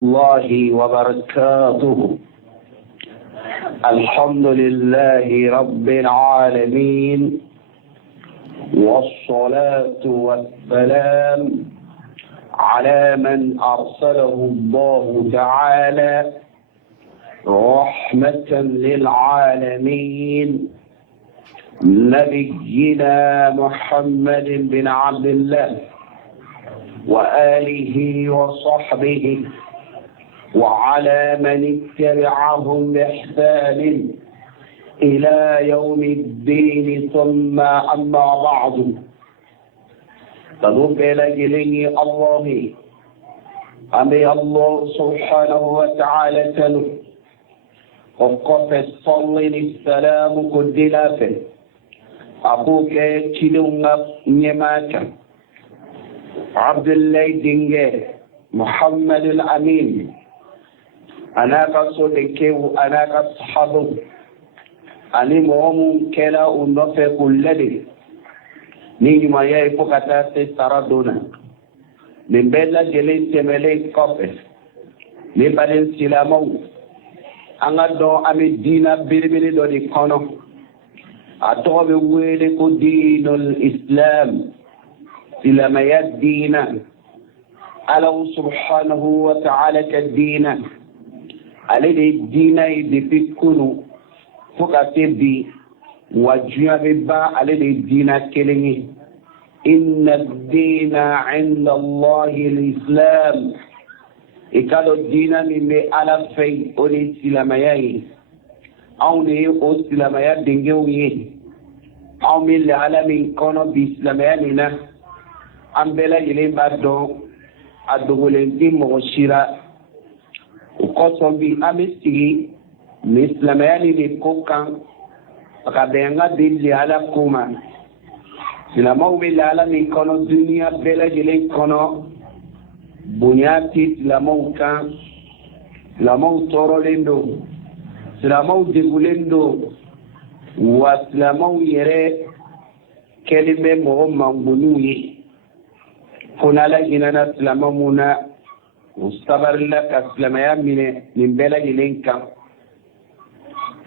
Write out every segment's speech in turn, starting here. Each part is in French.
الله وبركاته. الحمد لله رب العالمين، والصلاة والسلام على من أرسله الله تعالى رحمة للعالمين، نبينا محمد بن عبد الله وآله وصحبه وعلى من اتبعهم بإحسان إلى يوم الدين، ثم أما بعد. فنقبل إليه الله أمي الله سبحانه وتعالى تلو وقف الصلي السلام كدلافه أبوك تلونا نماك عبد الله دينجي محمد الأمين، أنا كصديقه وأنا كصحابه، أنا مؤمن كلا ونفع كل ذي نيجي ما يفوق تاسي سردونا من بلا جليس ملك كفر لبلن سلامو أنا دو أمي دينا بيربيري دو دي كونو أتوبي ويلي دين الإسلام سلاميات دينا الله سبحانه وتعالى كدينا عليه الدين يدفكنو فكتبي وجاب با عليه الدين كلمه إن الدين عند الله الإسلام. إكادو الدين من على في أولي سلامياي أو ني أو سلاميا دينجوي أو من العالمين كونو بسلامياننا أم بلا يلين بدو adogolenti moshira ukosombi amesigi mislamani ni kokan akabenga dilli ala kuma silama ube ala ni kono dunia bela jele kono bunyati silama ukan silama utoro lendo silama udegulendo wa silama yere kelime mo mambunui kunala inana silamamuna mustabarilla ka silamaya mine min bela jelen kan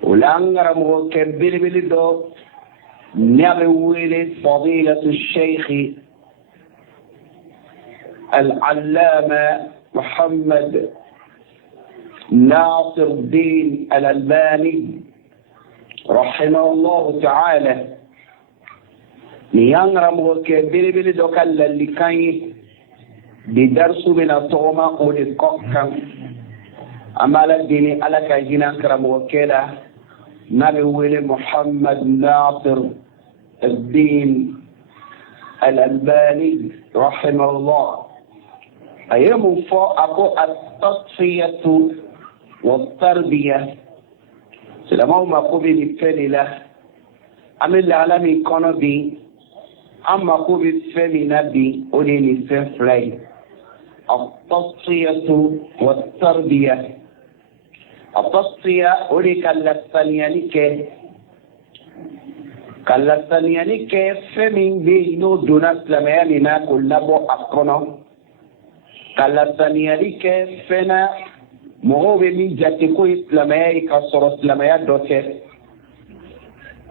ulangara mo kembili do nabi wele fadilatu الشيخ العلامة محمد ناصر الدين الألباني رحمه الله تعالى نيانغرا موكي بيلي دوكال اللي كان بدرسو من الطوما ودي كوكا أمالا ديني على كاجينا كرا موكيلا نبي ويلي محمد ناصر الدين الألباني رحمه الله. أيام فوق أكو التصفية والتربية سلامو ما قبل الفللة أمل العالمي كونو بي أما قوبي فمنا بي أوليني ففلاي التصفية والتربية. التصفية أولي كاللسانيانيك فمين بينو دون سلمياننا كل نبو أقنو كاللسانيانيك فنا مغوبي من جاتكو إسلامياني كسر إسلاميان دوتي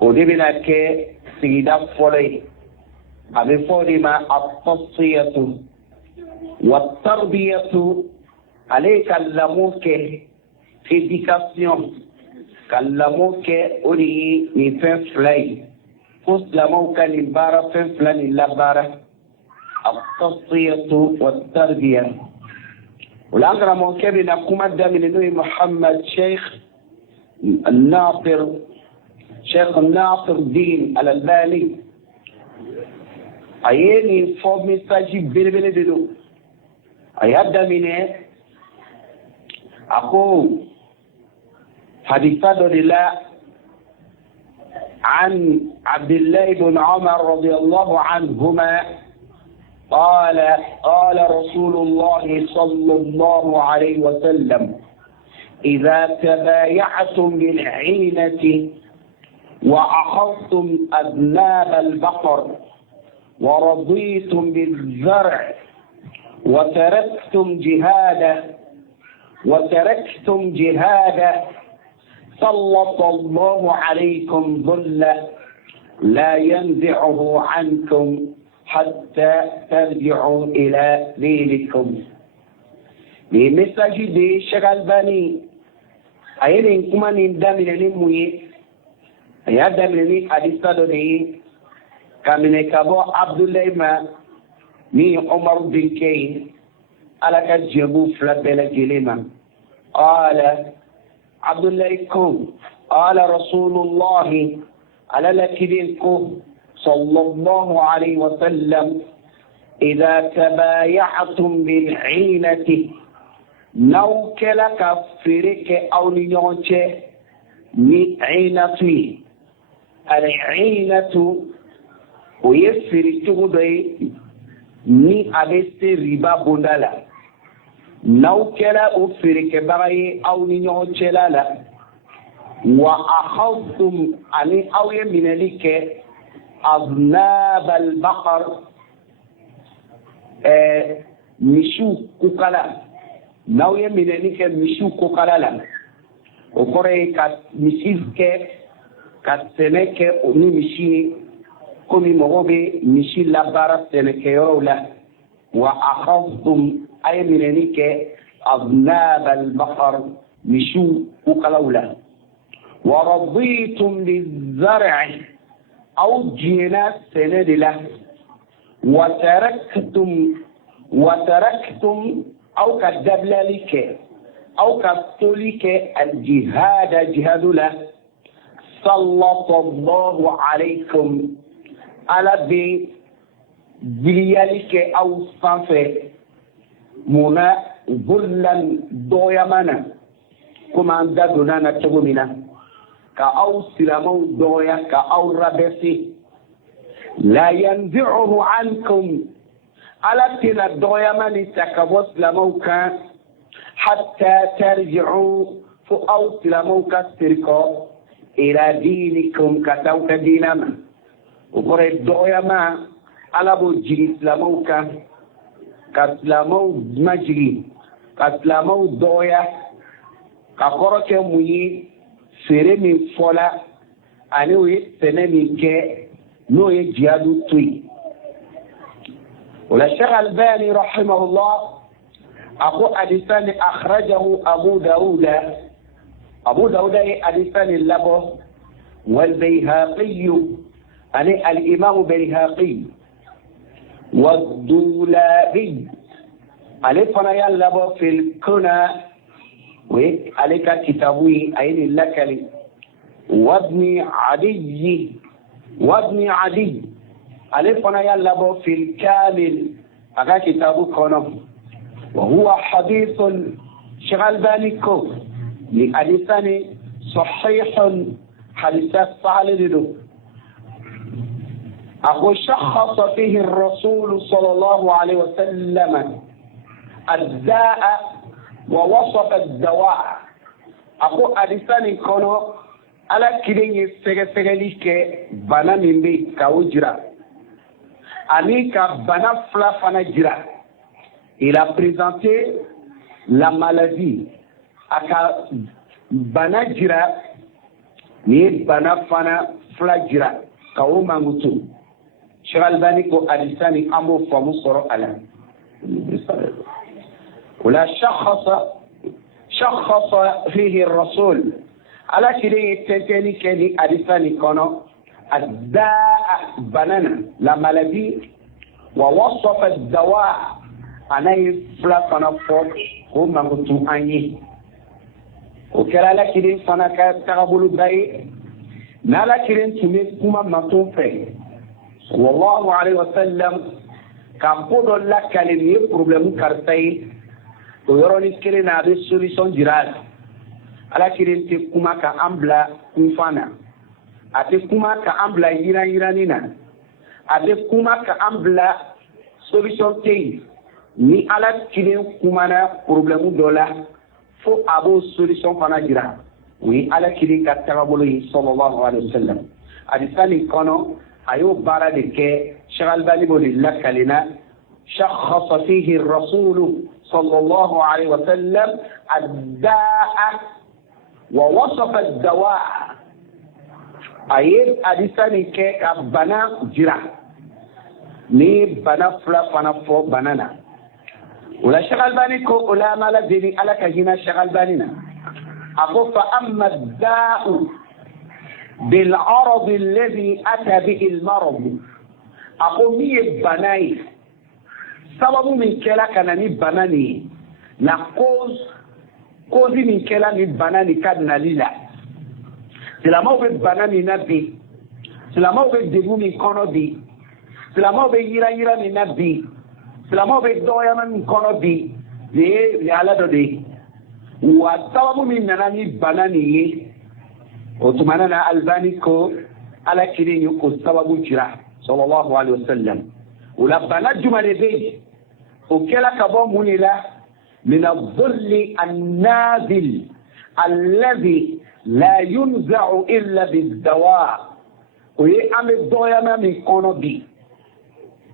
ودي بنا كي سيدا فولي أبي ما التصفية والتربية عليك اللاموك éducation كاللاموك أولي نفن فلاي فوس لاموك نبارة فن فلان اللابارة التصفية والتربية. والأغرى موكي بنقوم من نوي محمد شيخ الناصر الدين الألباني ayeni fo message belebele de do ayada mine ako haditha dilla عن عبد الله بن عمر رضي الله عنهما قال رسول الله صلى الله عليه وسلم إذا تبايعتم بالعينة وأخذتم أذناب البقر ورضيتم بالزرع وتركتم جهاده وتركتم جهادا سلط الله عليكم ظلا لا ينزعه عنكم حتى ترجعوا إلى دينكم. لمساجد شغال بني أين كمان دامنني موي يا دامنني أديسادو دي كامني كابو عبد الله ما مي عمر بن كين على كجبو فلبلا جليما قال عبد الله كم قال رسول الله على لكنكم صلى الله عليه وسلم إذا تبايعتم بالعينة نوكلك فريك أو نيونشي عينة العينة ويفري تغضي ni abeste riba bondala naukela ufirike bagaye au ni nyochela la wa akhawtum ani aw yaminalike aznab al-baqar mishu kukala naw yaminalike mishu kukala la okore ka misiske ka seneke oni mishi komi mogobe mishi labara seneke yorola wa akhawtum ay minanike aznab al-baqar mishu kukalawla ورضيتم للزرع أو جينا سند له وتركتم أو كدبلك أو كتولك الجهاد جهاد له سلط الله عليكم على بليالك أو صنفه منا ظلا دويمانا كما أنددنا نتبمنا كأو سلامو دويا كأو ربسي لا ينزعه عنكم على تنا دويا من تكبو سلامو كان حتى ترجعوا فأو سلامو كسركو إلى دينكم كتوك دينما وقرأ دويا ما على بوجي سلامو كان كسلامو مجري كسلامو دويا كقرأك مي sere min fola ani o ye sene min kɛ n'o ye jihadu to ye o la Sheikh Albani rahimahullah a ko hadisa ni akhrajahu Abu Dawuda ye hadisa ni labɔ wal Bayhaqi ani al-Imam Bayhaqi wa Dulabi ale fana y'a labɔ fil kuna وعليك كتابي أين اللكلي وابن عدي ألفنا يلبو في الكامل أكا كتابو كونه وهو حديث شغال بالكو لحديثاني صحيح حديثات صالح أخو شخص فيه الرسول صلى الله عليه وسلم الداء ووصف الدواء أقول أديساني كونو على كدين سجلك بنا من بي كوجرا أني كبنا فلا فنجرا il a présenté la maladie aka bana jira ni bana fana fla jira kawo mangutu Sheikh Albani ko adisani amo famu soro ala ولا شخص فيه الرسول على شيء التاني كان أدفاني كانوا الداء بنانا لما لدي ووصف الدواء أنا يفلا فنفوق هم مغتو أني وكلا لكن فنكا تقبل باي نالا كرين تمي كما مطوفي صلى الله عليه وسلم كان قدر لك لني بروبلم كارتاي o yoroni kelen na be solution diral ala kirin te kuma ka ambla kunfana ate kuma ka ambla yiranina ate kuma ka ambla solution te ni ala kirin kuma na problème dola fo abo solution fana dira wi ala kirin ka tagabolo yi sallallahu alaihi wasallam adisani kono ayo bara de ke shagal bali bo lillakalina شخص فيه الرسول صلى الله عليه وسلم الداء ووصف الدواء أيد أديساني كيك بنا جرا ني بنا فلا فنا فو بنانا ولا شغل باني كو ولا مالا ديني على كهنا شغل بانينا أقول فأما الداء بالعرض الذي أتى به المرض أقول مي بناي سبب من كلا كان ني بناني لا كوزي من كلا ني بناني كان نليلا سلامو بناني نبي سلامو بدبو من كونو بي سلامو بيرا يرا من نبي سلامو بدويا من كونو بي ليه يالا دودي وسبب من ناني بناني وتمنى الباني كو على كريم يكو سبب جرا صلى الله عليه وسلم ولبنا جمل بيت وكلا كبو منيلا من الظل النازل الذي لا ينزع إلا بالدواء ويعمل دويانا من كونو بي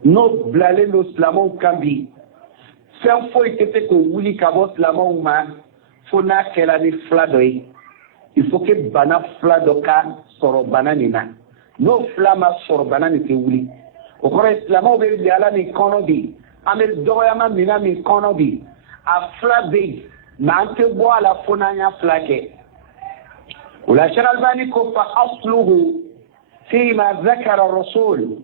نو بلالي لو سلامو كان بي سنفو يكتكو ولي كبو سلامو ما فنا كلا ني فلادوي il faut que bana fla doka soro banani na no flama soro banani te wuli o kore islamo be bi ala ni kono bi amel doyama mina mi kono bi a fla be na ante bo ala funanya flake wala sharal bani ko fa asluhu فيما ذكر الرسول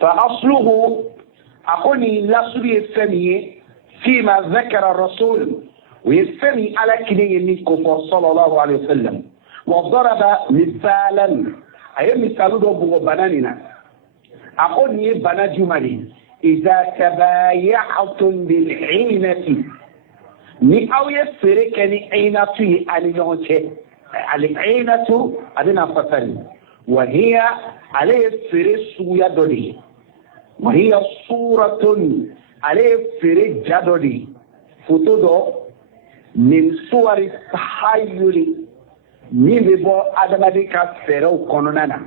فأصله أقولي لا سبي الثانية فيما ذكر الرسول ويستمي على كنيه الكفر صلى الله عليه وسلم وضرب مثالا أي مثال ضرب بناننا أقولي بنا جمالي إذا تبايعتم بالعينة ni aw ye feere kɛ ni aynatu ye ani ɲɔgɔn cɛ al-aynatu a bɛna fasali wa hiya ale ye feere suguya dɔ de ye wa hiya suratun ale ye feere ja dɔ de ye foto dɔ min suwari tahayyuli min bɛ bɔ adamaden ka fɛɛrɛw kɔnɔna na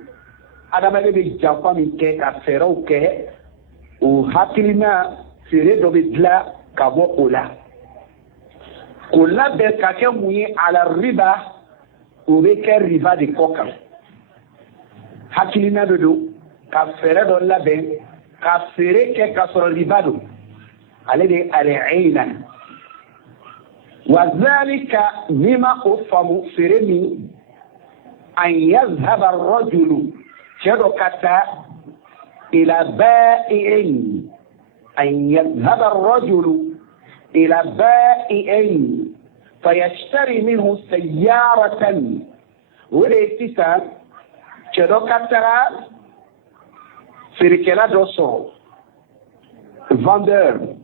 adamaden bɛ janfa min kɛ ka fɛɛrɛw kɛ o hakilina feere dɔ bɛ dilan ka bɔ o la ko labɛn ka kɛ mun ye ala riba o bɛ kɛ riba de kɔ kan hakilina de don ka fɛɛrɛ dɔ labɛn ka feere kɛ ka sɔrɔ riba don ale de ye al-ayna wa zalika n'i ma o faamu feere min an yazhaba ar-rajulu cɛ dɔ ka taa ila ba'i'in an yazhaba ar-rajulu إلى بائع فيشتري منه سيارة وليتسا كدوكاترا فريكلا دوسو فاندر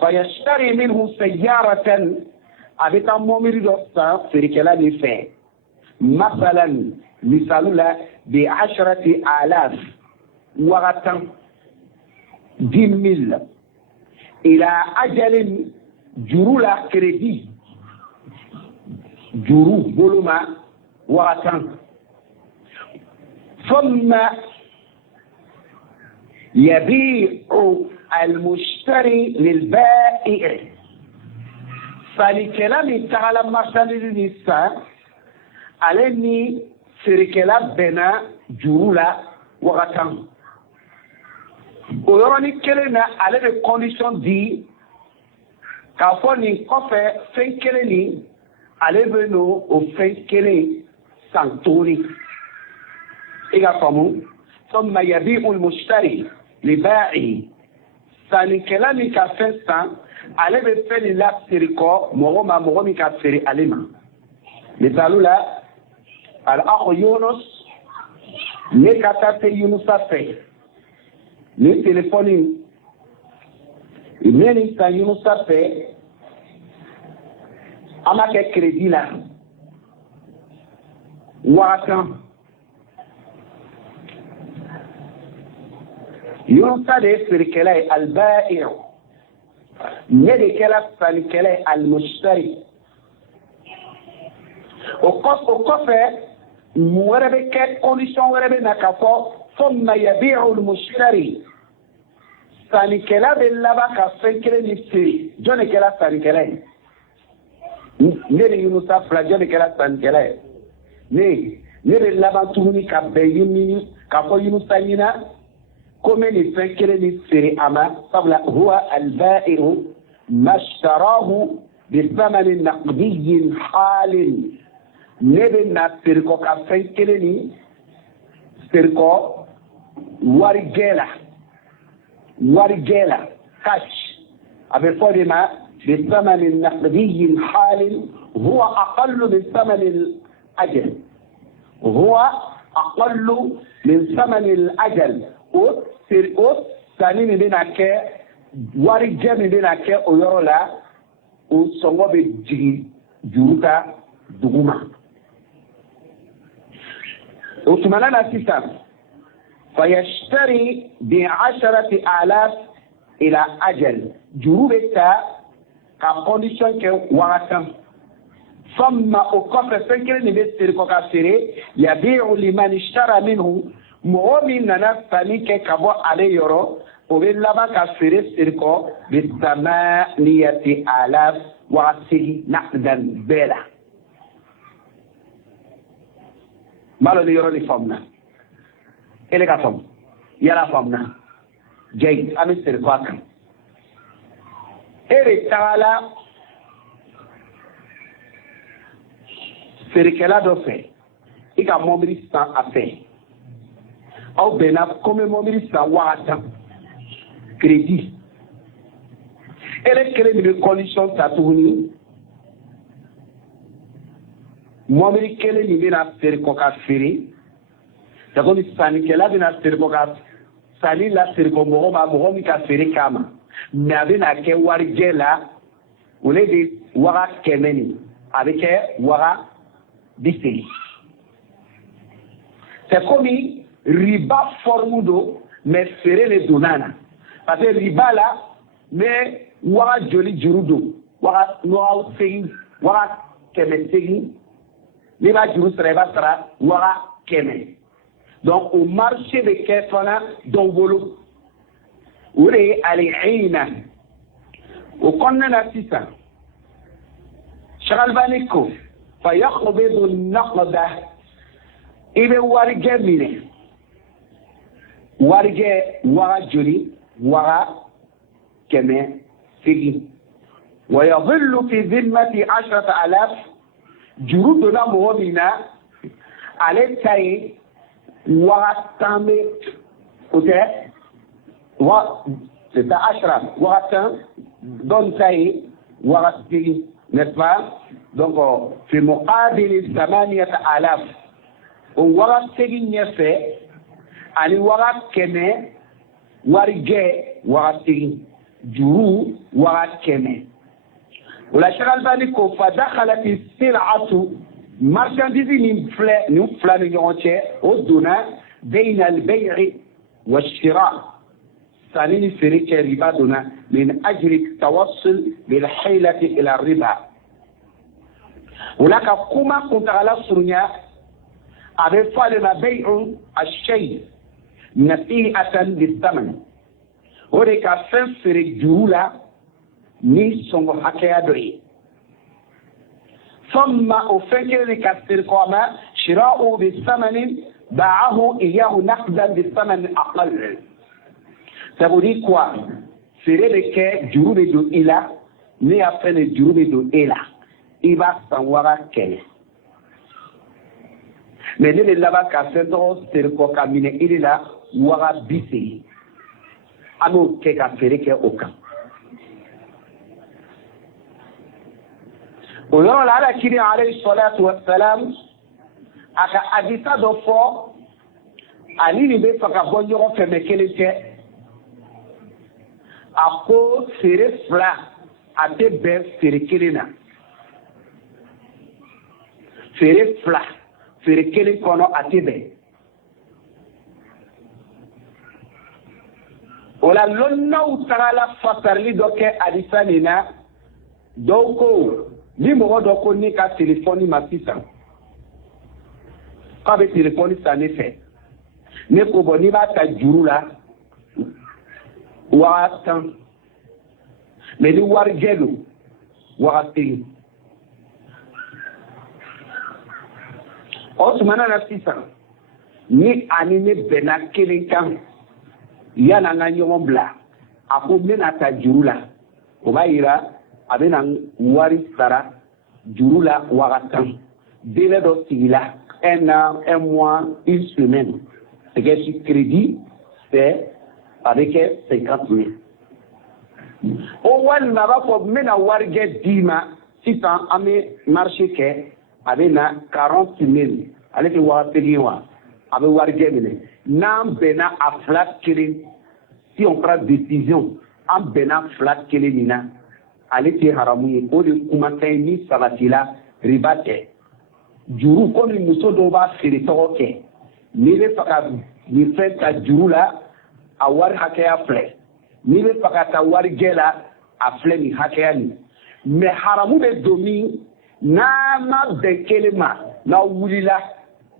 فيشتري منه سيارة أبيتا موميري دوسا فريكلا نفع مثلا مثال ب10,000 وغتا 10,000 إلى أجل جرولا كريدي جرو بولما وغتان ثم يبيع المشتري للبائع فالكلام تعالى مثلا للنساء عليني سركلا بنا جرولا وغتان o yɔrɔnin kelen na ale de condition di k'a fɔ nin kɔfɛ fɛn kelen nin ale bɛ n'o o fɛn kelen san tuguni i ka faamu ثم يبيع المشتري لبائعه sannikɛla min ka fɛn san ale bɛ fɛn nin lasiri kɔ mɔgɔ ma mɔgɔ min ka feere ale ma misali la al-akhu Yunus ne ka taa se Yunusa fɛ ni téléphone ni san Yunusa fɛ an b'a kɛ crédit la 10,000 Yunusa de ye feerekɛla ye al-ba'i' ne de kɛra sannikɛla ye al-mushtari o kɔfɛ mun wɛrɛ bɛ kɛ condition wɛrɛ bɛ na k'a fɔ ثم يبيع المشتري سانيكلا باللبا كفنكلا نفسي جوني كلا سانيكلا نيري يونسا فلا جوني كلا سانيكلا نيري لبا توني كبيني كفو يونسا ينا كومي فنكلا نفسي أما قبل هو البائع ما اشتراه بثمن نقدي حال نبي نفسيركو كفنكلا سيركو warigela cash أبفرما بثمن نقدي حال هو أقل من ثمن الأجل ثاني منك warigela منك أيرولا وسمو بجي جوتا دوما وثماننا سيسام فيشتري ب10,000 إلى أجل جروبتا كقوليشن كواتم ثم أقف فكر نبتر كوكاسيري يبيع لمن اشترى منه مؤمن نفسني كبو عليه يورو وباللبا كاسيري سيركو ب8,000 واسي نقدا بلا مالو يورو لي فهمنا ele ka fam yala famna jay amisir kwaka ere tala serikala do fe ika momiri san afe au bena comme momiri san wata crédit ele crédit de condition tatuni momiri kele ni bena ser ko ka firi Dakoni sani kela bina sirko ka sani la sirko mogo mi ka fere kama na bina ke warigela ule di waga kemeni abike waga biseli c'est comme riba formudo mais fere le donana parce que riba la mais waga joli jurudo waga noa segi waga keme segi ni ba juru sara waga keme. Donc, au marché de Kefana, Dongolo, où est Alina, au Konnana Sissa, Charalbaneko, Fayakobedo Nakoda, Ibe Warige Mine, Warige Wara Joli, Wara Keme, Figi, ويظل في ذمة 10,000 جرودنا مهمنا على تاي وغتامي اوكي c'est à Ashram وغتام دون تاي وغتي نسبة donc في مقابل 8,000 وغتي نفسه على وغت كمه ورجع وغتي جرو وغت كمه ولا شغال بالكو فدخلت السلعة marchandise نفلا نيونتي ودنا بين البيع والشراء ثاني فريق الربا دنا من أجل التوصل بالحيلة إلى الربا ولك كما كنت على الصنيا أبفال ما بيع الشيء نسيئة بالثمن ولك فريق جولا ni songo hakea doi ثم أفكر كثير قوما شراءه بالثمن باعه إياه نقدا بالثمن أقل تقولي كوا فريرك جروب دو إلا ني أفن جروب دو إلا إبا سنورا كني من اللبا كثير سيركو كامينة إلا ورا بيسي أنو كثيرك أوكا ويرى على كريم عليه الصلاة والسلام أكا أديتا دفو أنيني بفكا بنيرو في مكيلتي أكو سيري فلا أتي بي سيري كيلينا سيري فلا سيري كيلي كونو أتي بي ولا لنا وتعالى فتر لي دوكي أديتا نينا دوكو ni mɔgɔ dɔ ko ne ka telefɔni ma sisan k'a bɛ telefɔni san ne fɛ ne ko bɔ n'i b'a ta juru la 1000 mais ni warijɛ don 1 o tumana na sisan ni ani ne bɛnna kelen kan yana n ka ɲɔgɔn bila a ko n bɛna ta juru la o b'a yira a bɛna wari sara juru la 1000 délai dɔ sigila 1 an 1 mois 1 semaine c'est que sur crédit c'est avec 50 000 o walima a b'a fɔ n bɛna warijɛ d'i ma sisan an bɛ marché kɛ a bɛna 40 000 ale tɛ 1000 wa a bɛ warijɛ minɛ n'an bɛnna a 2 kelen si on prend décision an bɛnna 2 kelen min na ale tɛ haramu ye o de kumakan ye ni sabatila riba tɛ juru komi muso dɔw b'a feere tɔgɔ kɛ n'i bɛ fɛ ka nin fɛn ta juru la a wari hakɛya filɛ n'i bɛ fɛ ka ta warijɛ la a filɛ nin hakɛya nin mais haramu bɛ don min n'a ma bɛn kelen ma n'aw wulila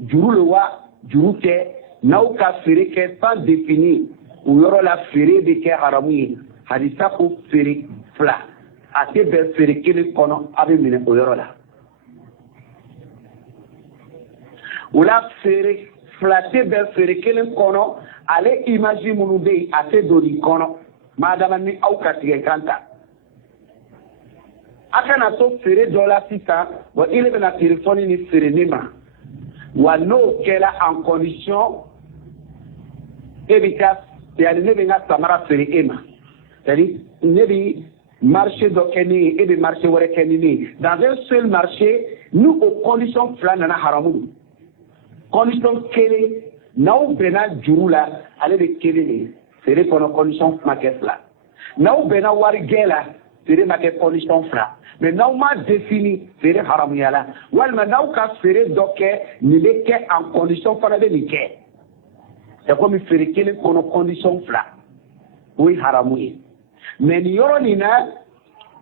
juru le wa juru tɛ n'aw ka feere kɛ sans définir o yɔrɔ la feere bɛ kɛ haramu ye hadisa ko feere 2 a tɛ bɛn feere kelen kɔnɔ a bɛ minɛ o yɔrɔ la o la feere 2 tɛ bɛn feere kelen kɔnɔ ale image minnu bɛ yen a tɛ don nin kɔnɔ madama ni aw ka tigɛkan ta a kana to feere dɔ la sisan wa i le bɛna telefɔni ni feere ne ma wa n'o kɛra en condition e bɛ ka yani ne bɛ n ka samara feere e ma c'est-à-dire ne bɛ marché dɔ kɛ ne ye e bɛ marché wɛrɛ kɛ ni ne ye dans un seul marché ni o condition 2 nana haramu don condition kelen n'aw bɛnna juru la ale bɛ kelen de ye feere kɔnɔ condition ma kɛ 2 n'aw bɛnna warijɛ la feere ma kɛ condition 2 mais n'aw ma défini feere haramuya la walima n'aw ka feere dɔ kɛ nin bɛ kɛ en condition fana bɛ nin kɛ c'est comme feere kelen kɔnɔ condition 2 o ye haramu ye mais nin yɔrɔ nin na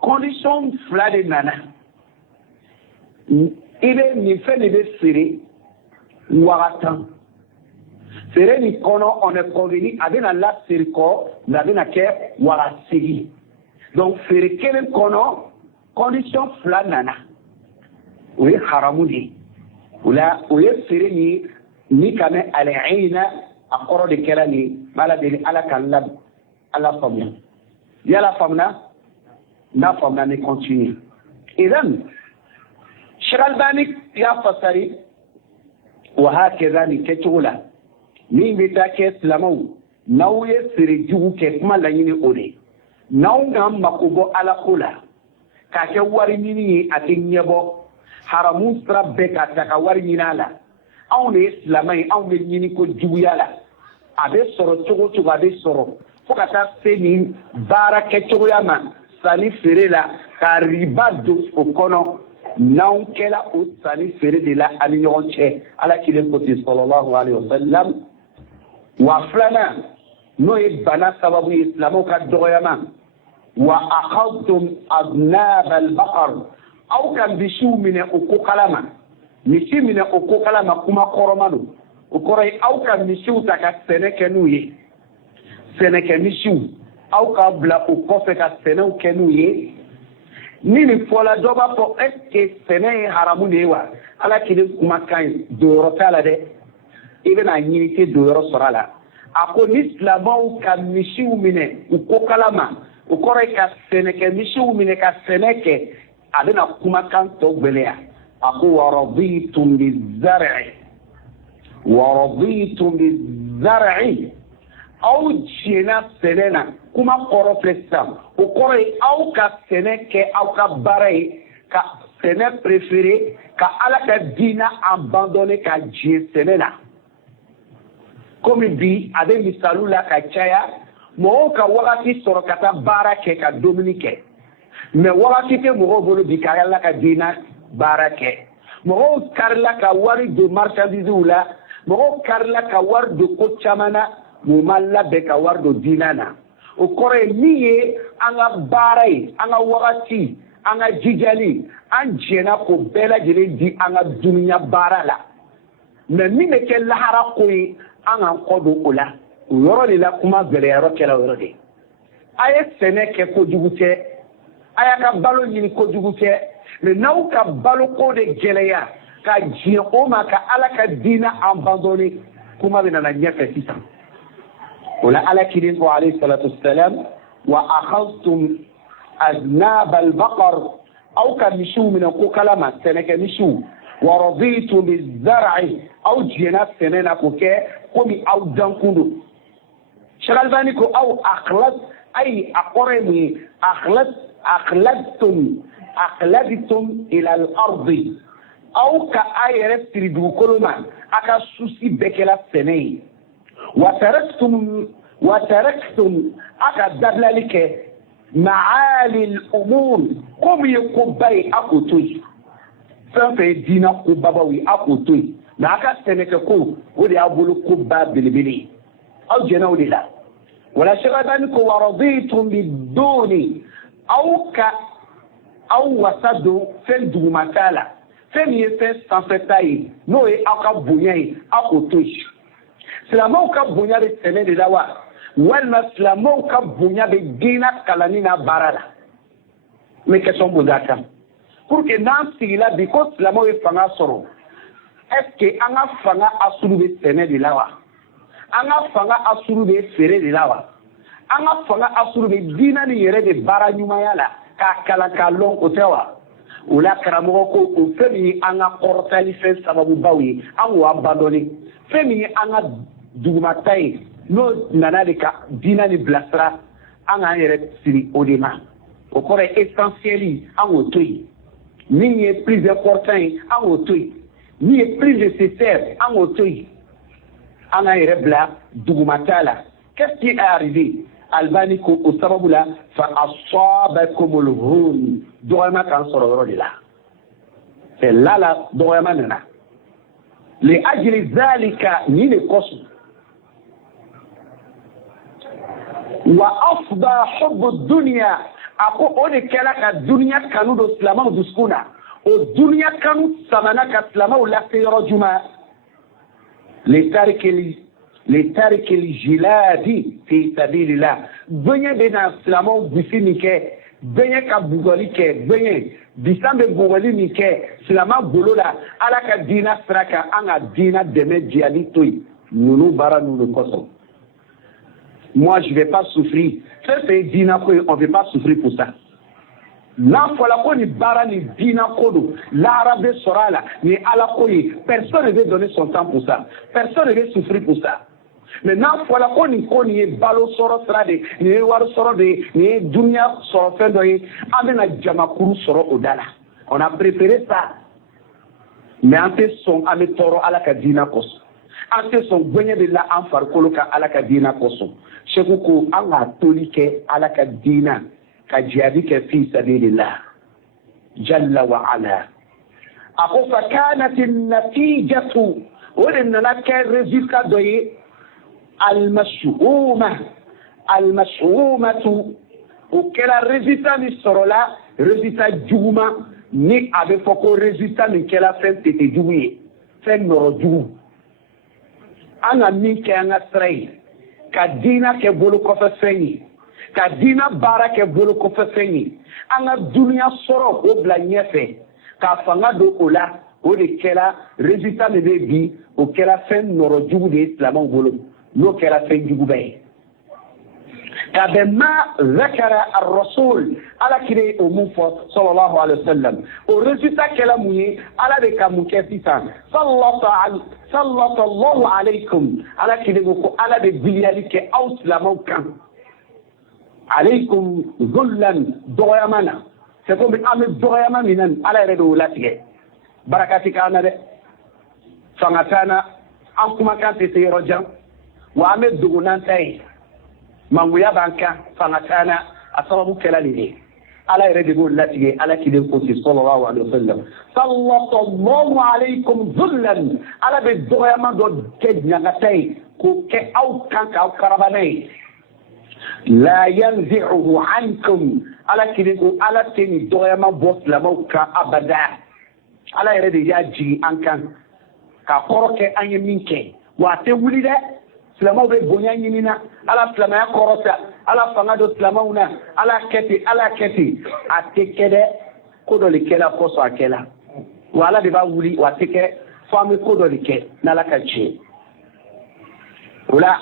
condition 2 de nana i bɛ nin fɛn de bɛ feere 1000 feere nin kɔnɔ on est convenu a bɛna laseri kɔ nka a bɛna kɛ 800 donc feere kelen kɔnɔ condition 2 nana o ye haramu de o la o ye feere ye ni ka mɛn al'ayna a kɔrɔ de kɛra nin m'ala deli ala ka ala faamuya yala faamuna n'a faamuna ni continue idan Sheikh Albani y'a fasari wa hakeza nin kɛcogo la min bɛ taa kɛ silamɛw n'aw ye feere jugu kɛ kuma laɲini o de n'aw ka mako bɔ ala ko la k'a kɛ wari ɲini ye a tɛ ɲɛbɔ haramu sira bɛɛ k'a ta ka wari ɲini a la anw de ye silamɛ ye anw bɛ ɲini ko juguya la a bɛ sɔrɔ cogo cogo a bɛ sɔrɔ fo ka taa se nin baara kɛcogoya ma sanni feere la ka riba don o kɔnɔ n'anw kɛla o sanni feere de la ani ɲɔgɔn cɛ ala kelen ko ten sallallahu alaihi wasallam wa filanan n'o ye bana sababu ye silamɛw ka dɔgɔyama wa akhadtum adnab al-baqar aw ka misiw minɛ o ko kalama misi minɛ o ko kalama kuma kɔrɔma don o kɔrɔ ye aw ka misiw ta ka sɛnɛ kɛ n'u ye sɛnɛkɛ misiw aw ka bila o kɔfɛ ka sɛnɛw kɛ n'u ye ni nin fɔla dɔ b'a fɔ est-ce que sɛnɛ ye haramu de ye wa ala kelen kumakan ye doyɔrɔ t'a la dɛ i bɛna ɲini tɛ doyɔrɔ sɔrɔ a la a ko ni silamɛw ka misiw minɛ u ko kalama o kɔrɔ ye ka sɛnɛkɛ misiw minɛ ka sɛnɛ kɛ a bɛna kumakan tɔ gwɛlɛya a ko waraditum bizar'i aw tiɲɛna sɛnɛ na kuma kɔrɔ filɛ sisan o kɔrɔ ye aw ka sɛnɛ kɛ aw ka baara ye ka sɛnɛ préféré ka ala ka diinɛ abandonné ka diɲɛ sɛnɛ na komi bi a bɛ misaliw la ka caya mɔgɔw ka wagati sɔrɔ ka taa baara kɛ ka dumuni kɛ mais wagati tɛ mɔgɔw bolo bi ka ala ka diinɛ baara kɛ mɔgɔw karila ka wari don marchandisew la mɔgɔw karila ka wari don ko caman na mun ma labɛn ka wari don diinɛ na o kɔrɔ ye min ye an ka baara ye an ka wagati an ka jijali an jɛna ko bɛɛ lajɛlen di an ka dunuya baara la mais min bɛ kɛ lahara ko ye an k'an kɔ don o la o yɔrɔ de la kuma gɛlɛyayɔrɔ kɛra o yɔrɔ de a ye sɛnɛ kɛ kojugu tɛ a y'a ka balo ɲini kojugu tɛ mais n'aw ka baloko de gɛlɛya ka diɲɛ o ma ka ala ka diinɛ abandonné kuma bɛ nana ɲɛfɛ sisan o la ala kilen ko alayhi salatu wassalam wa akhadtum aznab al-baqar aw ka misiw minɛ ko kalama sɛnɛkɛ misiw wa raditu biz-zar'i aw jɛna sɛnɛ na k'o kɛ komi aw dankun don Cheikh Albani ko aw akhlas ay a kɔrɔ ye mun ye akladtum ila al-ardi aw ka a yɛrɛ siri dugukolo ma a ka susi bɛɛ kɛla sɛnɛ ye wa taraktum a ka dabilali kɛ maali al-umur ko min ye koba ye a k'o to yen fɛn fɛn ye diinɛ kobabaw ye a k'o to yen nka a ka sɛnɛkɛ ko o de y'a bolo koba belebele ye aw jɛna o de la wala Cheikh Albani ko wa raditum bid-duni aw wasa don fɛn dugumata la fɛn min ye fɛn sanfɛta ye n'o ye aw ka bonya ye aw k'o to yen silamɛw ka bonya bɛ sɛnɛ de la wa walima silamɛw ka bonya bɛ diinɛ kalanni n'a baara la n bɛ question poser a kan pour que n'an sigila bi ko silamɛw ye fanga sɔrɔ est ce que an ka fanga asulu bɛ sɛnɛ de la wa an ka fanga asulu bɛ feere de la wa an ka fanga asulu bɛ diinɛ nin yɛrɛ de baara ɲumanya la k'a kalan k'a lɔn o tɛ wa o la karamɔgɔ ko o fɛn min ye an ka kɔrɔtali fɛn sababubaw ye an k'o abandonné fɛn min ye an ka dugumata ye n'o nana de ka diinɛ nin bilasira an k'an yɛrɛ siri o de ma o kɔrɔ ye essentiel an k'o to yen min ye plus important ye an k'o to yen min ye plus nécessaire an k'o to yen an k'an yɛrɛ bila dugumata la qu'est-ce qui est arrivé Albani ko o sababu la fa asabakumul hun dɔgɔyama kan sɔrɔ yɔrɔ de la c'est là la dɔgɔyama nana li ajli zalika ni de kɔsɔn wa afda hubbu dunya a ko o de kɛra ka duniya kanu don silamɛw dusukun na o duniya kanu samana ka silamɛw lase yɔrɔ juma لترك الجلاد في سبيل الله بني بنا سلامو بسيني كه بني كبوغولي كه بني بيسام بوغولي ني كه سلاما بولولا على كدينا سراكا انا دينا دمه جيالي توي نونو بارا نونو كوسو moi je vais pas souffrir c'est dina ko on veut pas souffrir pour ça na fola ko ni bara ni dina kodo l'arabe sorala ni ala ko personne ne veut donner son temps pour ça personne ne veut souffrir pour ça mais n'a fola ko ni balo soro strade ni war soro de ni dunya soro fendo yi amena jamakuru soro odala on a préféré ça mais ante son ame toro ala ka dina koso ante son gwenye de la an farkolo ka ala ka dina koso sheku ko an ga toli ke ala ka dina ka jihadi ke fi sabilillah jalla wa ala ako fa kanat an-natijatu wala naka résultat doye المشؤومة وكلا résultat ni sorola résultat juguma ni abe foko résultat ni kela fen tete juguye fen noro jugu anga min ke anga stray ka dina ke bolu ko fa feni ka dina bara ke bolu ko fa feni anga dunya soro o bla nyefe ka fanga do ola o de kela résultat ni bi o kela fen noro jugu de islam ngolo لو كلا فين جوبي كما ذكر الرسول على كده أمور صلى الله عليه وسلم ورزقك كلامه على ذلك مكثفا سلط الله عليكم على كده على بليالك أو سلامك عليكم ذلا ضيامنا سيكون بأمر ضياما من على رجولاتك بركاتك أنا ده فمتانا أنكم كانت تيرجع وعمل دغنان تاي manguya banka fangatana asababu kelali ala yɛrɛ de b'o latigɛ ala kiden ko sallallahu alaihi wasallam sallallahu alaikum dhullan ala bɛ dɔgɔyama dɔ kɛ ɲagata ye k'o kɛ aw kan k'aw karabana ye la yanzi'uhu ankum ala kiden ko ala tɛ nin dɔgɔyama bɔ silamɛw kan abada ala yɛrɛ de y'a jigin an kan k'a kɔrɔ kɛ an ye min kɛ wa te wuli dɛ silamaw bɛ bonya ɲini na ala silamaya kɔrɔta ala fanga do silamaw na ala kɛti a tɛ kɛ dɛ ko dɔ de kɛla kɔsɔn a kɛla wa ala de b'a wuli wa a tɛ kɛ fo an bɛ ko dɔ de kɛ n'ala ka tiɲɛ o la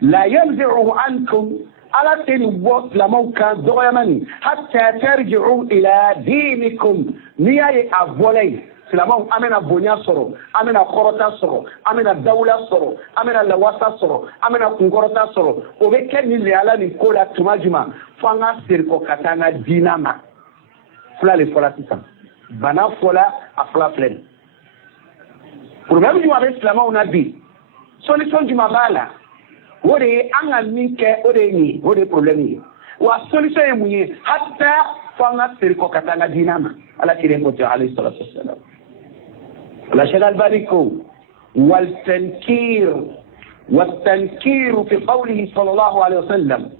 la yanzi'u ankum ala tɛ nin bɔ silamaw kan dɔgɔyama nin hatta tarji'u ila dinikum n'i y'a ye a bɔla yen silamaw an bɛna bonya sɔrɔ an bɛna kɔrɔta sɔrɔ an bɛna dawula sɔrɔ an bɛna lawasa sɔrɔ an bɛna kunkɔrɔta sɔrɔ o bɛ kɛ nin leala nin ko la tuma jumɛn fo an ka segin kɔ ka taa an ka diina ma fila de fɔla sisan bana fɔla a fila filɛ nin problème jumɛn bɛ silamaw na bi solution jumɛn b'a la o de ye an ka min kɛ o de ye nin ye o de ye problème ye wa solution ye mun ye hatta fo an ka segin kɔ ka taa an ka diina ma ala kelen ko ten alayhi salatu wassalam la Cheikh Albani ko والتنكير في قوله صلى الله عليه وسلم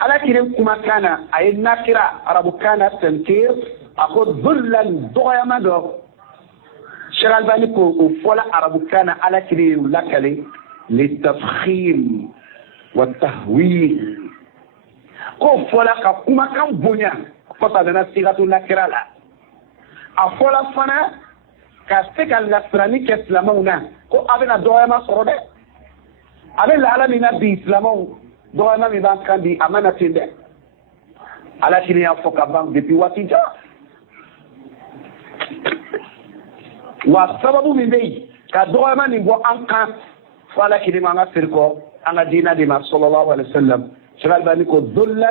على كلمة كما كان أي النكرة عرب كان التنكير أقول ذلا ضغيما دو شرع الباني كو فولا عرب كان على كلمة لكلي للتفخيم والتهويل كو فولا كما كان بنيا فتا لنا صيغة النكرة لا أفولا فنا كاستيك الاسراني كاسلامونا كو أبنا ضغيما صرده أبنا العالمين بإسلامو ضغيما ميبان كان دي أمانة تنده على كلمة يفوك بان دي واتجاه والسبب من ذي كدوما نبغى أنك فلا كلمة أنا سيركو أنا دينا ديما صلى الله عليه وسلم شغال بانيكو ذلا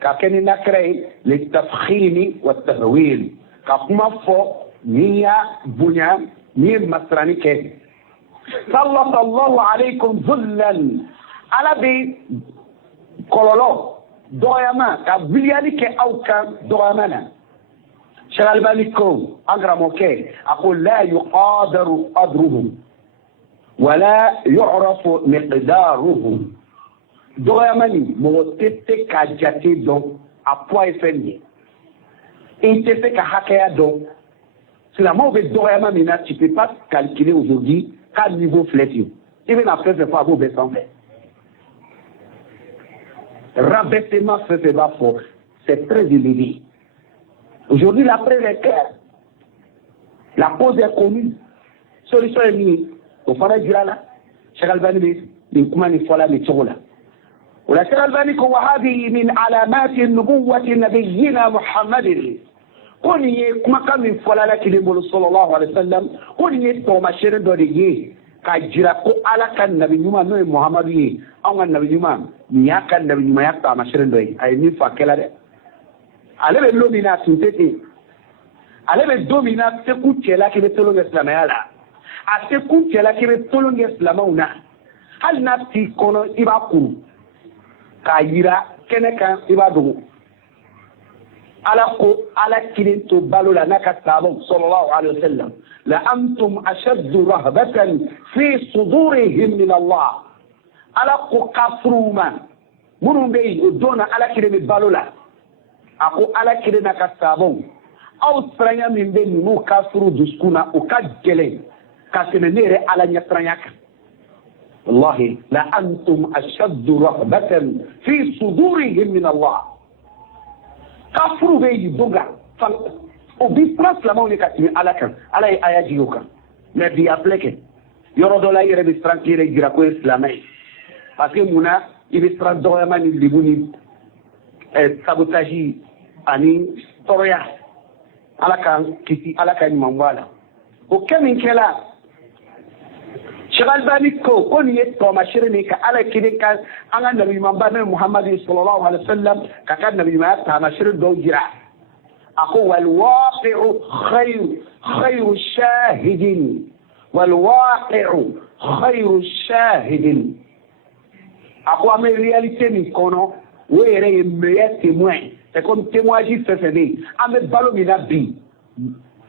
كأني نكري للتفخيم والتهويل كقوم فو نيا بنيا نيا مسراني كه صلى الله عليكم ذلا على بي كولولو دوما كبلياني كأو كان دوما شغال بالكم أجرموكي أقول لا يقادر قدرهم ولا يعرف مقدارهم دوامني موتت كاجاتي دون أبواي فني إنت فيك حكاية دون سلامو بدوامة منا tu peux pas calculer aujourd'hui quel niveau flétio even après ce fois vous baissez rabaissement c'est pas fort c'est très élevé. Aujourd'hui, la preuve est claire. La cause est connue. Solution est mise. Au fond de là, Cheikh Albani dit, comment il faut la mettre là. ولا Cheikh Albani dit, وهذه من علامات النبوة نبينا محمد. كوني كما كان من فلا كلمة صلى الله عليه وسلم. كوني توما شر دوري كاجرا كو على كان نبي نما نو محمد يي. أو النبي نما نيا كان نبي نما يا توما شر دوري. أي ني فاكلا ده. Ale be lomina tuntete ale be domina se ku cela ke be tolonge islamaya la a se ku cela ke be tolonge islamauna hal na ti kono iba ku ka yira kene kan iba dogo ala ko ala kilin to balola naka sabo sallallahu alaihi wasallam la antum ashaddu rahbatan fi sudurihim min Allah ala ko kafruma munu be dona ala kilin balola ako ala kirena ka sabon aw sranya min be nu ka furu duskuna o ka gele ka semenere ala nya sranya ka wallahi la antum ashaddu rahbatan fi sudurihim min Allah kafuru be yudoga fan o bi praslama on ka timi ala kan ala aya jiyoka na bi apleke yoro do la yere bi tranquille gira ko islamay parce que muna ibi tran do yamani libuni sabotage ani toroya alakan kiti alakan mambala o kemin kela shagal bani ko on yet to mashirini ka ala kidin ka anga nabi mambana Muhammad sallallahu alaihi wasallam ka kan nabi ma ta mashirin do jira ako wal waqi'u khayru shahidin wal waqi'u khayru shahidin ako ame réalité ni kono wéré ye meilleur témoin. C'est comme témoignage fait ame balo mina bi.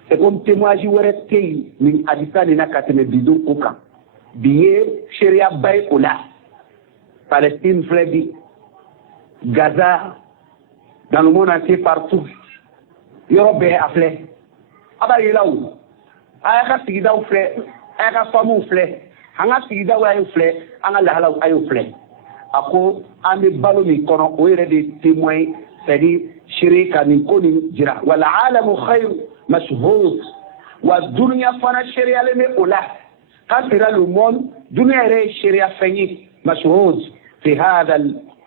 C'est comme témoignage wéré tei min adisa ni na kateme bidou koka. Biye sharia bay ola. Palestine flebi. Gaza dans le monde entier partout. Europe est afflé. Aba yela ou. Aya ka sigida ou flé, aya ka famu flé. anga sigida wa ayo fle anga lahala ayo fle ako ame balo mi kono o yere de témoin c'est-à-dire shirika min koni jira wal alamu khayr mashhud wa dunya fana sharia le me ola kasira le monde dunya re sharia fani mashhud fi hada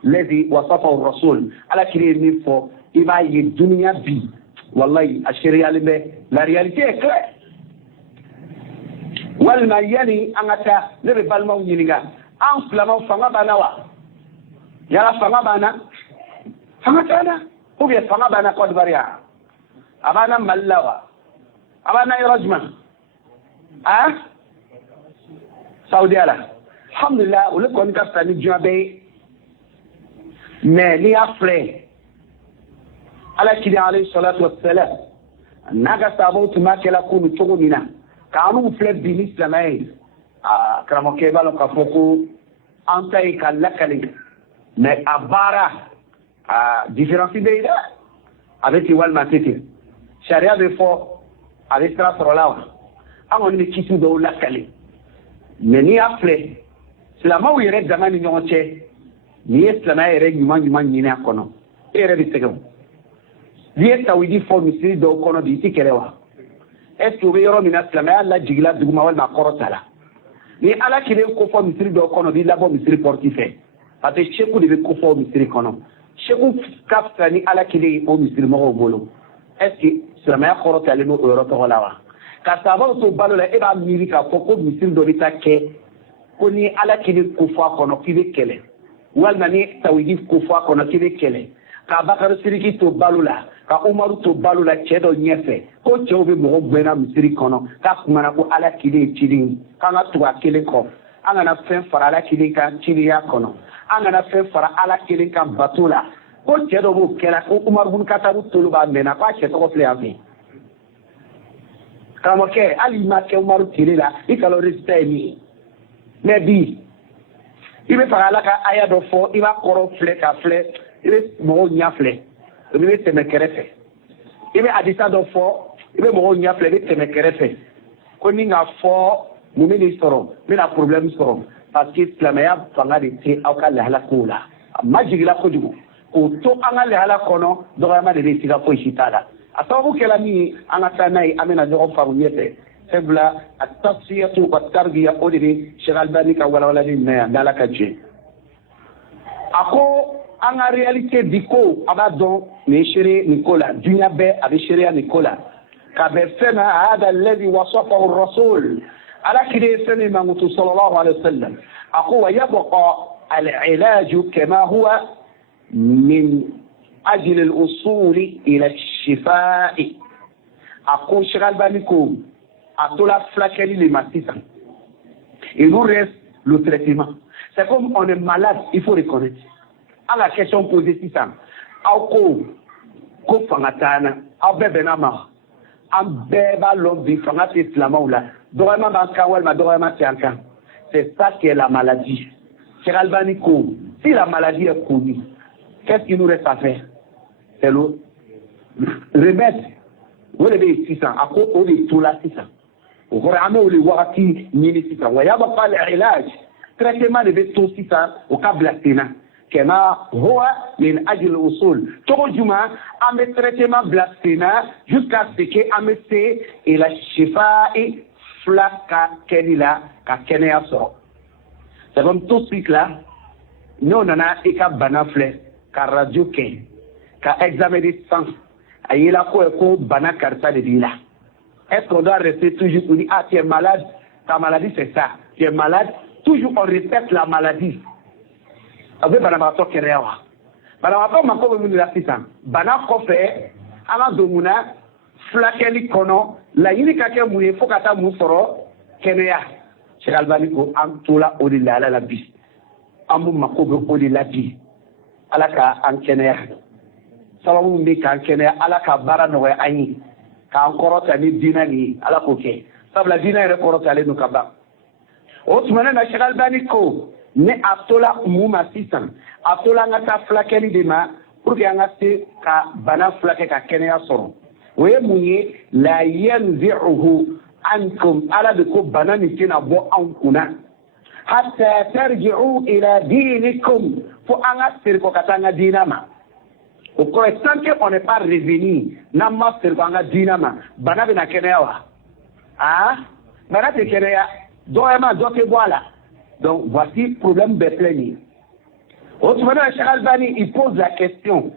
الذي وصفه الرسول على كلمه فو يبقى الدنيا بي والله الشريعه اللي لا رياليتي كلا والما يعني انتا نبال مو نيغا ان فلما فما بنا وا يا فما بنا فما كان هو فما بنا قد بريا ابانا ملوا ابانا يرجما سعودي على الحمد لله ولكن كاستاني جابي mais ni après ala kidi alayhi salatu wassalam naga sabutu makela kunu tugumina kanu fle bin islamai kramo kebalo ka foko antai kalakali mais abara différence de ida avec wal matete sharia de fo avec tra sorola amon ni kitu do lakali mais ni après islama wi red zamani nyoche ni islama ere nyuma nyina kono ere bitego ni tawidi fo misiri do kono di tikerewa est ce que yoro mina islama la jigila duguma wal ma korotala ni ala kire ko fo misiri do kono di labo misiri portife ate cheku de ko fo misiri kono cheku kafta ni ala kire o misiri mo bolo est ce que islama korotala no yoro to lawa ka sabo to balola e ba miri ka fo ko misiri do bitake ko ni ala kire ko fo kono kibe kele walma ni tawidi ko fo kono kibe kele ka bakar siriki to balula ka umaru to balula chedo nyefe ko chobe mo gbena misiri kono ka kumana ko ala kile chiri kanga tuwa kile ko angana fen fara ala kile kan chiri ya kono angana fen fara ala kile kan batula ko chedo bo kela ko umaru bun katabu tolu ba mena ka cheto ko fle afi kama ke ali ma ke umaru kile la ikalo resita ni nebi ibe fara ala ka aya do fo iba koro fle ka fle ibe mo nyafle ibe teme kerefe ibe adisa do fo ibe mo nyafle ibe teme kerefe ko ni nga fo mu ministro mi na problème soro parce que islam ya fanga de ti awka la hala kula majigila ko jugo ko to anga la hala kono do ma de tiga ko shitala asabu kala mi anga tanai amena do fa yete sebla at-tasfiyatu wat-tarbiya odiri shagal banika wala ni na dalaka je ako en réalité diko abadon ni chéri Nicolas dunya be abi chéri Nicolas kabe fena hada alladhi wasafahu ar-rasul ala kide sani mangutu sallallahu alayhi wasallam ako yabqa al-ilaj kama huwa min ajli al-usul ila ash-shifaa ako shagal baniko atola flakeli les massifs il nous reste le traitement c'est comme on est malade il faut reconnaître à la question posée si ça ko fangatana au bébé ma am beba lobby fangati islamaoula dorama bankawal ma dorama tianka c'est ça qui est la maladie Cheikh Albani ko si la maladie est connue qu'est-ce qu'il nous reste à faire c'est le remède vous devez 600 ako o de tout la 600 au rame ou les wakati ni 600 wa yaba pas l'ilaj traitement de tout 600 au kablatina كما هو من أجل الأصول ترجمة أم traitement blasphème jusqu'à ce que amène إلى الشفاء فلا كنيلا كنيا سو c'est comme tout de suite là nous on a éka banafle ka radio ken ka examen de sang ayela ko bana karta de dila est-ce qu'on doit rester toujours on dit ah tu es malade ta maladie c'est ça tu es malade toujours on répète la maladie abe bana ba to kerewa bana ba ma ko mi la sisan bana ko fe ala domuna flakeli kono la yini ka ke muye fokata mu foro keneya Cheikh Albani ko am tola odila la bi amu mako be odila bi ala ka an keneya sababu mbi ka keneya ala ka bara no ayi ka an korota ni dinani ala ko ke sabla dina re korota le no kaba o tumana na Cheikh Albani ko ne atola muma sisan atola ngata flakeli de ma pour que ngate ka bana flake ka kenya soro we munye la yanzi'uhu ankum ala de ko bana ni kina bo an kuna hatta tarji'u ila dinikum fo anga sirko katanga dinama au tant qu'on n'est pas revenu nama sirko anga dinama bana bina kenewa bana te keneya doema doke boala. Donc voici problème Bethléem. Autrement, Cheikh Albani il pose la question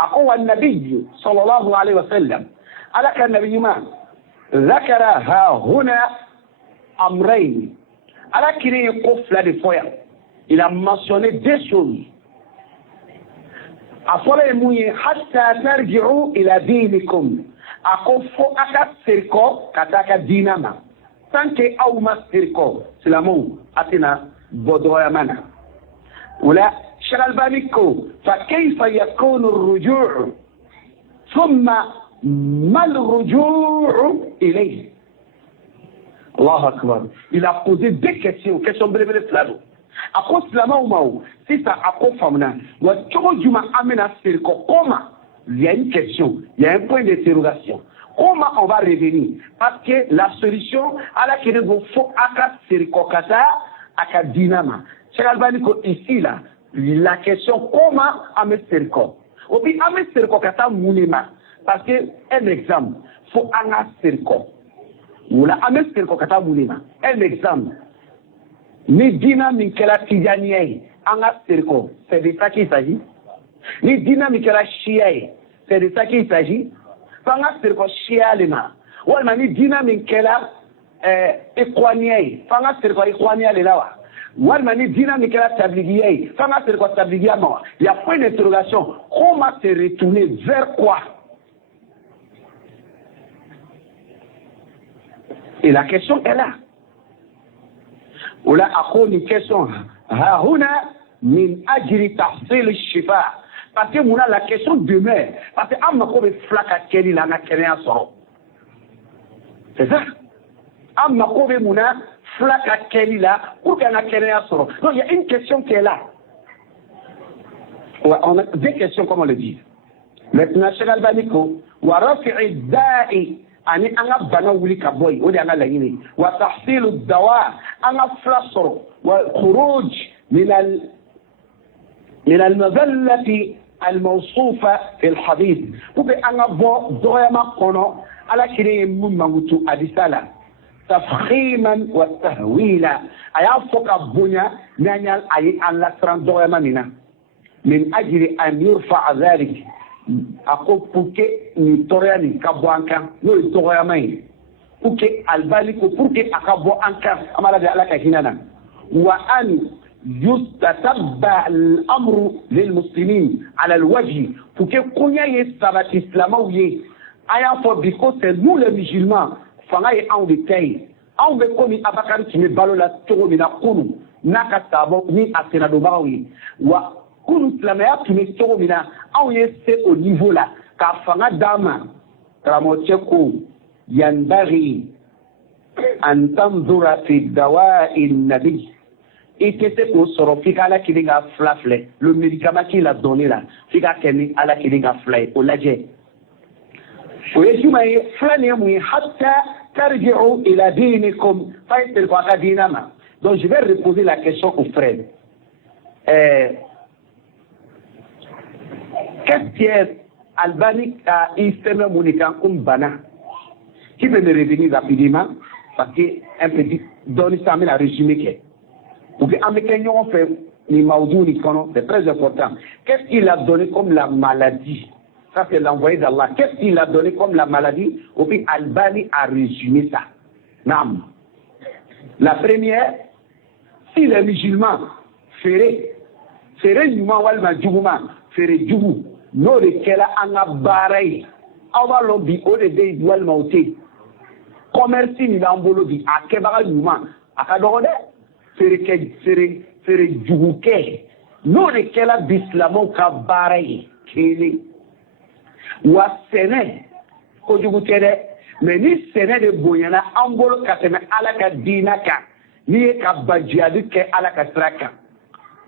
أقوى النبي صلى الله عليه وسلم ألك النبي ما ذكر ها هنا أمرين ألك يقف لدي فويا il a mentionné deux choses أفضل موي حتى ترجعوا إلى دينكم أقفوا أكا سيركو كتاكا دينما تنكي أو ما سيركو سلامو أتنا بدويا منا ولا شغل بالكو فكيف يكون الرجوع ثم ما الرجوع إليه. الله أكبر. Il a posé deux questions brèves flado. Ako slama ou mao, si ça ako famna, wa toko juma amena sirko comment? Il y a une question, il y a un point d'interrogation. Comment on va revenir? Parce que la solution à la qu'il faut aka sirko kata aka dinama. Cheikh Albani ko ici là. La question comment amer quoi? Ou bien amer quoi kata moulema parce que un exemple faut amer quoi ou la amer quoi kata moulema un exemple ni dina minkela tijaniye amer quoi c'est de ça qu'il s'agit ni dina minkela shiaye c'est de ça qu'il s'agit amer quoi shialema ou ni dina minkela ikwaniye amer quoi ikwaniya lelawa walma ni dina mikela tabligiye fanga c'est quoi tabligia moi il y a point d'interrogation comment se retourner vers quoi et la question est là ولا أقول question ها هنا من أجل تحصيل الشفاء parce que mon la question demeure parce que am ko be flaka keli la na kenya soro c'est ça am ko be muna flaka keli là pour qu'on a kenya soro. Donc il y a une question qui est là. Ouais, on a deux questions comme on le dit. Maintenant Cheikh Albani ko wa rafi'i da'i ani anga bana wuli ka boy o de anga la yini wa tahsilu dawa anga flasoro wa khuruj min المذلة الموصوفة في الحديث وبي أنا بو دوما قنو على كريم من موتو أديسالا تفخيما وتهويلا أيا فوق البنيا نانيال أي أن لا تران دوما منا من أجل أن يرفع ذلك أقول بوكي نتوريا نكابوانكا نو دوما بوكي الباليكو بوكي أكابوانكا أمالا دي ألاكا هنانا وأن يستتبع الأمر للمسلمين على الوجه pour que konya ye sabati islamaouye aya for because c'est nous les musulmans fanga ye en détail en be komi abakari kimi balola togo mina kunu naka sabo ni asena do bawi wa kunu islamaya kimi togo mina en ye c'est au niveau là ka fanga dama ramocheko yanbaghi an tanzura fi dawa'i an-nabi. Et que c'est pour soro fika ala kilinga flafle le médicament qu'il a donné là fika keni ala kilinga flay au laje ويجمع فلان يموي حتى ترجعوا إلى دينكم فايتر فاقا دينما. Donc je vais reposer la question aux frères. Qu'est-ce que Albani a istemé monikan bana qui peut me revenir rapidement parce que un petit donne ça mais la résumé que pour que américains ont fait ni maudou ni kono, c'est très important. Qu'est-ce qu'il a donné comme la maladie? Ça c'est l'envoyé d'Allah. Qu'est-ce qu'il a donné comme la maladie? Au puis Albani a résumé ça. Nam. La première, si les musulmans feraient humain walma djouma, feraient djoumou, no de kela anga baray, awa lobby o de dey walma ote, commerce ni lambolo bi akebara humain, akadorode. Fere juguke no de kela bislamo ka baray kele wa sene ko jugutede mais ni sene de boyana ambolo kateme alaka dinaka ni ka bajiadu ke alaka traka.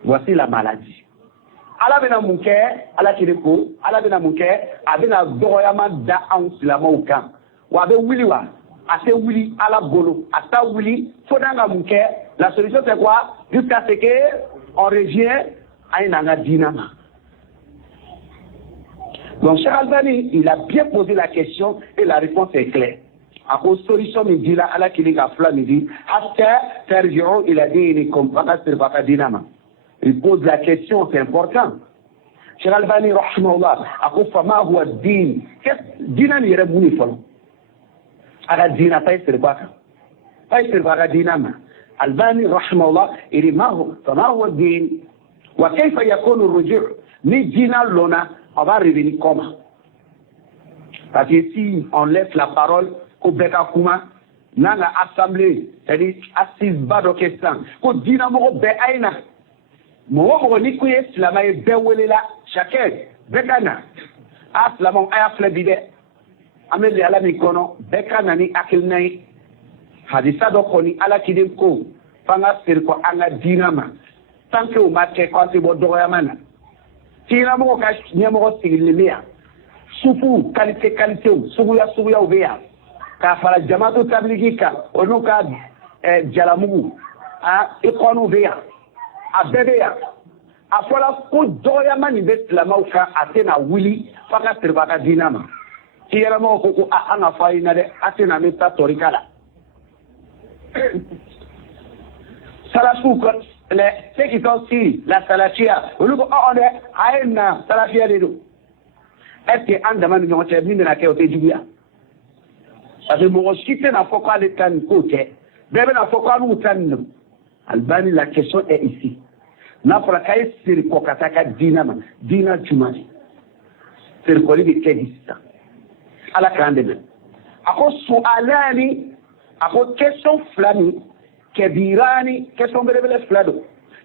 Voici la maladie. Ala bena munke ala kiriko ala bena munke abena doyama da an silamo kan wa be wiliwa assez wili à la bolo, à ta wili, faut dans la mouke. La solution c'est quoi? Jusqu'à ce qu'on revient à une anadinama. Donc, Cheikh Albani, il a bien posé la question et la réponse est claire. À cause de solution, il dit là, à la qu'il a flamme, il dit, il pose la question, c'est important. Cheikh Albani, rahimahullah, à cause de fama ou din, dina ni remouni folo. Aga dina, pas sur le baka. Pas sur le baka dinama. Albani, rahimahullah, il dit, fama ou din, wa kayfa yakunu rujur, ni dina lona, on va revenir comment? Parce que si on laisse la parole au Beka Kuma, dans l'assemblée, c'est-à-dire assise bas de question, qu'au dynamo be aina, moi, ni kuye, slama e bewele la, chacun, Bekana, aslamon aya flebide, ameli ala mikono, Bekana ni akilnai, hadisa do koni ala kidim ko, fanga sirko anga dinama, tant que au match, quand c'est bon doyamana. Tira mo ka nyamo sigilimiya sufu qualité suguya ubeya ka fara jamaatu tabligika onu ka jalamugu ikonu beya abebeya afola ko doya mani be islamaw ka atena wili faka tirbaka dinama tira mo ko anga faina de atena meta torikala salafu ko ceux qui sont si la salafia, on est à une salafia de nous. Est-ce qu'on demande de nous faire une activité du bien? Parce que mon site n'a pas quoi de temps côté, même n'a pas quoi nous temps. Albani, la question est ici. N'a pas qu'à essayer de kokataka dinama, dina jumani. C'est le collègue de Kédista. À la grande. À cause soualani, à cause question flami. كبيران كسم بربل فلادو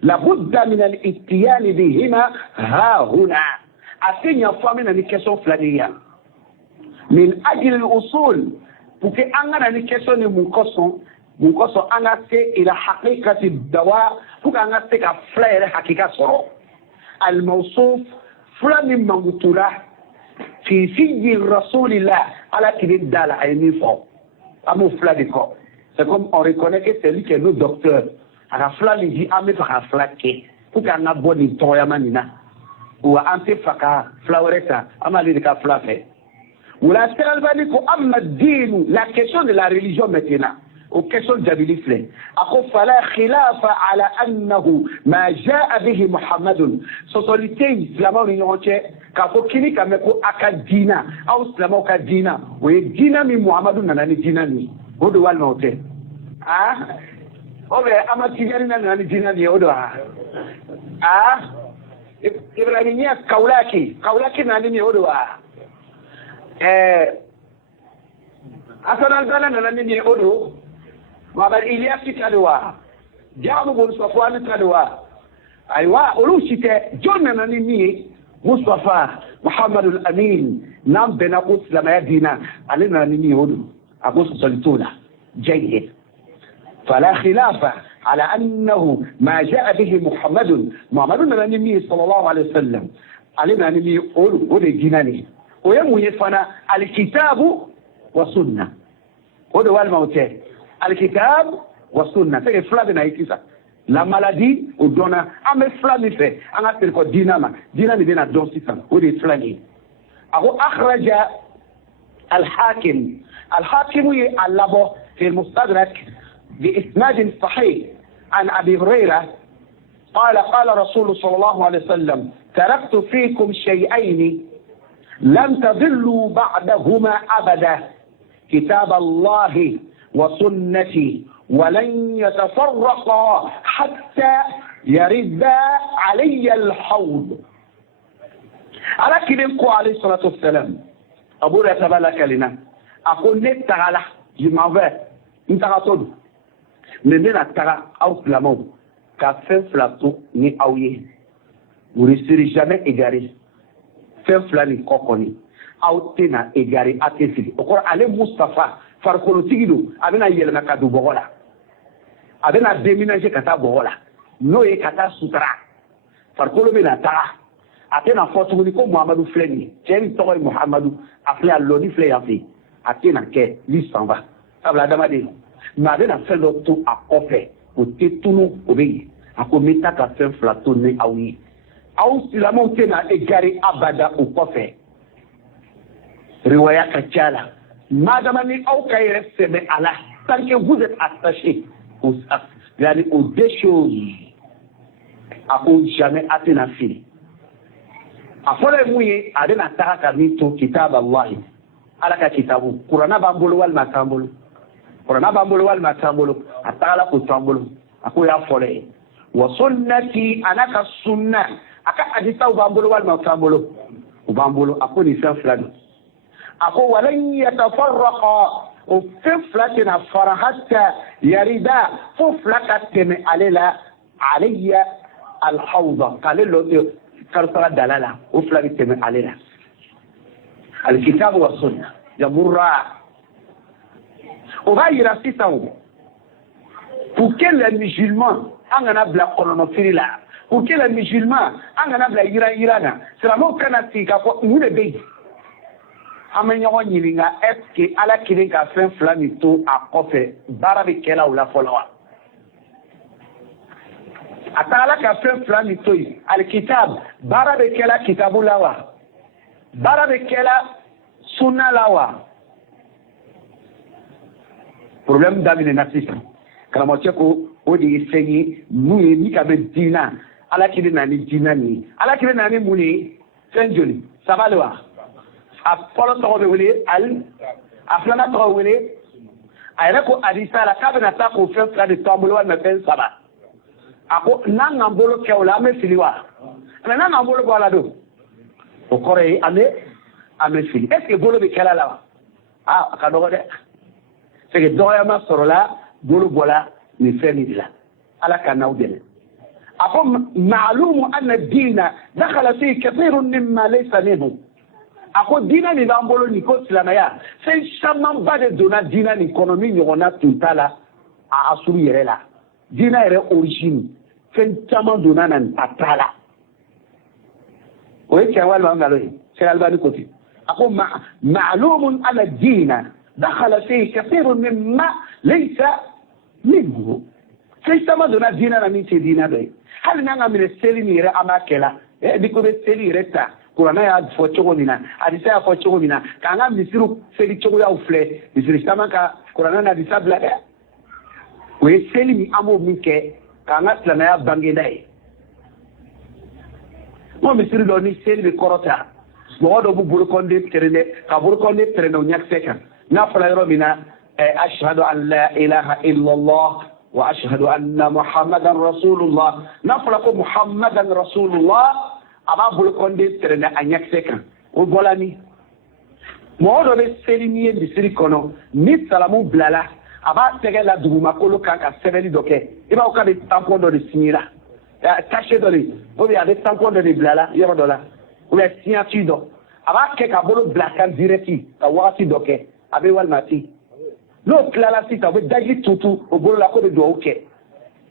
لابد من الاتيان بهما ها هنا أتين يفهمنا نكسم فلانية من أجل الأصول بكي أنا نكسم منقص أنا سي إلى حقيقة الدواء بكي أنا سي كفلا حقيقة صرو الموصوف فلان مغتورة في رسول الله على كده دال عيني فوق أمو فلادكو. C'est comme on reconnaît que c'est lui qui est notre docteur. Arafla lui dit, ah, mais Arafla qui pour qu'on a bon toyamanina. Ou ante faka, flaureta, amali de ka flafe. Ou la Albani ko amadinu, la question de la religion maintenant. Aux questions de Jabilifle. Ako fala khilafa ala annahu ma jaa bihi Muhammadun. Société islamo n'yonche ka ko kini ka meko akadina, au islamo ka dina. We dina mi Muhammadun nanani dina ni. Odo wal note obe amatijani na ni dina ni odo Ibrahimia kaulaki na ni odo asana albana na ni odo mabar Ilyasi kadwa jamu bon safwan kadwa aywa olushite jonna na ni Mustafa Muhammad al-Amin nam benaqut lama yadina alina ni odo أبو سلطونة جيد فلا خلاف على أنه ما جاء به محمد النبي صلى الله عليه وسلم علمنا أن يقول الجناني ويموي فنا الكتاب والسنة هو الموتى الكتاب والسنة في فلان هيكسا la maladie au donna ame flani fait anga tel dinama dinami bena donsisa o de flani ako akhraja الحاكم اللبو في المستدرك بإسناد صحيح عن أبي هريرة قال رسول صلى الله عليه وسلم تركت فيكم شيئين لم تضلوا بعدهما أبدا كتاب الله وسنتي ولن يتفرقا حتى يرد علي الحوض على كلمة عليه الصلاة والسلام أبو رتبالك لنا أقول نتغلا جمعوه نتغطون من نتغا أو فلامو كفن فلاتو ني أويه vous ne serez jamais égaré fin flani kokoni أو تنا égaré أتفلي أقول عليه مصطفى farkolo tigido abena yelma kadu bogola abena déménager kata bogola no e kata sutra farkolo bena ta atena foto ni ko Muhammadu fleni tieni toy Muhammadu afle allodi fle yafi atena ke lui s'en va sabula adamaden mais a bɛna fɛn dɔ to a kɔfɛ o tɛ tunu o bɛ yen a ko n bɛ taa ka fɛn fila to ni aw ye aw silamɛw tɛna egari abada o kɔfɛ riwaya ka ca la madama ni aw ka yɛrɛ sɛbɛ a la tant que vous êtes attaché aux deux choses a ko jamais a tɛna fili a fɔlɔ ye mun ye a bɛna taga ka min to kitab Allahi ala ka kitabu kuranna b'an bolo walima t'an bolo kuranna b'an bolo walima t'an bolo a tagala k'o to an bolo a ko y'a fɔlɔ ye wa sunnati ana ka sunna a ka hadisaw b'an bolo walima t'an bolo u b'an bolo a ko nin fɛn fila don a ko walan yatafarraqa o fɛn fila tɛna fara hatta yarida fo fila ka tɛmɛ ale la alayya alhawda k'ale lɔ karsara dalala o fila bɛ tɛmɛ ale la alkitabu wa sunna yamurra on va yira sisan pour que les musulmans an kana bila kɔnɔnɔfiri la pour que les musulmans an kana bila yira na silamɛw kana sigi k'a fɔ mun de bɛ yen an bɛ ɲɔgɔn ɲininka est ce que ala kelen ka fɛn fila min to a kɔfɛ baara bɛ kɛla o la fɔlɔ wa a tagala ka fɛn fila min to yen alkitab baara bɛ kɛla kitabu la wa baara bɛ kɛla sunna la wa problème daminɛna sisan karamɔgɔcɛ ko o de ye fɛn ye mun ye min ka bɛ diina ala kelen na ni diina nin ye ala kelen na ni mun ye fɛn joli saba le wa a fɔlɔ tɔgɔ bɛ wele ali a filanan tɔgɔ bɛ wele a yɛrɛ ko hadisa la k'a bɛna taa k'o fɛn fila de to an bolo walima fɛn saba a ko n'an k'an bolo kɛ o la an bɛ fili wa mais n'an k'an bolo bɔ a la don o kɔrɔ ye an bɛ fili est ce que bolo bɛ kɛla la wa a ka dɔgɔ dɛ c'est que dɔgɔyama sɔrɔla bolo bɔla nin fɛn nin de la ala ka n'aw dɛmɛ a ko ma'lumu anna diina dakhala fihi kathirun mimma laysa minhu a ko diina min b'an bolo nin ko silamɛya fɛn caman ba de donna diina nin kɔnɔ min ɲɔgɔnna tun t'a la a asuru yɛrɛ la diina yɛrɛ origine fɛn caman donna na a t'a la o ye tiɲɛ walima nkalon ye Sheikh Albani ko ten a ko ma'lumun anna diina dakhala fihi kathirun mimma laysa minhu fɛn caman donna diina na min tɛ diina dɔ ye hali n'an ka minɛ seli min yɛrɛ an b'a kɛ la ni ko bɛ seli yɛrɛ ta kuranna y'a fɔ cogo min na hadisa y'a fɔ cogo min na k'an ka misiriw seli cogoyaw filɛ misiri caman ka kuranna na hadisa bila dɛ o ye seli min an b'o min kɛ k'an ka silamɛya bangeda ye n ko misiri dɔ ni seli bɛ kɔrɔta mɔgɔ dɔ b'u bolokɔnden tɛrɛnɛ ka bolokɔnden tɛrɛnɛ o ɲakisɛ kan n'a fɔra yɔrɔ min na ashhadu an la ilaha illallah wa ashhadu anna muhammadan rasulullah n'a fɔra ko muhammadan rasulullah a b'a bolokɔnden tɛrɛnɛ a ɲakisɛ kan o bɔla min mɔgɔ dɔ bɛ seli n'i ye misiri kɔnɔ ni salamu bilala a b'a tɛgɛ la dugumakolo kan ka sɛbɛnni dɔ kɛ i b'a fɔ k'a bɛ tampon dɔ de signera cachet dɔ de ou bien a bɛ tampon dɔ de bila la yɔrɔ dɔ la ou bien signature dɔ a b'a kɛ k'a bolo bila kan direct ka wagati dɔ kɛ a bɛ walima ti n'o tilala sisan o bɛ daji tutu o bolo la ko bɛ dugawu kɛ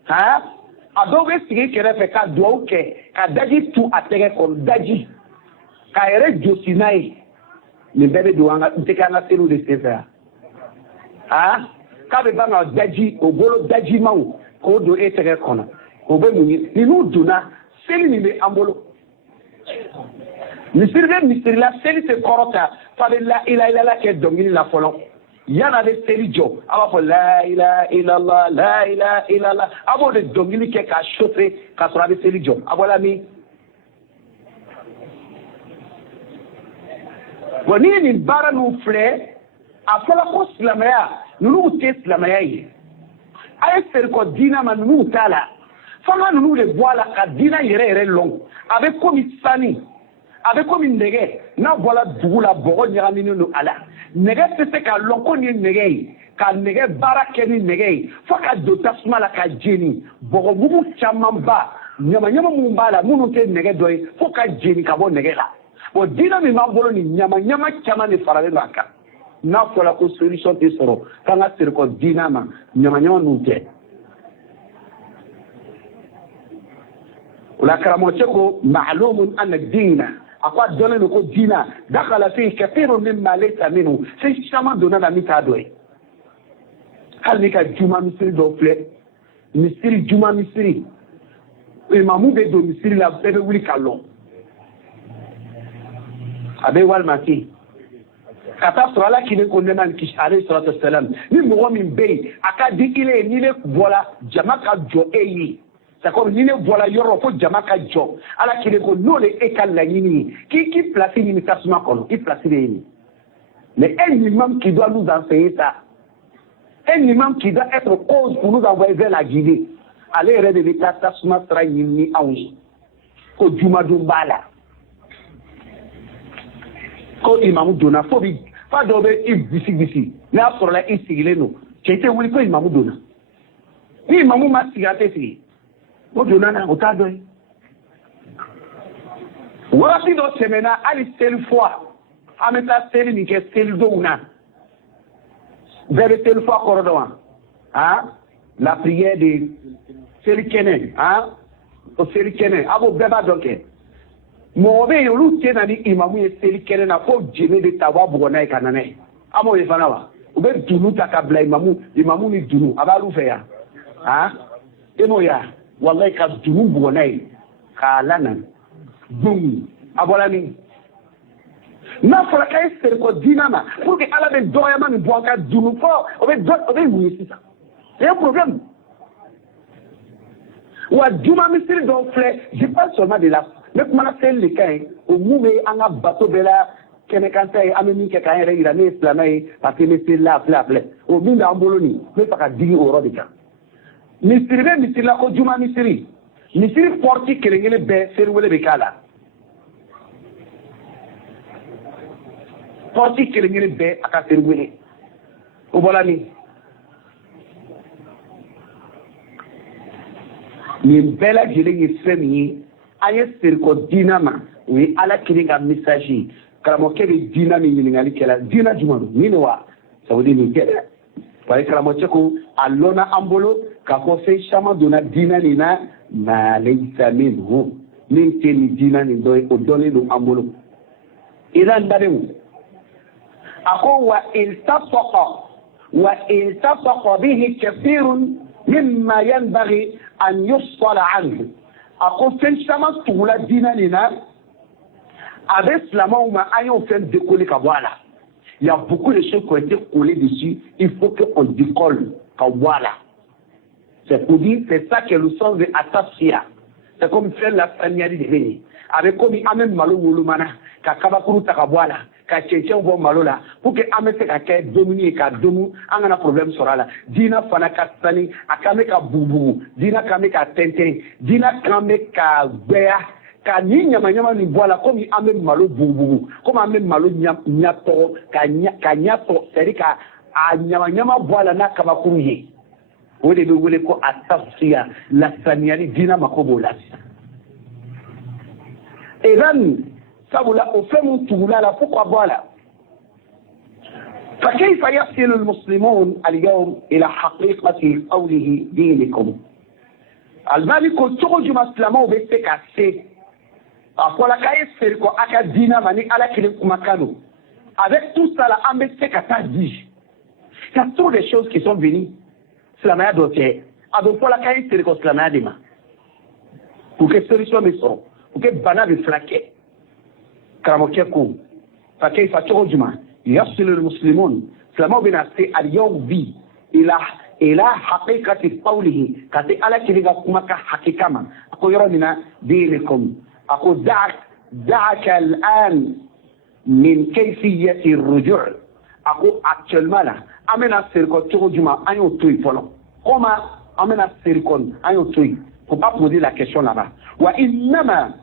a dɔw bɛ sigi kɛrɛfɛ ka dugawu kɛ ka daji tu a tɛgɛ kɔrɔ daji k'a yɛrɛ josi n'a ye nin bɛɛ bɛ don an ka n tɛ kɛ an ka seliw de sen fɛ yan k'a bɛ ban ka daji o bolo dajimaw k'o don e tɛgɛ kɔnɔ o bɛ mun ye ninnu donna seli min bɛ an bolo misiri bɛ misiri la seli tɛ kɔrɔta f'a bɛ la ilaha illallah kɛ dɔnkili la fɔlɔ yanni a bɛ seli jɔ a b'a fɔ la ilaha illallah la ilaha illallah a b'o de dɔnkili kɛ k'a chauffer k'a sɔrɔ a bɛ seli jɔ a bɔla min bon n'i ye nin baara ninnu filɛ a fɔra ko silamɛya ninnu tɛ silamɛya ye a ye serikɔ diina ma ninnu t'a la fanga ninnu de bɔ a la ka diina yɛrɛ yɛrɛ lɔn a bɛ komi sani a bɛ komi nɛgɛ n'a bɔra dugu la bɔgɔ ɲagaminen don a la nɛgɛ tɛ se k'a lɔn ko nin ye nɛgɛ ye ka nɛgɛ baara kɛ ni nɛgɛ ye fo ka don tasuma la ka jeni bɔgɔmugu camanba ɲamaɲama minnu b'a la minnu tɛ nɛgɛ dɔ ye fo ka jeni ka bɔ nɛgɛ la bon diina min b'an bolo nin ɲamaɲama caman de faralen don a kan n'a fɔra ko solution tɛ sɔrɔ k'an ka serikɔ diina ma ɲamaɲama ninnu tɛ o la karamɔgɔcɛ ko ma'lumun anna diina a ko a dɔnnen don ko diina dakhala fihi kathirun mimma laysa minhu fɛn caman donna la min t'a dɔ ye hali ka juma misiri dɔ filɛ misiri juma misiri imamu bɛ don misiri la bɛɛ bɛ wuli ka lɔ a bɛ walima ten ka taa sɔrɔ ala kelen ko nɛma ni kisi ale sɔrɔtɔ sɛlɛm ni mɔgɔ min bɛ yen a ka di ile ye ni ne bɔra jama ka jɔ e ye d'accord ni ne bɔra yɔrɔ fo jama ka jɔ ala kelen ko n'o de e ka laɲini ye k'i place ɲini tasuma kɔnɔ i place de ye nin mais un imam qui doit nous enseigner ça un imam qui doit être cause pour nous envoyer vers la guidée ale yɛrɛ de bɛ taa tasuma sira ɲini ni anw ye ko jumadon b'a la ko imamu donna fo bi fa dɔw bɛ i bisi n'a sɔrɔla i sigilen don cɛ tɛ wuli ko imamu donna ni imamu ma sigi a tɛ sigi o donna na o t'a dɔn ye wagati dɔ tɛmɛna hali seli fɔ an bɛ taa seli min kɛ selidenw na bɛɛ bɛ seli fɔ kɔrɔ dɔn wa la prière de seli kɛnɛ o seli kɛnɛ a b'o bɛɛ b'a dɔn kɛ mɔgɔ bɛ yen olu tɛ na ni imamu ye seli kɛnɛ na fo jene de ta b'a bugɔ n'a ye ka na n'a ye an m'o ye fana wa u bɛ dunu ta ka bila imamu ni dunu a b'alu fɛ yan e m'o ye wa walayi ka dunu bugɔ n'a ye k'a lana dun a bɔra min n'a fɔra k'a ye serikɔ diina ma pour que ala bɛ dɔgɔyama nin bɔ an ka dunu fɔ o bɛ mun ye sisan c'est un problème wa juma misiri dɔw filɛ je parle seulement de la ne kumana seli de ka ɲi o mun bɛ an ka bato bɛɛ la kɛnɛkanta ye an bɛ min kɛ k'an yɛrɛ yira ne ye silamɛ ye parce que ne seli la a filɛ o min b'an bolo nin n bɛ fɛ ka digi o yɔrɔ de kan misiri bɛ misiri la ko juma misiri pɔrɔti kelen kelen bɛɛ seriwele bɛ k'a la pɔrɔti kelen kelen bɛɛ a ka seriwele o bɔra min nin bɛɛ lajɛlen ye fɛn min ye an ye serikɔ diina ma o ye ala kelen ka message ye karamɔgɔkɛ bɛ diina min ɲininkali kɛla diina jumɛn don nin wa sabudi nin tɛ dɛ bari karamɔgɔcɛ ko a lɔnna an bolo k'a fɔ fɛn caman donna diina nin na ma laysa minhu min tɛ nin diina nin dɔ ye o dɔnnen don an bolo iran dadenw a ko wa iltafaqa bihi kathirun mimma yanbaghi an yufsala anhu a ko fɛn caman tugula diina nin na a bɛ silamɛw ma an y'o fɛn décoller ka bɔ a la il y a beaucoup de choses qui ont été collées dessus il faut qu'on décolle ka bɔ a la c'est pour dire c'est ça que le sens de atafia c'est comme faire la saniyali de bɛ yen a bɛ komi an bɛ malo wolomana ka kabakuru ta ka bɔ a la ka cɛncɛnw bɔ malo la pour que an bɛ se ka kɛ domuni ye ka domu an kana problème sɔrɔ a la diina fana ka sani a kan bɛ ka bugubugu diina kan bɛ ka tɛntɛn diina kan bɛ ka gbɛya ka ni ɲamaɲama nin bɔ a la komi an bɛ malo bugubugu komi an bɛ malo ɲatɔgɔ ka ɲatɔ c'est-à-dire ka a ɲamaɲama bɔ a la n'a kabakuru ye o de bɛ wele ko a tafsiya lasaniyali diina mako b'o la sisan idan sabula o fɛn min tugula la fo ka bɔ a la فكيف يصل المسلمون اليوم إلى حقيقة قوله دينكم albani ko cogo juma silamɛw bɛ se ka se a fɔla k'a ye serikɔ a ka diina ma ni ala kelen kumakan don avec tout ça là an bɛ se ka taa di il y a trop de choses qui sont venues silamɛya dɔ tɛ a bɛ fɔla k'a ye serikɔ silamɛya de ma pour que solution bɛ sɔrɔ pour que bana bɛ furakɛ karamɔgɔkɛ ko فكيف cogo juma يصل المسلمون silamɛw bɛna se اليوم bi إلى حقيقة قوله كتي على كلمة كما حقيقة ما أقول يروننا دينكم أقول دعك الآن من كيفية الرجوع أقول أكتل مالا أمنا سيركون تغجما أنيو توي فلو كما أمنا سيركون أنيو توي faut pas poser la question là-bas وإنما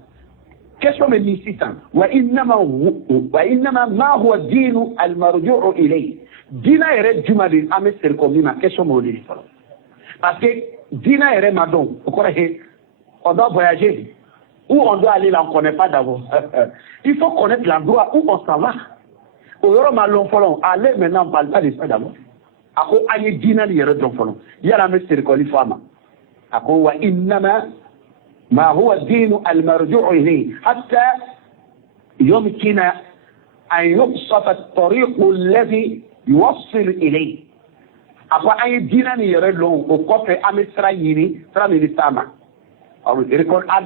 question من نسيسان وإنما ما هو الدين المرجوع إليه dina yɛrɛ juma de an bɛ serikɔ min ma question m'o de fɔlɔ parce que dina yɛrɛ ma dɔn o kɔrɔ ye on doit voyager où on doit aller là on connaît pas d'abord il faut connaître l'endroit où on s'en va o yɔrɔ ma lɔn fɔlɔ aller maintenant on parle pas de ça d'abord a ko an ye dina ni yɛrɛ dɔn fɔlɔ yala an bɛ serikɔli fɔ a ma a ko wa innama ma huwa dinu almarju'u ilayhi hatta yumkina an yuqsafa at-tariqu alladhi يوصل إليه Après, un dîner n'y aurait long, au coffre, Amestra Yini, Sama.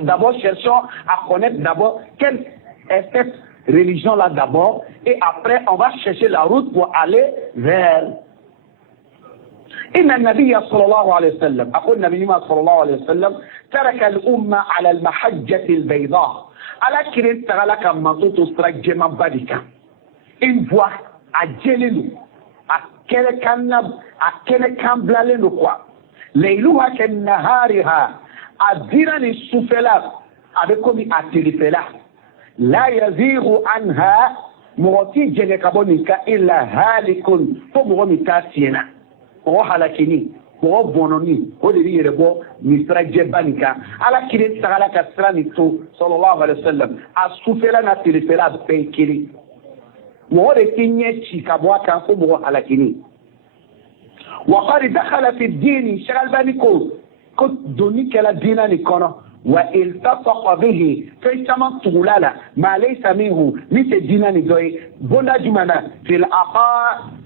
D'abord, cherchons à connaître d'abord quelle est cette religion-là d'abord, et après, on va chercher la route pour aller vers. إن النبي صلى الله عليه وسلم أقول النبي صلى الله عليه وسلم ترك الأمة على المحجة البيضاء على كريت تغلق منطوط استرجم بدك إن فوا أجللو أكل كان بلالنو كوا ليلها كنهارها أدينا السفلا أبكم أتلفلا لا يزيغ عنها موتي جنكابونيكا إلا هالك فمغمتا سينا o halakini o bononi o de yirebo misra jebanika ala kire tagala ka srani to sallallahu alaihi wasallam asufela na tilifela pekiri mo de tinye chi kabwa kan ko mo halakini wa qad dakhala fi ad-din shagal baniko ko doni kala dina ni kono والتصق به في سما طولala ما ليس منه مثل دينان دوي بونا جمانا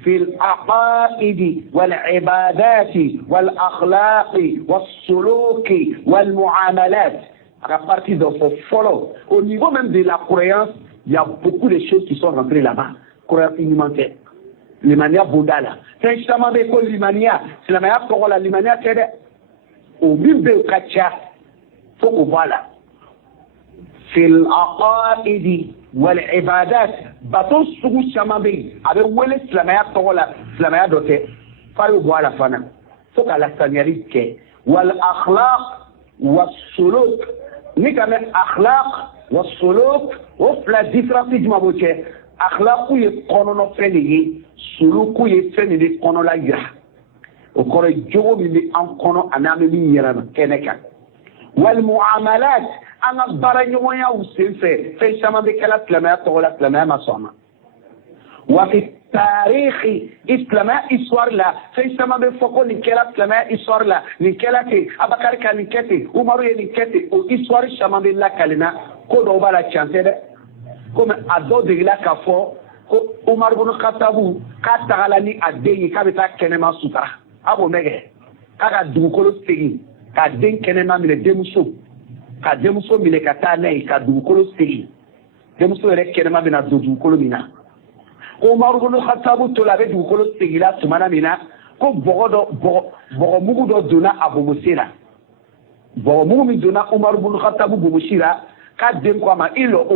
في العقائد والعبادات والأخلاق والسلوك والمعاملات. À partir de ce follow, au niveau même de la croyance, il y a beaucoup de choses qui sont rentrées là-bas. Croyance inimentaire. Limania Bundala. C'est justement des choses limania. C'est la meilleure parole à limania, c'est au Bible Kacha. فوق فوالا في العقائد والعبادات بطل سوق شمامي أبي ولا سلامات طولا سلامات دوتة فارو فوالا فانا فوق على سنيريك والأخلاق والسلوك نكمل أخلاق والسلوك وفلا ديفرنس جمع بوجه أخلاق يقانون فنيه سلوك يفنيه قانون لا يرى وكره جو من أنقانون أنا من يرانا كنكا والمعاملات أنا بريويا وسيفة في شما بكلا سلامات ولا سلامات ما صام وفي التاريخ إسلامات إسوار لا في شما بفوق نكلا سلامات إسوار لا نكلا كي أبكر كان نكتي عمر ينكتي وإسوار شما بالله كلنا كل أوبالا شانتة كم أدو ديلا كفو عمر بن الخطاب كاتغالني أدي كابتا كنما سوترا أبو مجه كاكا دوكولو سيجي ka den kɛnɛma minɛ denmuso minɛ ka taa n'a ye ka dugukolo segi denmuso yɛrɛ kɛnɛma bɛna don dugukolo min na ko Umaru bin Khattabu to la a bɛ dugukolo segila tumana min na ko bɔgɔmugu dɔ donna a bomosi la bɔgɔmugu min donna Umaru bin Khattabu bomosi la k'a den ko a ma i lɔ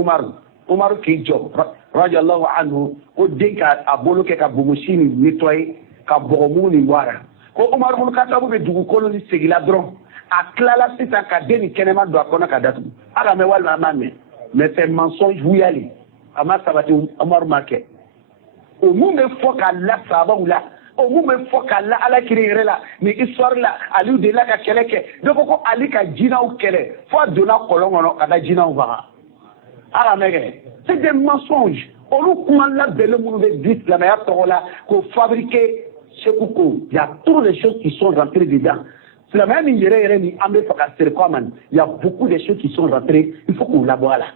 Umaru k'i jɔ radiyallahu anhu ko den ka a bolo kɛ ka bomosi nin nettoyer ka bɔgɔmugu nin bɔ a la ko Umaru bin Khattabu bɛ dugukolo ni segila dɔrɔn a tilala sisan ka den ni kɛnɛma don a kɔnɔ ka datugu ala mɛ walima a ma mɛn mais c'est mensonge wuyali a ma sabati Umaru ma kɛ o mun bɛ fɔ ka la sahabaw la o mun bɛ fɔ ka la alakiri yɛrɛ la ni histoire la Aliyu delila ka kɛlɛ kɛ dɔ ko ko Ali ka jinɛw kɛlɛ fo a donna kɔlɔn kɔnɔ ka taa jinɛw faga ala mɛ kɛ c'est des mensonges olu kuma labɛnlen minnu bɛ di silamɛya tɔgɔ la k'o fabriquer Sekouko, il y a trop de choses qui sont rentrées dedans. C'est la même il y a beaucoup de choses qui sont rentrées. Il faut qu'on l'aborde là.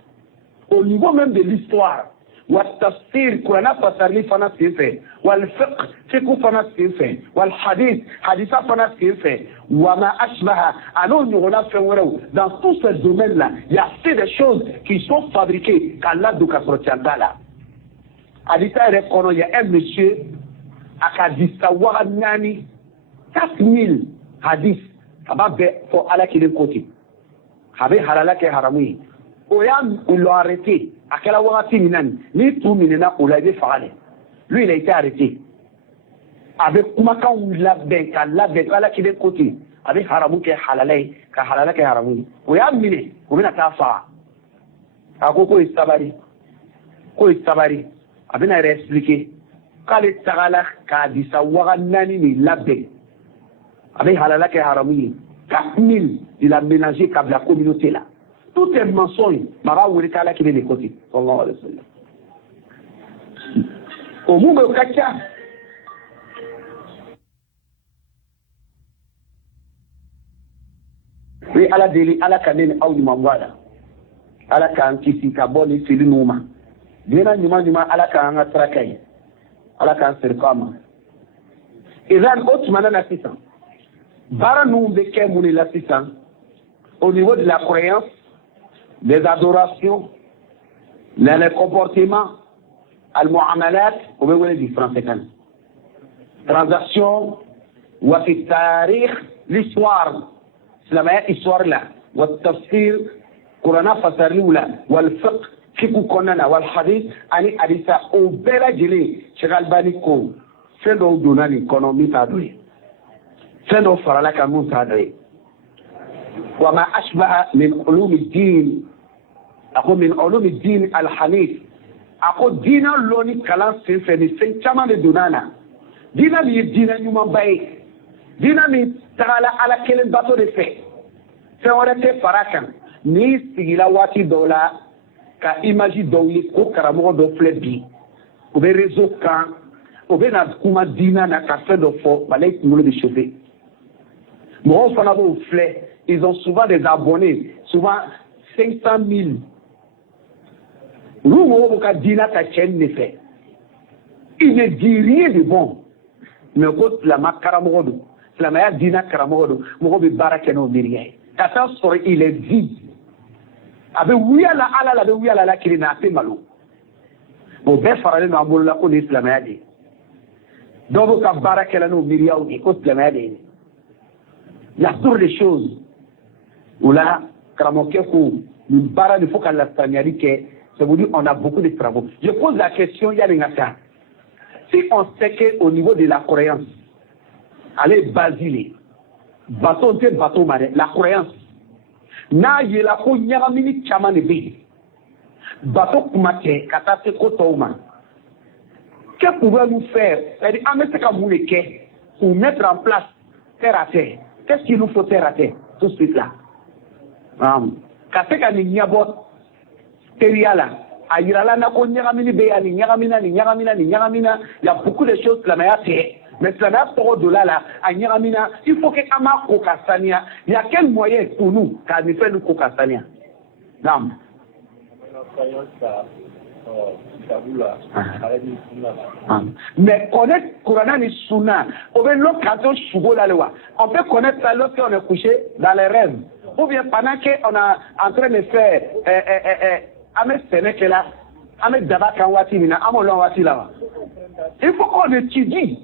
Au niveau même de l'histoire, والتفسير قرآن فسرني فنا سيفه والفقه فقه فنا سيفه والحديث حديث فنا سيفه وما أشبه أنو نغلا فورو dans tous ces domaines là il y a des choses qui sont fabriquées qu'Allah doit sortir là. Adita reconnaît il y a un monsieur akadisa waranani 4000 hadith ababe fo ala kile koti habe halala ke haramui oyam il l'a arrêté akela wakati minani ni tout minena olabe fale lui il a été arrêté avec kuma kan la ben ala kile koti avec haramu ke halalai ka halala ke haramui oyam mine o bina ta fa akoko istabari abina expliquer kale tagala ka disa waganani ni labbe avec halala ke haramui 4000 il a ménagé comme la communauté là tout est mensonge mara wuri kala ki de côté sallallahu alayhi wasallam o mu be kacha wi ala deli ala kanene awdi mamwala ala kan kisi ka boni filinuma dina nyuma ala kan nga trakai ala kan sirkama Iran autrement l'assistant. Bara nous de l'assistant au niveau de la croyance, des adorations, les comportements, al-mu'amalat, on veut voir les différences. Transactions, ou l'histoire, c'est la meilleure histoire là, ou tafsir, Qur'an fasari ou là, ou al-fiqh, fiqh konana, ou al-hadith, ani haditha, au bela jili, Cheikh Baniko, fait d'eau donner l'économie tadoué, fait d'eau fara la kamou tadoué. وما أشبه من علوم الدين أقول من علوم الدين الحنيف أقول دينا لوني كلام سيفني سينشما لدونانا دينا مي دينا يوم باي دينا مي تعالى على كلام باتو دفع سوارته فراكان ني سيلا واتي دولا كا إيماجي دولي كو كرامو دو فلبي وبي ريزو كان وبي نادكوما دينا نكاسة دو فو بالك مولو دي شوفي مو فنابو فلي. Ils ont souvent des abonnés, souvent 500 000. Nous, on a dit que ta chaîne n'est fait. Il ne dit rien de bon. Mais quand la makaramodo, la maya dina karamodo, mon be barakeno miria. Kata sori il est vide. Abe wuya la ala la be wuya la kiri na pe malo. Bon be farale no amul la ko ni islamaya di. Donc ka barakela no miria ou ko islamaya di. Il y a toujours des choses. Ou là, Kramokekou, une barre de faux à la Staniarike, ça veut dire qu'on a beaucoup de travaux. Je pose la question, il y a des gars. Si on sait qu'au niveau de la croyance, allez, Basile, bateau, la croyance, na yela ko nyagamini chama ne be. Bateau kumate, katase kotouma. Que pouvons-nous faire? C'est-à-dire, pour mettre en place terre à terre. Qu'est-ce qu'il nous faut terre à terre? Tout de suite là. Kaseka ni nyabot teriala ayirala na ko nyagamini be ya ni nyagamina il y a beaucoup de choses la maya fait mais ça n'a pas de là à nyagamina il faut que ama ko kasania il y a quel moyen pour nous quand nous fait nous ko kasania nam mais connaître Coran et Sunna on peut l'occasion sugo la loi on peut connaître ça lorsqu'on est couché dans les rêves. Ou bien pendant qu'on est en train de faire Ahmed Sénékela, Ahmed Dabakan Watimina, Amolon Watilava. Il faut qu'on étudie.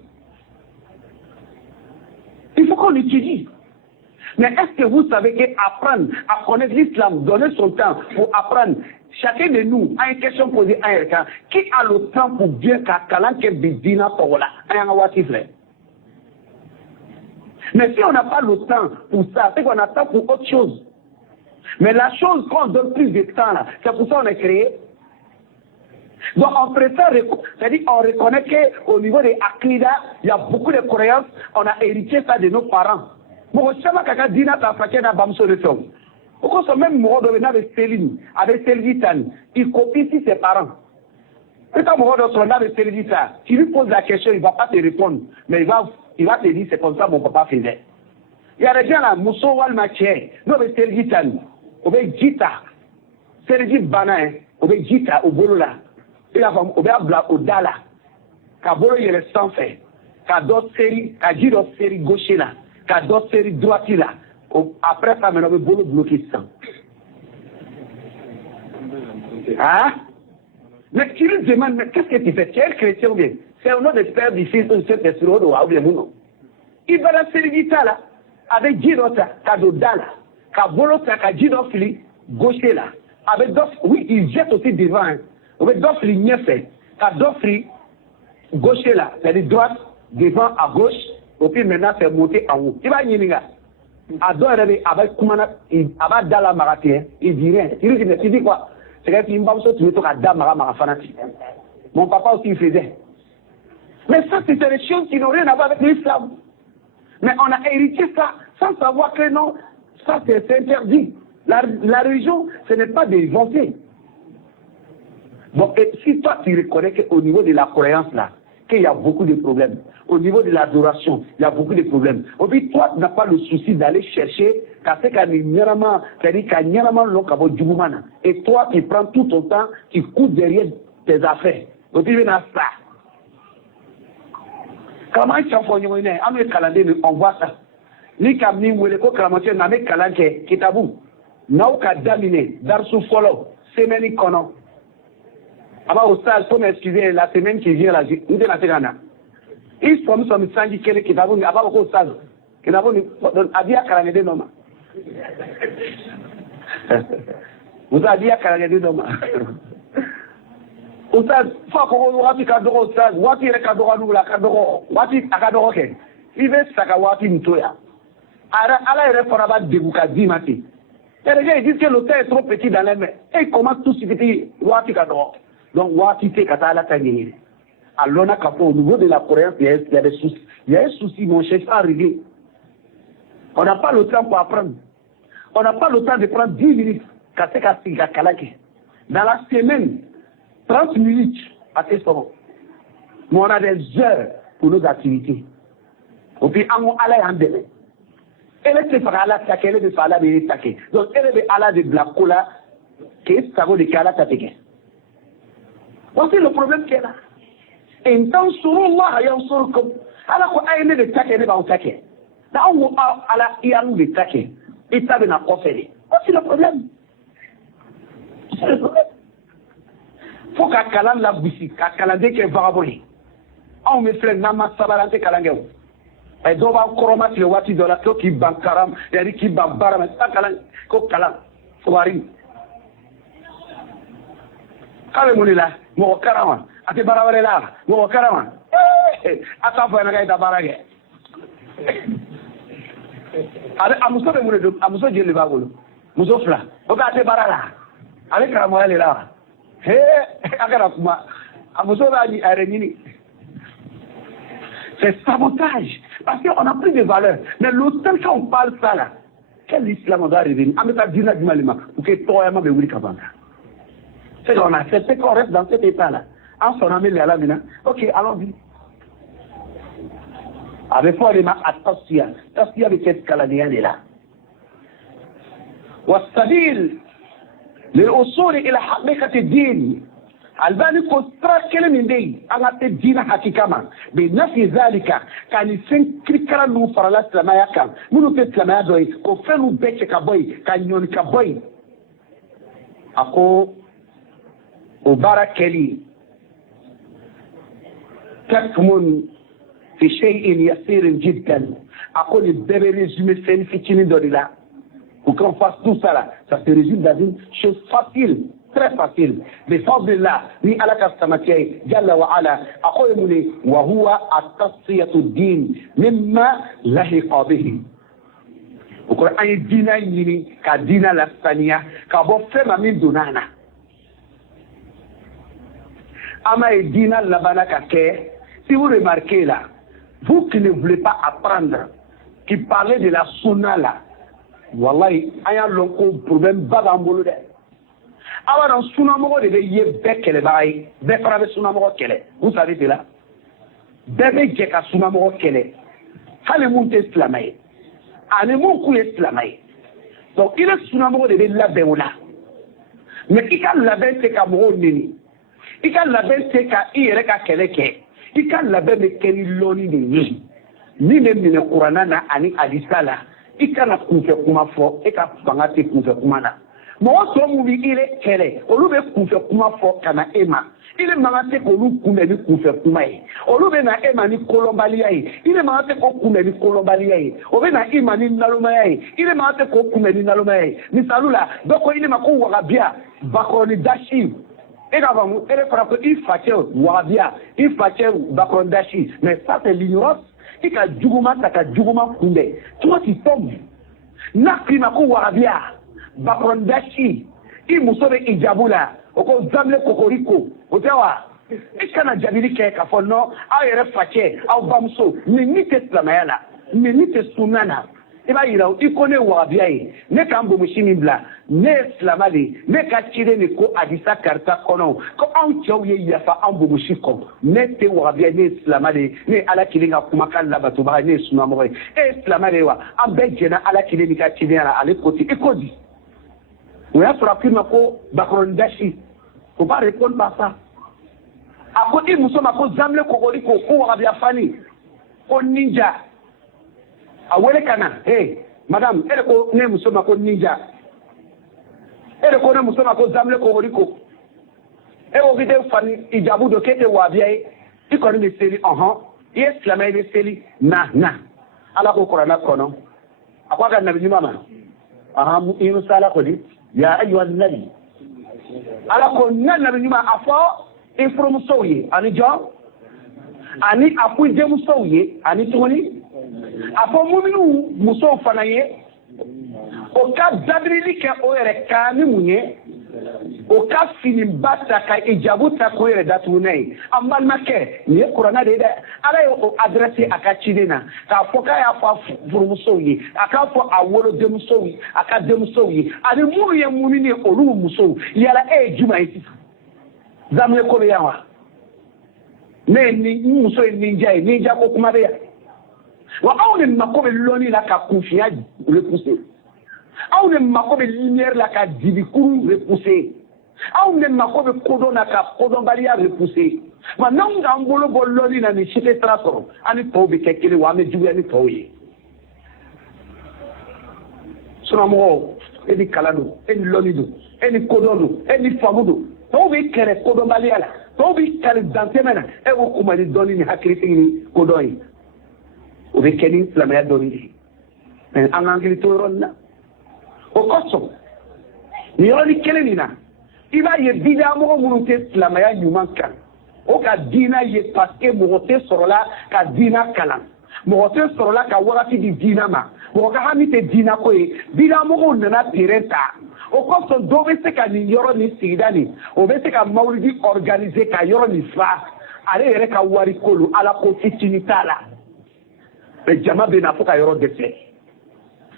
Il faut qu'on étudie. Mais est-ce que vous savez qu'apprendre à connaître l'islam, donner son temps pour apprendre, chacun de nous a une question posée à quelqu'un, qui a le temps pour bien qu'Akalanke Bidina Togola, un Watifle. Mais si on n'a pas le temps pour ça, c'est qu'on a le temps pour autre chose. Mais la chose qu'on donne plus de temps là, c'est pour ça qu'on est créé. Donc on préfère, c'est-à-dire on reconnaît qu'au niveau des Akida, il y a beaucoup de croyances, on a hérité ça de nos parents. Bon, je sais pas quand Dina t'a fait un bamso de film. Pourquoi ce même mot de avec Céline, avec Céline, il copie ici ses parents. Et quand mot de son avec Céline, tu lui poses la question, il ne va pas te répondre, mais il va te dire c'est comme ça mon papa faisait. Il y a des gens là, Mousso Walmaché, nous avec Céline, on veut Gita, Céline Banin, on veut Gita au bolo là. Il a fait au bla au dala. Ka bolo il est sans fait. Ka d'autres séries, ka dit d'autres séries gauche là, ka d'autres séries droite là. Après ça maintenant le bolo bloqué sans. Hein? Mais tu lui demandes, mais qu'est-ce que tu fais? Tu es chrétien ou bien? C'est un nom de père du fils de cette esprit ou bien non? Il va la série Gita là, avec Girota, ka do dala, ka bolo ka dit d'autres fili gauche là. Avec d'autres, oui, il jette aussi devant. Hein. Avec d'autres lignes fait, à d'autres gauche là, c'est-à-dire droite, devant à gauche, et puis maintenant c'est monter en haut. Il va y aller à d'autres avec Koumana, il va dans la marathon, il dit rien. Il dit quoi? C'est qu'il me dit tu veux tout à Damara Marafanati. Mon papa aussi il faisait. Mais ça, c'est des choses qui n'ont rien à voir avec l'islam. Mais on a hérité ça sans savoir que non, ça c'est interdit. La religion, ce n'est pas d'inventer. Bon, et si toi tu reconnais qu'au niveau de la croyance là, qu'il y a beaucoup de problèmes, au niveau de l'adoration, il y a beaucoup de problèmes. Et puis toi tu n'as pas le souci d'aller chercher, et toi tu prends tout ton temps, tu cours derrière tes affaires. Et puis ça. Comment tu as fait un calendrier, on voit ça. Ni kam ni wele ko karamati na me kalanke kitabu. Naw ka damine darsu folo semaine kono. Aba oustaz faut m'excuser la semaine qui vient là, nous la tegana. Il faut me sangi kele kitabu ni aba ko oustaz. Kitabu ni abia kalangede noma. Vous abia kalangede noma. Oustaz, fa ko wati ka do oustaz, wati re ka do la ka do, wati akado ke. Ibe saka wati mtoya. Allah est réformable de Boukadimati. Et les gens ils disent que l'hôtel est trop petit dans les mains. Et ils commencent tout de suite Wati Kadoro. Donc Wati Tekatala Tangini. Alors on a capé au niveau de la croyance, il y a des soucis. Il y a un souci, mon chef, à régler. On n'a pas le temps pour apprendre. On n'a pas le temps de prendre 10 minutes. Dans la semaine, 30 minutes à ce moment. Mais on a des heures pour nos activités. Et puis, on a un délai. Elle est faire la take, elle est faire la take. Donc elle est à de blacola qui est ça de kala take. Voici le problème qu'elle a. Et tant sur Allah yansurkum. Alors qu'on a aimé de take, elle est pas take. Là on a à la ian de take. Et ça vient à conférer. Voici le problème. C'est le problème. Faut qu'à kalan la boutique, qu'à kalandé qui est varaboli. On me fait nama sabalante kalangeo. Et donc, on commence le wati de la qui bankaram, et qui bambaram, et ça, ko kalam, soirée. Quand on est là, mon karaman, à te baravare là, mon karaman, à ta fois, on a baragé. À Moussa de Moulé, à Moussa de Lebagolo, Moussoufla, on va te barala, avec Ramoel là. Hé, Agarakuma, à Moussa de Arenini. C'est sabotage. Parce qu'on a pris des valeurs. Mais l'autre, quand on parle ça là, quel islam on doit arriver? On va dire du malima. Pour que toi et moi, nous avons c'est qu'on a fait, c'est qu'on reste dans cet état-là. En son ami, les alamina. Ok, allons-y. Avec foi, les mains à Tassia. Tassia avec cette caladéenne est là. والسبيل للوصول إلى حقيقة الدين albani ko tra kele min dey anga te dina hakikama be nafi zalika kan sen krikara lu farala islamaya kan munu te islamaya doy ko fenu becce ka boy kan nyon ka boy ako o barakeli takmun fi shay'in yasir jiddan ako le bébé résumé sen fitini dorila pour qu'on fasse tout ça là ça se résume dans une chose facile. Très facile. بفضل ni ala kastamatiye jalla wa ala aqul muni wa huwa at-tasfiyatu ad-din mimma lahiqa bihi. Ko ay dina yini ka dina la sania ka bo fema min donana. Ama e dina la bana ka ke. Si vous remarquez là, vous qui ne voulez pas apprendre, qui parlez de la sunna là, wallahi aya loko problème bagambolo de. Alors, sunamoko de ye bekele baye, befrabe sunamoko kele. Vous savez cela? Bébé jeka sunamoko kele. Hale monte islamay. Ane mon kou islamay. Donc, il est sunamoko de la beola. Mais il a la bête ka mo nini. Il a la bête ka ire ka keleke. Il a la bête keni loni de ni. Ni même ni Qur'ana na ani hadisala. Il a na kufe kuma fo, e ka fangate kufe kuma na. Moi, il est quel au lieu de couper comment fort kana ema. Il est manqué pour nous couper du couper comment. Au lieu de na ema ni colombaliaï. Il est manqué pour couper du colombaliaï. Au lieu na ema ni nalumaï. Il est manqué pour couper du nalumaï. Mais salula. Donc il est manqué warabia. Bakroni dashi. Et là vous, elle est frappée. Il fâche warabia. Il fâche bakroni dashi. Mais ça c'est l'ignorance. Il a djouguma taka djouguma kunde. Toi tu tombes. Nakri mako warabia. Bakrondashi I musobe ijabula oko zamle kokoriko otewa ikana jabili ke ka fonno ayere fache au bamso ni nite islamayana ni nite sunana iba yira ikone wa biaye ne kambo mushimi bla ne islamali ne ka chire ni ko adisa karta kono ko an chawye yafa ambo mushiko ne te wa biaye ne islamali ne ala kilinga kumaka labatu ba ne sunamo e islamali wa ambejena ala kilinga chidera ale koti ikodi. On a frappé ma ko bakrondashi. Faut pas répondre par ça. À côté nous sommes à cause zamle kokoriko ko wabia fani. ko ninja a wele kana madame ere ko ne muso ma ko ninja ere ko ne muso ma ko zamle ko horiko o gide fani ijabu do kete wabiya i ko ni seli ye islamai ni seli na ala ko qur'ana kono akwa ga nabi mama in sala ko di ya ayyuhan nabi ala ko nan nabi ma afo ifrum soye ani jo ani apu jemu soye ani toni afo muminu muso fana ye o ka dadrili ke o yere kani munye o ka fini bata ka ijabu ta ko yere datu nei amma make ni qur'ana de ala yo adresse aka chidena ka foka ya fa furu soyi aka fo awolo dem soyi aka dem soyi ani muru ye mumini olu muso yala juma isi zamle ko yawa ne ni muso ninja ko kuma be ya wa awne makobe loni la ka confiya repousser awne makobe lumière la ka dibikuru repousser awne makobe kodo na ka kodo balia repousser ma nanga ngolo boloni na ni chite trasoro ani tobe kekele wa me juya ni toye sonamo eni kalado eni lonido eni kodono eni famudo tobe kere kodo balia la tobe kere dantemena e wo kuma ni doni ni hakiri ni kodoi o be keni islamaya doni en angangili to ronna o koso ni yoni keleni na iba ye bida mo munute islamaya nyuman kan o ka dina ye paske mo te sorola ka dina kalan mo te sorola ka warati di dina ma mo ka hamite dina ko e bida mo nana pirenta o koso do be se ka ni yoro ni sigidani o be se ka maulidi organiser ka yoro ni fa ale yere ka wari kolu ala ko fitinitala be jama be na foka yoro dese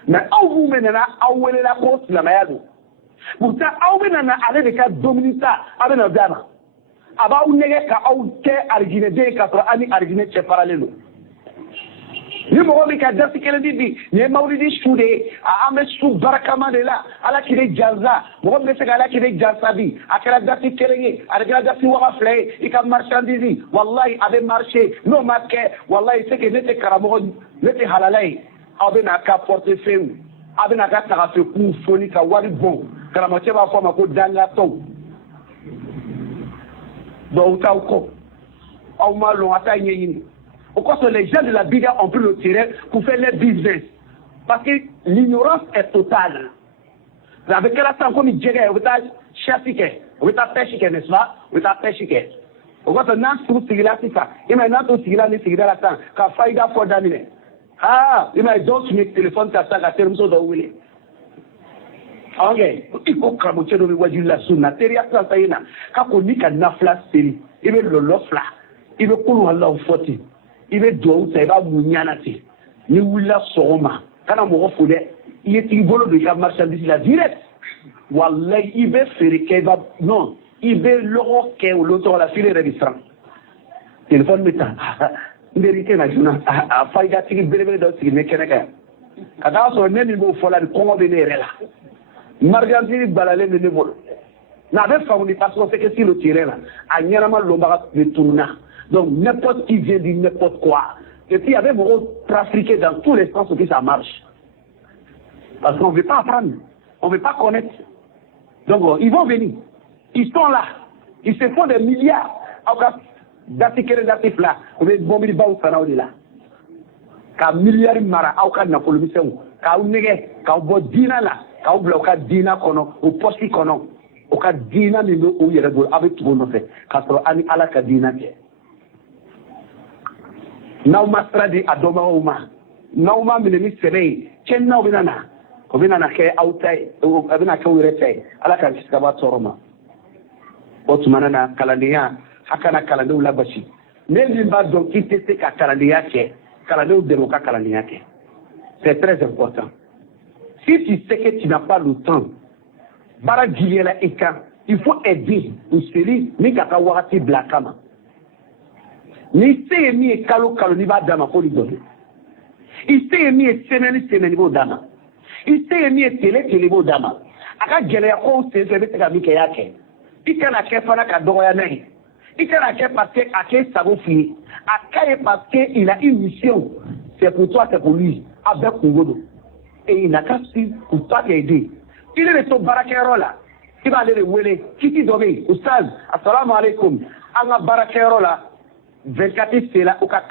na awu menana awele la ko islamaya do buta awu menana ale de ka dominita abena dana aba unege ka awu ke argine de ka tra ani argine che parallelo ni mo bi ka dasi kele di ni maulidi shude a ame su barakama de la ala kire jaza mo be se ala kire jaza bi akara dasi kele akara dasi wa fle ika marchandise wallahi abe marché no marque wallahi c'est que nete karamo nete halalai abe na ka portefeuille abe na ka ta fe ku foni ka wari bon karamo che ba fo ma ko danga to do ta ko au malo ata nyini. Au cas où les gens de la Bida ont pris le terrain pour faire leur business. Parce que l'ignorance est totale. Avec la temps comme il dit, on va chasser, on va pêcher, n'est-ce pas? On va pêcher. Au cas où on a tout ce qu'il a fait, il m'a tout ce qu'il a fait la temps, qu'a failli pour d'amener. Il m'a d'autres mes téléphones, t'as ça, t'as terminé de où il est. Ok, il faut cramoter dans le wajul la sunna, teria plantaina, quand on dit qu'à nafla série, il veut le lofla, il veut qu'on Allah au foti. I be do ta ba munyana ti ni wula soma kana mo fude yeti bolo de ka marchandise la direct wallahi i be ferike ba non i be logo ke o loto la file restaurant téléphone meta nderi na juna a fayda tigi bele do tigi me keneka kada so ne ni mo fola ko ngo be ne rela margantini balale ne bolo na be famuni parce que c'est que si le tiré là a nyama lomba de tourna. Donc, n'importe qui vient dire n'importe quoi. Et puis, il y avait beaucoup trafiqué dans tous les sens pour que ça marche. Parce qu'on ne veut pas apprendre. On ne veut pas connaître. Donc, ils vont venir. Ils sont là. Ils se font des milliards. D'articles là. On veut bomber les baous, ça là. Ka milliards mara, aucun n'a pas le mission. Ka unege, ka ubo dina là. Ka ubla, ka dina kono, ou posti kono. Ou ka dina nino ou yere avec tout le monde fait. Ka so ani ala ka dina ke. Nauma stradi adoma uma nauma minemi sebe chen na obinana ke autai obina ke wirete ala kan kiska ba toroma otumana na kalandia hakana kalande ulabashi neli ba donc kitete ka kalandia ke kalande de ka kalandia ke c'est très important si tu sais que tu n'as pas le temps bara gilela eka il faut aider useli ni kaka wakati blakama ni se mi e kalo ni ba dama ko li dobe ise mi e semaine bo dama ise mi e tele bo dama aka gele ya ko se be ka mi ke yake ikana ke fana ka dogo ya nai ikana ke passe ake sabo fi À Kaye parce qu'il a une mission. C'est pour toi, c'est pour lui. Avec Kungodo. Et il n'a qu'à suivre pour toi t'aider. Il est de ton barakero là. Il va aller le wele. Kiti Dobe, Oustaz, assalamu alaikum. Anga barakero là. 24 c'est là, au cas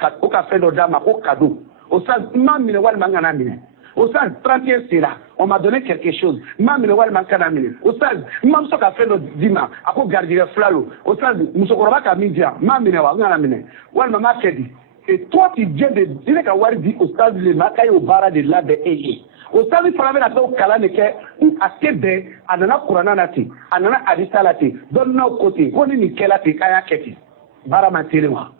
fait d'odama, au cadeau. Oustaz, mamine wal mangana mine. Oustaz, 31 c'est là. On m'a donné quelque chose. Mamine wal mangana mine. Oustaz, mam so ka fait d'odima, ako gardir flalo. Oustaz, musokoroba ka midia, mamine wal mangana mine. Wal mama kedi. Et toi, tu viens de dire qu'à Wadi, Oustaz, le macaille au bara de là de Eye. Oustaz, il fallait la au Kalaneke, ou à Kébé, à Nana Kourananati, à Nana Adisalati, donne nos côtés, on est Nikelati, Kaya Keti, bara Matéléma.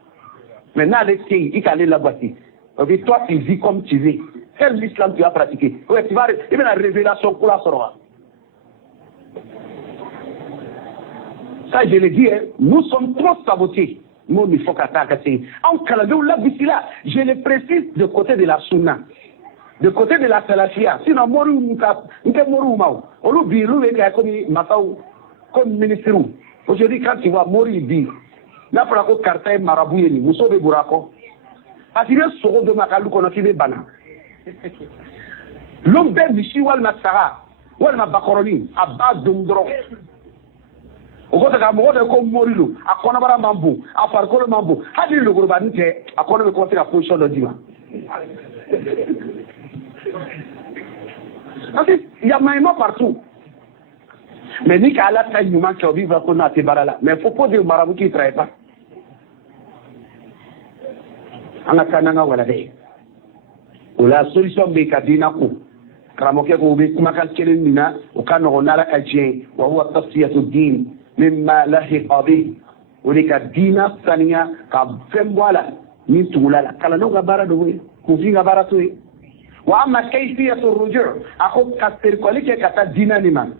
Maintenant, avec qui il allait la boîte. Et toi, tu vis comme tu vis. Quel islam tu as pratiqué? Ouais, tu vas, il y a la révélation pour la sorora. Ça, je l'ai dit, nous sommes trop sabotés. Nous, il faut qu'attaquer. En Kaladou, là, je le précise de côté de la Sunna. De côté de la Salafia. Sinon, Moru, Moru, Mao. On l'oublie, l'oublie, comme ministre. Aujourd'hui, quand tu vois Moru, il dit, là, pour la côte Kartaï, Marabouyeni, Moussobe Bourako. Parce qu'il y a ce rôle de Makalou qu'on a fait Bana. L'homme bête du Chiwal Massara, Walma Bakoroni, à base de Mdro. Au côté de Moro de Komorilo, à Konabara Mambo, à Farkolo Mambo, a dit le groupe Anite, à Kono de la position de Dima. Il y a maïma partout. Mais ni qu'à la taille du manque qui vivre qu'on a ces barres-là. Mais il ne faut pas dire marabout qui ne travaille pas. On a kananga wala de. Ou la solution de Kadina Kou. Kramoke Koube, Kumakan Kelenina, ou Kanoronala Kadje, ou Awa Tafsiyatuddin, Mimma Lahi Qabi, ou les Kadina Sania, Kabfemwala, Mintulala, Kalanoga Baradoué, Kouvinga Baratoué. وأما كيفية الرجوع أخذ كالتركوليك كتدين لمن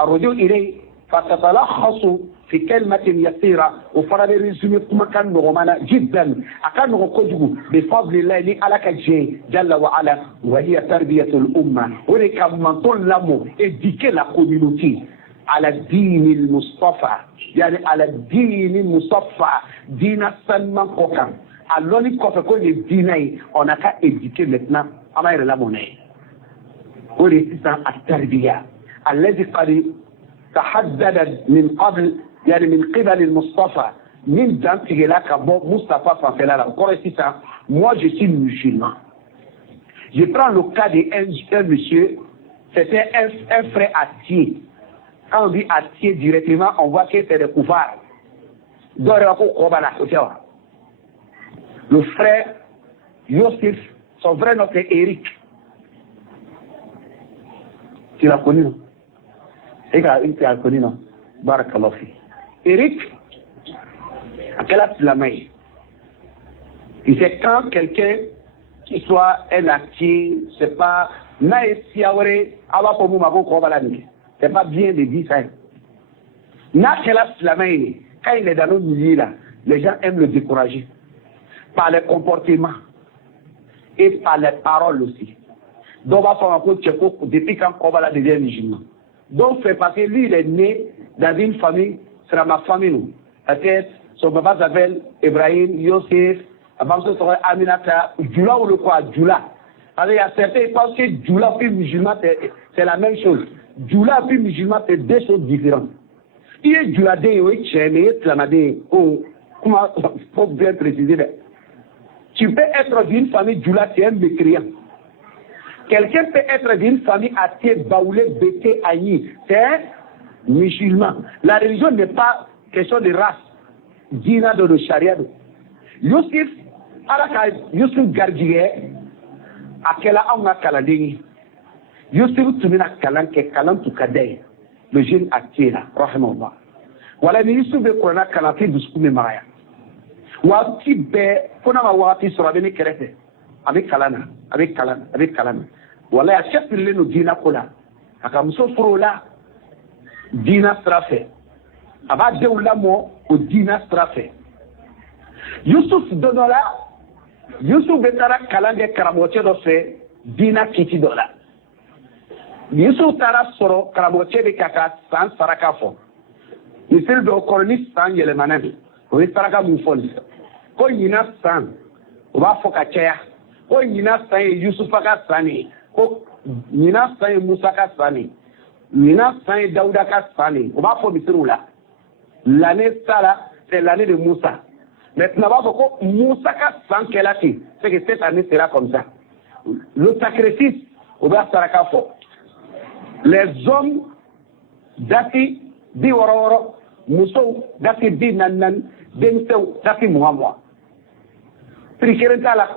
الرجوع إليه فتتلخص في كلمة يسيرة وفرد رزمي مكان نغمانا جدا أكان نغكوجه بفضل الله على كجي جل وعلا وهي تربية الأمة ولك من طلموا إديك لا كومينوتي على الدين المصطفى يعني على الدين المصطفى دين السلمان قوكا allons qu'on fait que les dîners, on n'a qu'à éduquer maintenant. أما يرى لموني ولسان التربية الذي قد تحدد من قبل يعني من قبل المصطفى من جانب لك مصطفى فانفلا encore moi je suis musulman. Je prends le cas d'un monsieur, c'était un frère athée. Quand on dit athée directement, on voit que c'est le couvert. Le frère Yosef, son vrai nom c'est Eric. Tu l'as connu, non? Tu l'as connu, non? Barakallah fi. Eric, à quel âge tu l'as mis? Et c'est quand quelqu'un qui soit un actif, c'est pas c'est pas bien de dire ça. N'a quel âge tu l'as mis? Quand il est dans nos milieux là, les gens aiment le décourager. Par le comportement. Et par les paroles aussi. Donc, on va faire un peu de Tchéko depuis quand Kobala devient musulman. Donc, c'est parce que lui, il est né dans une famille, c'est ma famille. Peut-être, son papa s'appelle Ibrahim, Yosef, avant que ce soit Aminata, Djoula ou le quoi, Djoula. Alors, il y a certains qui pensent que Djoula puis musulman, c'est la même chose. Djoula puis musulman, c'est deux choses différentes. Il y a Djoula de Yoï, Tchémé, Tlamade, comment, faut bien préciser. Tu peux être d'une famille Djoula, tu es un mécréant. Quelqu'un peut être d'une famille athée, baoulé, bété, aïe. C'est un musulman. La religion n'est pas question de race. Dina de le charia. Yusuf, alaka Yusuf Gardie, akela aunga kaladini. Yusuf tumina kalan ke kalan tu kadei. Le jeune athée là, rahimahullah. Voilà, mais Yusuf de Korana kalafi d'uskume maraya. Wati be kona ma wati sura bene kerete avec kalana wala ya chefin le no dina kola aka muso frola dina strafe aba de ulamo o dina strafe Yusuf donola Yusuf betara kalange karamoche do fe dina kiti dola Yusuf tara soro karamoche de kaka san saraka fo misel do koloni san yele manem o saraka mu foli ko ɲina san o b'a fɔ ka caya ko ɲina san ye Yusufa ka san ye ko ɲina san ye Musa ka san ye ɲina san ye Dawuda ka san ye o b'a fɔ misiriw la l'année ça là c'est l'année de Musa. Maintenant b'a fɔ ko Musa ka san kɛla ten c'est que cette année sera comme ça. Le sacrifice o b'a saraka fɔ les hommes dati 60 musow dati 40 denmisɛnw dati 20 prix kelen t'a la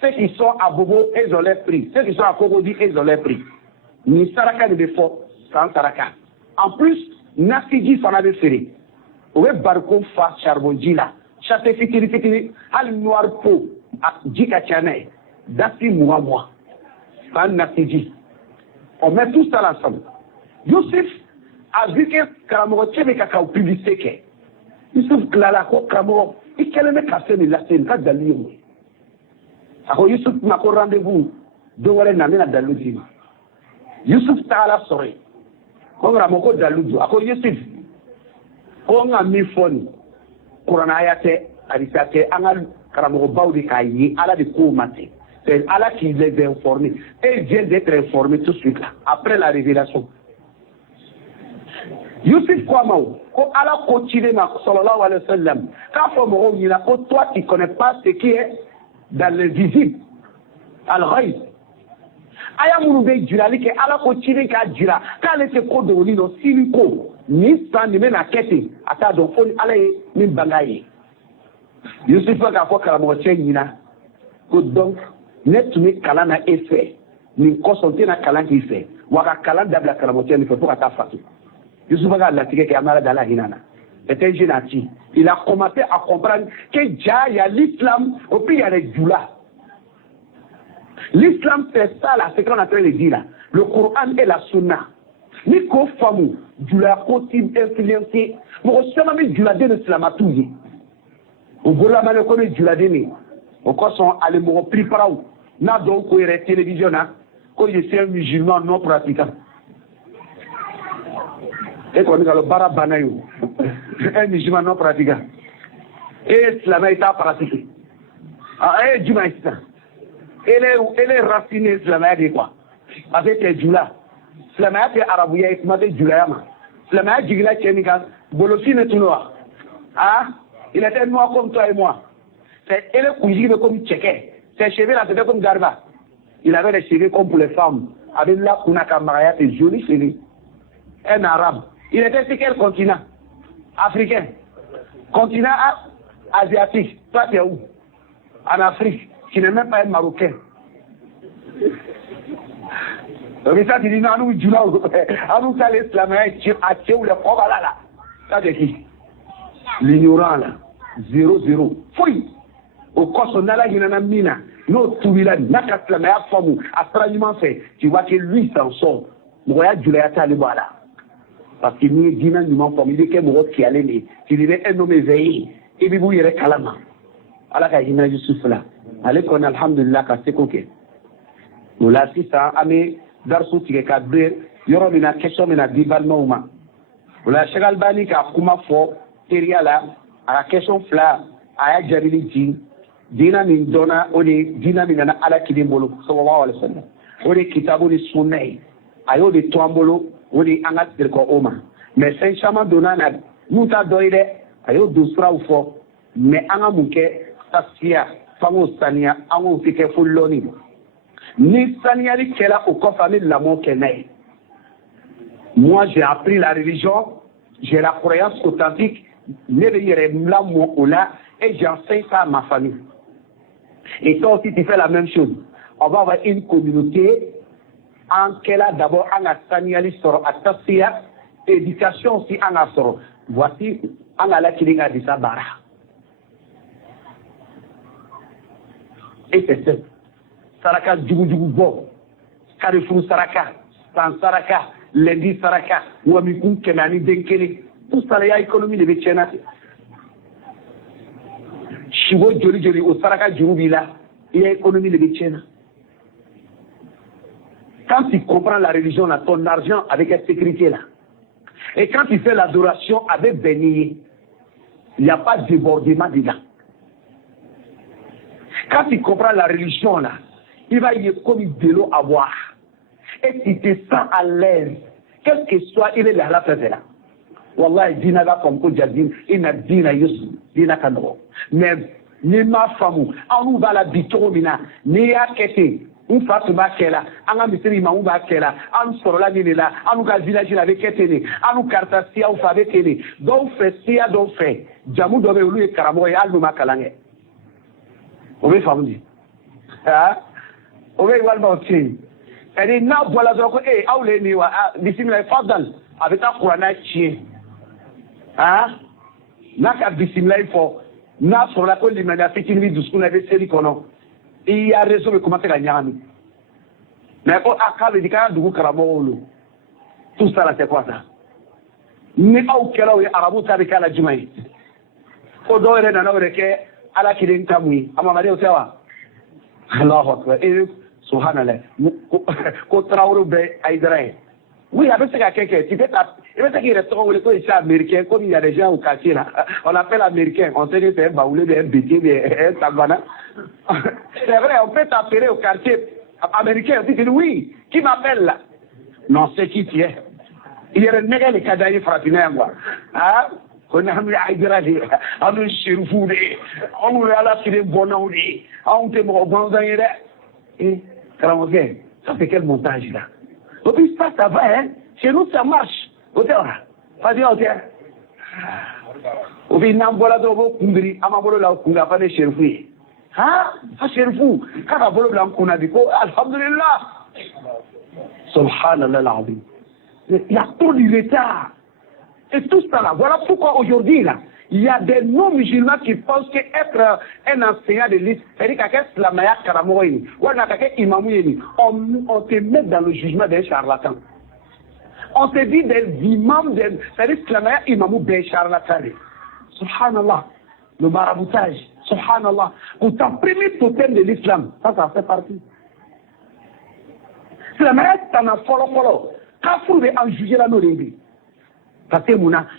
ceux qui sont à Bobo ils ont leur prix ceux qui sont à Cocody ils ont leur prix ni saraka de bɛ fɔ san saraka en plus nasiji fana bɛ feere o bɛ bariko fa charbon ji la château fitini fitini hali noir pot ji ka ca n'a ye dati 20 san nasiji on met tout ça ensemble. Youssef a vu que karamɔgɔ cɛ bɛ ka k'aw publicité kɛ Yusuf tilala ko karamɔgɔ i kɛlen bɛ ka fɛn min lase n ka dalilu ye mun ye a ko Yusuf ma ko rendez-vous don wɛrɛ na n bɛna dalilu d'i ma Yusuf tagala sɔrɔ yen ko karamɔgɔ ko dalilu don a ko Yusuf ko n ka min fɔ nin kuranaya tɛ hadisa tɛ an ka karamɔgɔbaw de k'a ye Ala de k'o ma ten. C'est Allah qui les a informés. Et il vient d'être informé tout de suite là, après la révélation. Youssef Kouamao, quand Allah continue, sallallahu alayhi wa sallam, quand il y a toi qui ne connais pas ce qui est dans le visible, al-ghaib. Aya Mounoube Djurali, que Allah continue à dire, quand il était code de l'île, silico, ni sans ni même à quête, à ta donc, Allah est ni bangaye. Youssef Kouamao, Kalamou Tchénina, donc, ne tun bɛ kalan na e fɛ nin kɔsɔn tɛna kalan k'i fɛ wa ka kalan dabila karamɔgɔcɛ nin fɛ fo ka taa fatu Yusufa ka latigɛ kɛ an bɛ Ala dala hinɛ na c'était gentil il a commencé à comprendre que ja il y a l'islam et puis il y a les djula l'islam c'est ça là c'est qu'on est en train de dire là le Coran et la Sunna ni ko faamu djula ko ti influencer mɔgɔ caman bɛ djuladen de silamatu ye o bololamane ko bɛ djuladen de o kosɔn ale mɔgɔ priparaw n'a dɔw ko yɛrɛ télévision na ko je suis un musulman non pratiquant e kɔni ka baara banna ye o un musulman non pratiquant e ye silamɛ i t'a pratiquer e ye jumɛn ye sisan ele ye racine silamɛya de ye quoi parce que tɛ jula silamɛya tɛ arabuya ye kuma tɛ julaya ma silamɛya jigila cɛ min kan bolosi ne tunu wa il était noir comme toi et moi. Elle est cousine comme Tchéké. Ses cheveux là, c'était comme Garba. Il avait des cheveux comme pour les femmes. Avec là, Kunaka Maraya, des jolis cheveux. Un arabe. Il était sur quel continent? Africain. Continent asiatique. Toi, tu es où? En Afrique. Tu n'es même pas un Marocain. Mais ça, tu dis, non, nous, Djoula, nous, ça, l'islam, à Tchéou, le pauvre là. Ça, c'est qui? L'ignorant là. 0-0. Fouille. Au cours nala hinana mina no tubila naka silamɛya faamu a sera ɲuman fɛ tu vois que lui s'en sort mɔgɔya julaya t'ale bɔ a la parce que n'i ye diinɛ ɲuman faamu i bɛ kɛ mɔgɔ fiyalen de ye tu deviens un homme éveillé i bɛ b'u yɛrɛ kalama Ala ka hinɛ Yusuf la ale kɔni alhamdulillah ka seko kɛ o la sisan an bɛ darisu tigɛ ka bɛn yɔrɔ min na question min na di balimaw ma o la Cheikh Albani ka kuma fɔ teriya la a ka question fila a y'a jaabili di dina min dɔnna o de dina min nana Ala kelen bolo sallallahu alaihi wasallam o de kitabu ni sunna ye a y'o de to an bolo o de an ka sirikɔ o ma mais fɛn caman donna na mun t'a dɔ ye dɛ a y'o don siraw fɔ mais an ka mun kɛ tasiya f'an k'o saniya an k'o tɛ kɛ fo lɔnni ni saniyali kɛla o kɔfɛ an bɛ lamɔ kɛ n'a ye moi j'ai appris la religion j'ai la croyance authentique ne bɛ yɛrɛ lamɔ o la et j'enseigne ça à ma famille. Et toi aussi, tu fais la même chose. On va avoir une communauté en quelle a d'abord un asaniali soro atasia, éducation aussi en asoro. Voici en ala kilinga di sabara. Et c'est ça. Saraka djugu bo, Carrefour Saraka, San Saraka, Lendi Saraka, Wamikun Kenani Denkele. Tout ça, il y a économie de Vétchénati. Chivo joli joli au saraka jurubi là, il y a économie de Bétchéna. Quand tu comprends la religion, là, ton argent avec la sécurité là, et quand tu fais l'adoration avec béni, il n'y a pas de débordement dedans. Quand tu comprends la religion là, il va y avoir comme de l'eau à boire. Et tu te sens à l'aise. Quel que soit, il est là, la fête là. Wallah, dina va comme quoi jardine, il n'a dina yusu, dina kandro. Mais, ni ma femme, on va la bitoro mina, ni a kete, on fa tuba kela, on a misiri ma on va kela, on sort la nini là, on a village avec ketene, on a karta sia ou fa avec tene, donc fait sia, donc fait, jamou dobe ou lui karamo et al ma kalange. Obe famudi. Ah, obe igual ba otini. Et na voilà donc aule ni wa bismillah fadal avec ta qur'ana chi. Ah, na ka bismillah fo na sur la colle de la petite vie de ce qu'on avait série kono. Il y a raison de commencer à nyami. Mais ko akabe dikana dugu karamo tout ça là c'est quoi ça? Ni au kelo arabu tabi kala jumai. O do re na no re ke ala kidin tamwi ama mari o sewa. Allahu akbar. Subhanallah. Ko Traoré be Aïdaraï. Oui, avec ce qu'il y a quelqu'un, tu peux qu'il reste où les policiers américains, comme il y a des gens au quartier là. On l'appelle américain, on sait que c'est un baoulé, un bétier, un tabana. C'est vrai, on peut t'appeler au quartier américain, on dit oui, qui m'appelle là? Non, c'est qui tu es. Il y a un nègre les cadaïs frappinés, quoi. Ah? On a mis Aïdaraï, on a mis Chirfoudé, on a la fille de Bonaoudé, on a mis Bonzaïdé. Et, ça fait quel montage là? Et puis ça va, hein? Chez nous, ça marche. Vas-y, ok. Et puis, Nambola Dobo Kundri, Amabolo la Kunda, pas de Cherfou. Ah, Cherfou, quand on a Kunda, Alhamdulillah. Subhanallah, l'Azim. Il y a trop du retard. Et tout ça là, voilà pourquoi aujourd'hui là, il y a des non-musulmans qui pensent qu'être un enseignant de l'islam, c'est-à-dire qu'être la maya karamoïni, ou on te met dans le jugement des charlatans. On te dit des imams, c'est-à-dire que la maya imamou des charlatans. Subhanallah, le maraboutage, subhanallah, pour ton premier totem de l'islam, ça fait partie. C'est la maya t'en a follow. Quand vous voulez en juger la nourriture, parce que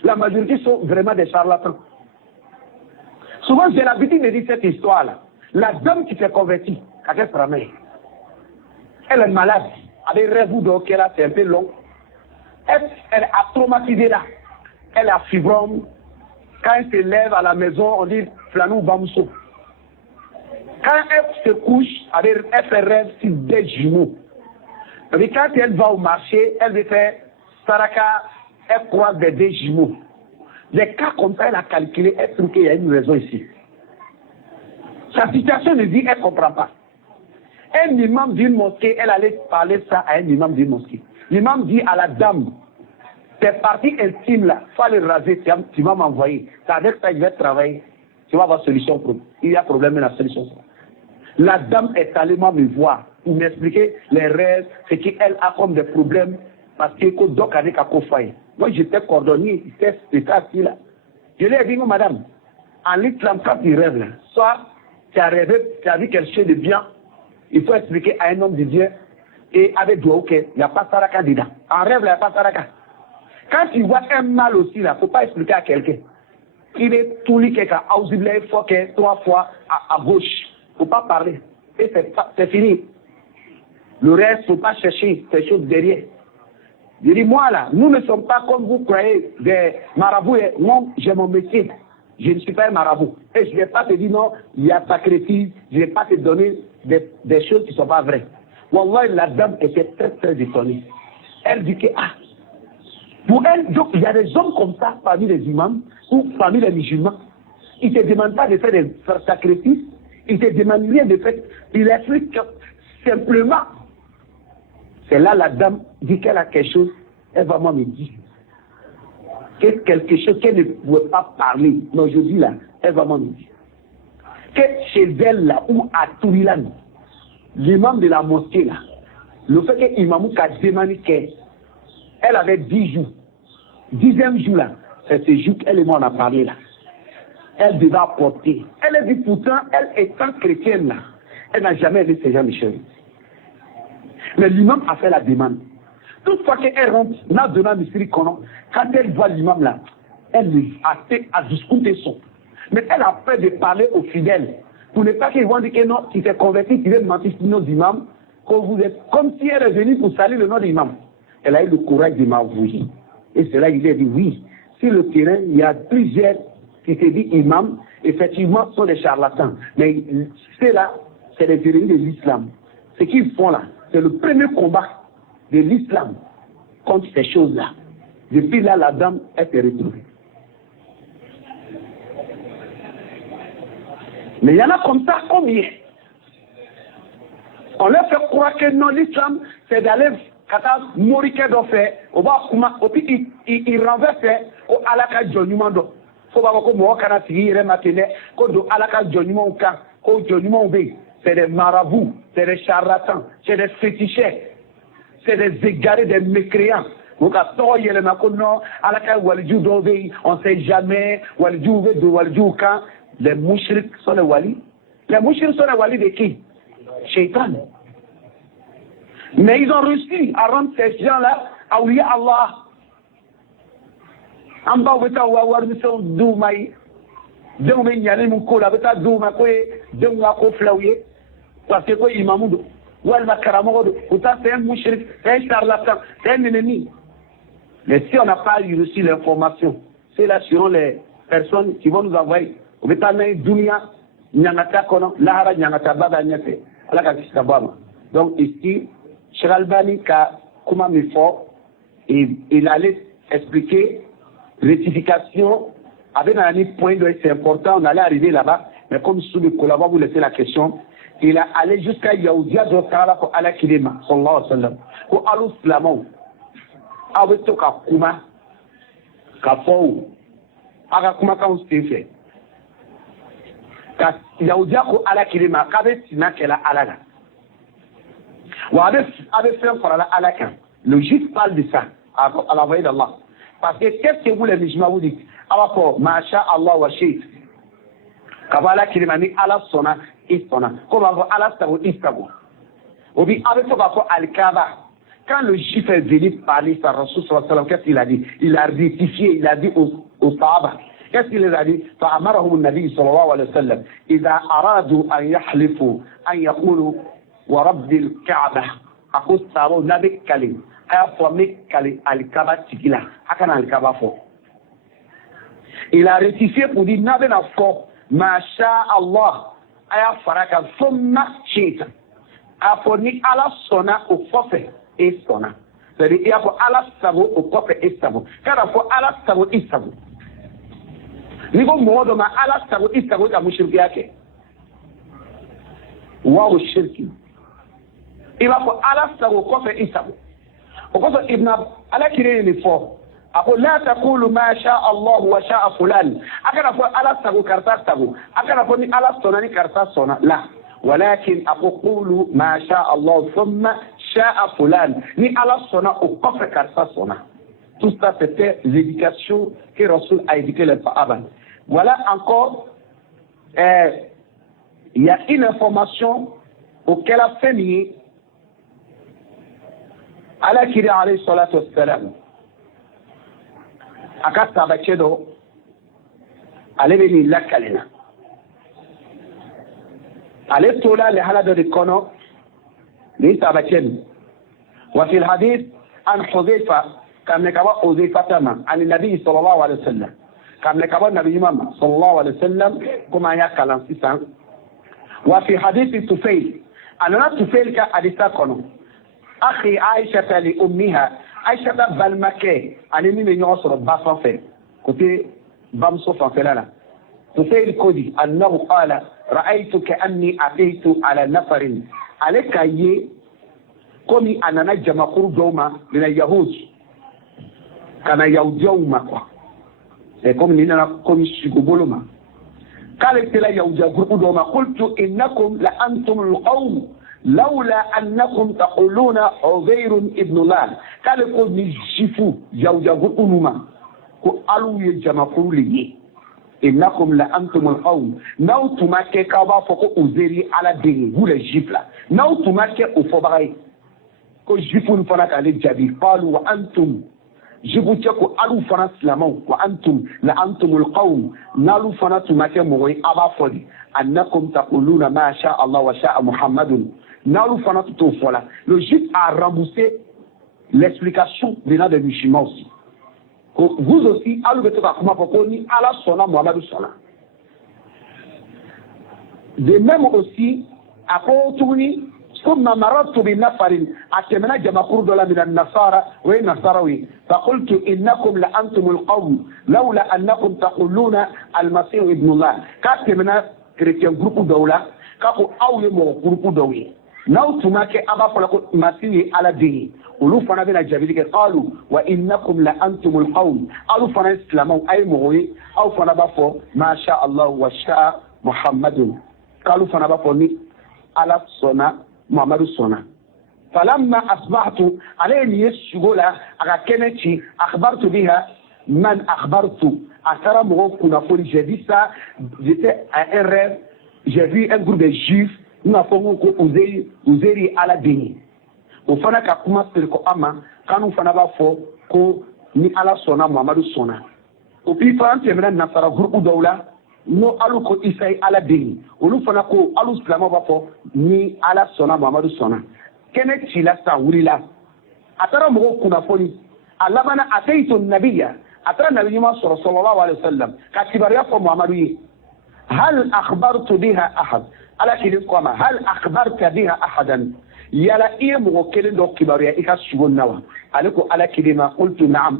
la majorité sont vraiment des charlatans. Souvent, j'ai l'habitude de dire cette histoire-là. La dame qui s'est convertie, elle est malade. Elle a rêvé donc elle a c'est un peu long. Elle a traumatisé là. Elle a fibrome. Quand elle se lève à la maison, on dit flanou bamousso. Quand elle se couche, elle fait rêve sur des jumeaux. Et quand elle va au marché, elle veut faire saraka. Elle croise des deux jumeaux. Les cas comme ça, elle a calculé, elle trouve qu'il y a une raison ici. Sa situation ne dit, elle ne comprend pas. Un imam d'une mosquée, elle allait parler ça à un imam d'une mosquée. L'imam dit à la dame, tes parties intimes là, il faut les raser, tu vas m'envoyer. C'est avec ça que je vais travailler. Tu vas avoir solution. Il y a problème, mais la solution. La dame est allée me voir pour m'expliquer les rêves, ce qu'elle a comme des problèmes, parce que donc avec un coffre. Moi, j'étais cordonnier, j'étais assis là. Je lui ai dit, madame, en l'islam, quand tu rêves, là, soit tu as rêvé, tu as vu quelque chose de bien, il faut expliquer à un homme de Dieu, et avec toi, ok, il n'y a pas saraka dedans. En rêve, il n'y a pas saraka. Quand tu vois un mal aussi, là, il ne faut pas expliquer à quelqu'un. Il est tout li quelqu'un, il faut que 3 fois à gauche. Il ne faut pas parler. Et c'est fini. Le reste, il ne faut pas chercher ces choses derrière. Je dis, moi là, nous ne sommes pas comme vous croyez des marabouts. Moi, j'ai mon métier. Je ne suis pas un marabout. Et je ne vais pas te dire non, il y a sacrifice. Je ne vais pas te donner des choses qui ne sont pas vraies. Wallah, la dame était très très étonnée. Elle dit que, pour elle, donc, il y a des hommes comme ça parmi les imams ou parmi les musulmans. Ils ne te demandent pas de faire des sacrifices. Ils ne te demandent rien de faire. Ils expliquent simplement. C'est là la dame dit qu'elle a quelque chose, elle va me dire. Quelque chose qu'elle ne pouvait pas parler. Non, je dis là, elle va me dire. Que chez elle là, ou à Tourilan, l'imam de la mosquée là, le fait que l'imam a demandé qu'elle avait 10 jours. 10e jour là, c'est ce jour qu'elle et moi on a parlé là. Elle devait apporter. Elle a dit pourtant, elle étant chrétienne là, elle n'a jamais aimé ces gens de choses. Mais l'imam a fait la demande. Toutefois qu'elle rentre, n'a donné un mystery quand elle voit l'imam là, elle a discuté son. Mais elle a peur de parler aux fidèles. Pour ne pas qu'ils vont dire que non, tu t'es converti, tu veux mentir sur nos imams, que vous êtes comme si elle est venue pour salir le nom d'imam. Elle a eu le courage de m'avouer. Et c'est là qu'il a dit oui. Sur le terrain, il y a plusieurs qui se disent imams, effectivement, sont des charlatans. Mais c'est là, c'est les ennemis de l'islam. Ce qu'ils font là, c'est le premier combat de l'islam contre ces choses-là. Depuis là, la dame, elle s'est retrouvée. Mais il y en a comme ça combien? On leur fait croire que non, l'islam, c'est d'aller mourir d'en faire. Il renverse au alaka djonumando. Faut pas que moi, quand on a matinée, qu'on alaka djonumando, qu'on djonumando, c'est des marabouts, c'est des charlatans, c'est des féticheurs, c'est des égarés, des mécréants. On ne sait jamais, les mouchriks sont les walis. Les mouchriks sont les walis de qui? Shaitan. Mais ils ont réussi à rendre ces gens-là awliya Allah. En bas, vous avez mission d'Oumaï. D'Oumaï, il y a des gens qui ont dit parce que quoi, Imamoudo. Ou al-Makaramodo. C'est un mouchrik, c'est un charlatan, c'est un ennemi. Mais si on n'a pas reçu l'information, c'est là sur les personnes qui vont nous envoyer. Donc ici, Cheikh Albani comment me fort, il allait expliquer rectification avec un point de c'est important, on allait arriver là-bas, mais comme sous le collabore vous laissez la question, il a allé jusqu'à Yaoudia de Kala pour Allah Kilema, sallallahu alayhi wa sallam, pour Alou Flamand, avec tout Kuma, Kafou, Akakuma quand c'est fait. Yaoudia pour Allah Kilema, Kabe Sina Kela Alaga. Ou avec fait un parallèle à la can. Le juif parle de ça, à la voix d'Allah. Parce que qu'est-ce que vous les musulmans vous dites? Alors pour Masha Allah wa Sheikh. Kabala Kirimani Allah Sona, Istona. Comme avant Allah Sabo, Istabo. Ou bien avec ce rapport Al-Kaaba. Quand le juif est venu parler par Rasul sallallahu alayhi wa sallam, qu'est-ce qu'il a dit? Il a rectifié, il a dit aux Sahaba. Qu'est-ce qu'il a dit? فأمرهم النبي صلى الله عليه وسلم إذا أرادوا أن يحلفوا أن يقولوا ورب الكعبة أقول سارو نبي كلم أفهمي كلم الكعبة تكلا أكن الكعبة فو il a rectifié pour dire نبي نفو ما شاء الله أيا فرق ثم شيء أفهمي على صنع وفوفه إيه صنع c'est-à-dire il y a pour على سبو وفوفه إيه سبو كذا pour على سبو إيه سبو نيجو مودو ما على سبو إيه سبو كمشرك ياكي واو الشركي il va pour Allah sago kofe isago okoso ibn ala kireni fo ako la taqulu ma sha Allah wa sha fulan akana fo ala sago karta sago akana fo ni ala sonani karta sona la walakin aqulu ma sha Allah thumma sha fulan ni ala sona o kofe karta sona. Tout ça c'était l'éducation que Rasul a éduqué les Sahaba. Voilà encore il y a une information auquel a fait nier ala kiri alayhi salatu wassalam akasa bakedo alebeni lakalena ale tola le halado de kono ni sabaken wa fi alhadith an hudhayfa kam nakawa hudhayfa tama an nabi sallallahu alayhi wasallam kam nakawa nabi imam sallallahu alayhi wasallam kuma ya kalan sisan wa fi hadith tufayl anana tufayl ka haditha kono أخي عائشة لأمها عائشة بالمكة أنا من يوصل بافن كنت بامسو فلنا تسير كودي أنه قال رأيت كأني أتيت على نفر عليك يه كوني أنا نجم خروج يوما من اليهود كان يوجوما كم نينا كم شغبولما قالت لا يوجوما قلت إنكم لأنتم القوم لولا أنكم تقولون عزير ابن الله قال قد نجفوا يوجد أنما قالوا يجمعوا لي إنكم لأنتم القوم نوتما كيكابا فوق عزيري على دين vous les juifs là نوتما كي أفضل كو جيفون فنك على الجبي قالوا وأنتم jibuteko alu fana silamau wa antum la antumul qawm nalu fana tumake moy aba fodi annakum taquluna ma sha Allah wa sha Muhammadun nalu fana to fola le juif a remboursé l'explication venant des musulmans aussi. Vous aussi alu beto ka kuma ko ni ala sona Muhammadu sona. De même aussi apotuni ثم مررت بنفر أتمنى جماعة دولا من النصارى وين نصاروي فقلت إنكم لأنتم القوم لولا أنكم تقولون المسيح ابن الله كاتمنى كريتيان جروب دولا كاكو أو يمو جروب دوي نو تماكي أبا فلكو مسيح على ديني ولو فنا بنا جابيلك قالوا وإنكم لأنتم القوم ألو فنا إسلامو أي مغوي أو فنا بفو ما شاء الله وشاء محمد قالوا فنا بفو ني على صنع محمد صنع فلما أصبحت عليه يسجولا أكنتي أخبرت بها من أخبرت أثر مغوف كنا فولي j'ai ça j'étais à un rêve j'ai vu un groupe de juifs nous avons osé à la déni au fana ka kuma ko ama kanu fana ba fo ko ni ala sona Muhammadu sona au puis fa antemena nasara groupe dawla no alu ko isai ala deni olu fana ko alu islama ba fo ni ala sona Muhammadu sona kene tila sa wurila atara mo kuna foni alabana ataitu nabiyya atara nabiyyi ma sallallahu alaihi wasallam ka tibariya fo Muhammadu yi hal akhbartu biha ahad ala kidi qama hal akhbarta biha ahadan yala iya mo kelen do kibariya ika sugon nawa aliko ala kidi ma qultu na'am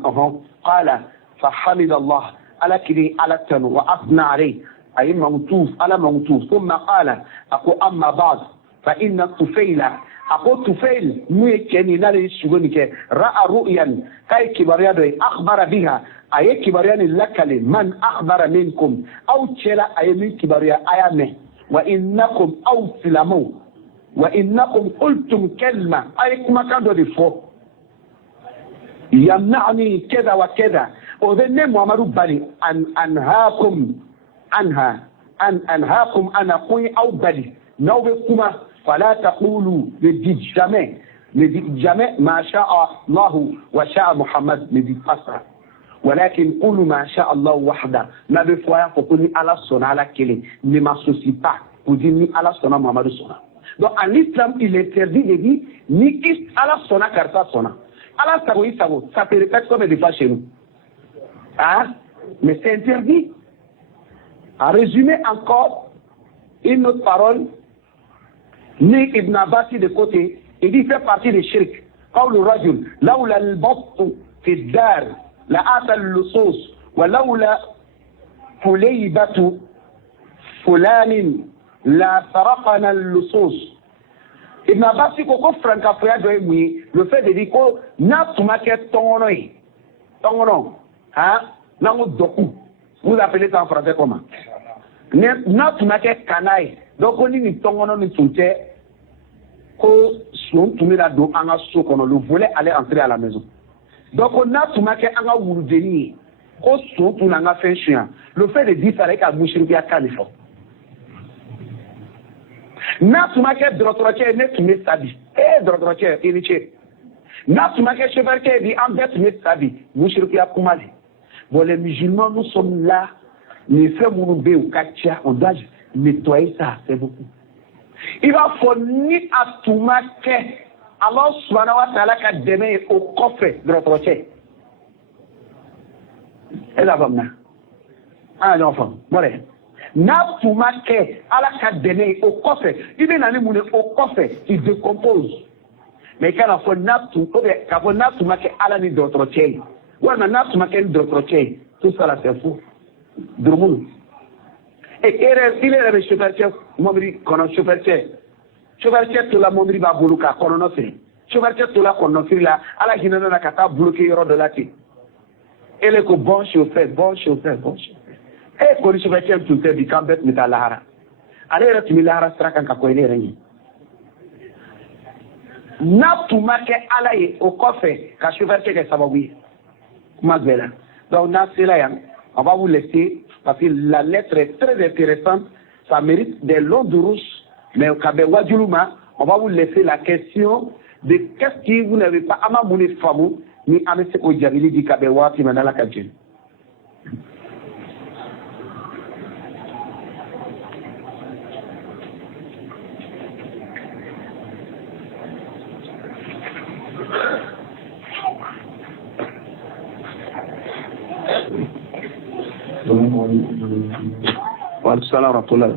qala fa hamidallah على كذي على التنو وأثنى عليه أي موتوف على موتوف ثم قال أقول أما بعد فإن الطفيل أقول طفيل ميكني نالي سجونك رأى رؤيا كاي كبريان أخبر بها أي كبريان لك من أخبر منكم أو تشلا أي من كبريان أيامه وإنكم أو سلموا وإنكم قلتم كلمة أي كما كان دو فوق يمنعني كذا وكذا وذن محمد بالي أن أنهاكم عنها أن أنهاكم أن أقوي أو بالي نوبكما فلا تقولوا لدي جميع ما شاء الله وشاء محمد لدي أسرع ولكن قولوا ما شاء الله وحده ما بفوايا فقولي على الصنع على كلي لما سوسيبا وديني على الصنع محمد الصنع donc en islam il interdit de dire ni à la sona karta sona ala sago ça peut répéter comme des fois chez nous. Hein? Mais c'est interdit. En résumé encore, une autre parole, ni Ibn Abbasi de côté, il dit fait partie des shirk. قول الرجل لولا البط في الدار لآتى اللصوص ولولا فليبة فلان لا سرقنا اللصوص. Ibn Abbasi ko franka foya do emi le fait de dire ko na tumake tongono hein nango doku vous appelez ça en français comment na tumake kanai donc on ni tongono ni tunte ko son tumira do anga sokono le volet aller entrer à la maison donc on a tumake anga wurudeni ko son tunanga fait chien le fait de dire ça avec a mushrikia kanifo na tumake drotroche ne tume sabi drotroche iniche na tumake cheverke di ambe tume sabi mushrikia kumali bon les musulmans nous sommes là les frères mourubé ou katia on doit nettoyer ça c'est beaucoup il va fournir à tumake Allah subhanahu wa ta'ala ka deme au coffre drotroche et là vamna ah l'enfant voilà n'a tumake ala ka dene au coffre il vient aller mouler au coffre il décompose mais quand on n'a tout quand on n'a tumake ala ni d'autres chai ouais mais n'a tumake d'autres chai tout ça là c'est fou dromo et il est le chauffeur momri kono chauffeur tout la momri ba buluka kono no fait chauffeur tout la kono fait là ala hinana na kata bloquer yoro de la ti elle est ko bon chauffeur e ko riso be kem tunte bi kambet mi ta lahara ale rati mi lahara strakan ka ko ene rengi na tumake alaye o kofe ka chauffeur ke sababu mazbela donc na cela yan on va vous laisser parce que la lettre est très intéressante ça mérite des longs durus mais au kabe wadjuluma on va vous laisser la question de qu'est-ce que vous n'avez pas ama muni famu ni an bɛ se k'o jaabili di ka bɛn waati ma n'Ala ka jɛn. Wa salam wa rahmatullah.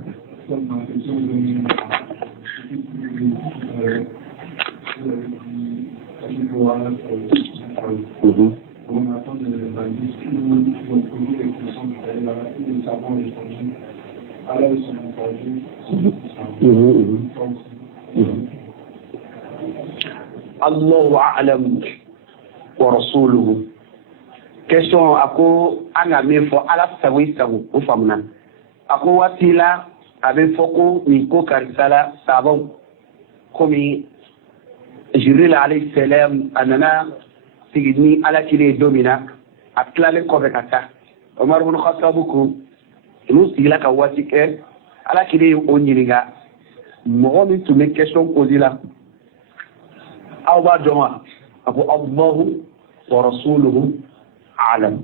On attend de la discussion de les questions et nous avons répondu à la leçon Allahu a'lam wa rasuluhu. Question ako anga me fo ala sawi sawu o famna. Ako watila abe foko ni ko karisala sabon komi Jibril alayhi salam anana sigidni ala kile domina atlale ko be kata Omar ibn Khattab ko nu sigila ka wati ke ala kile o nyiriga mo mi tume question posée là aw ba doma ako Allahu wa rasuluhu a'lam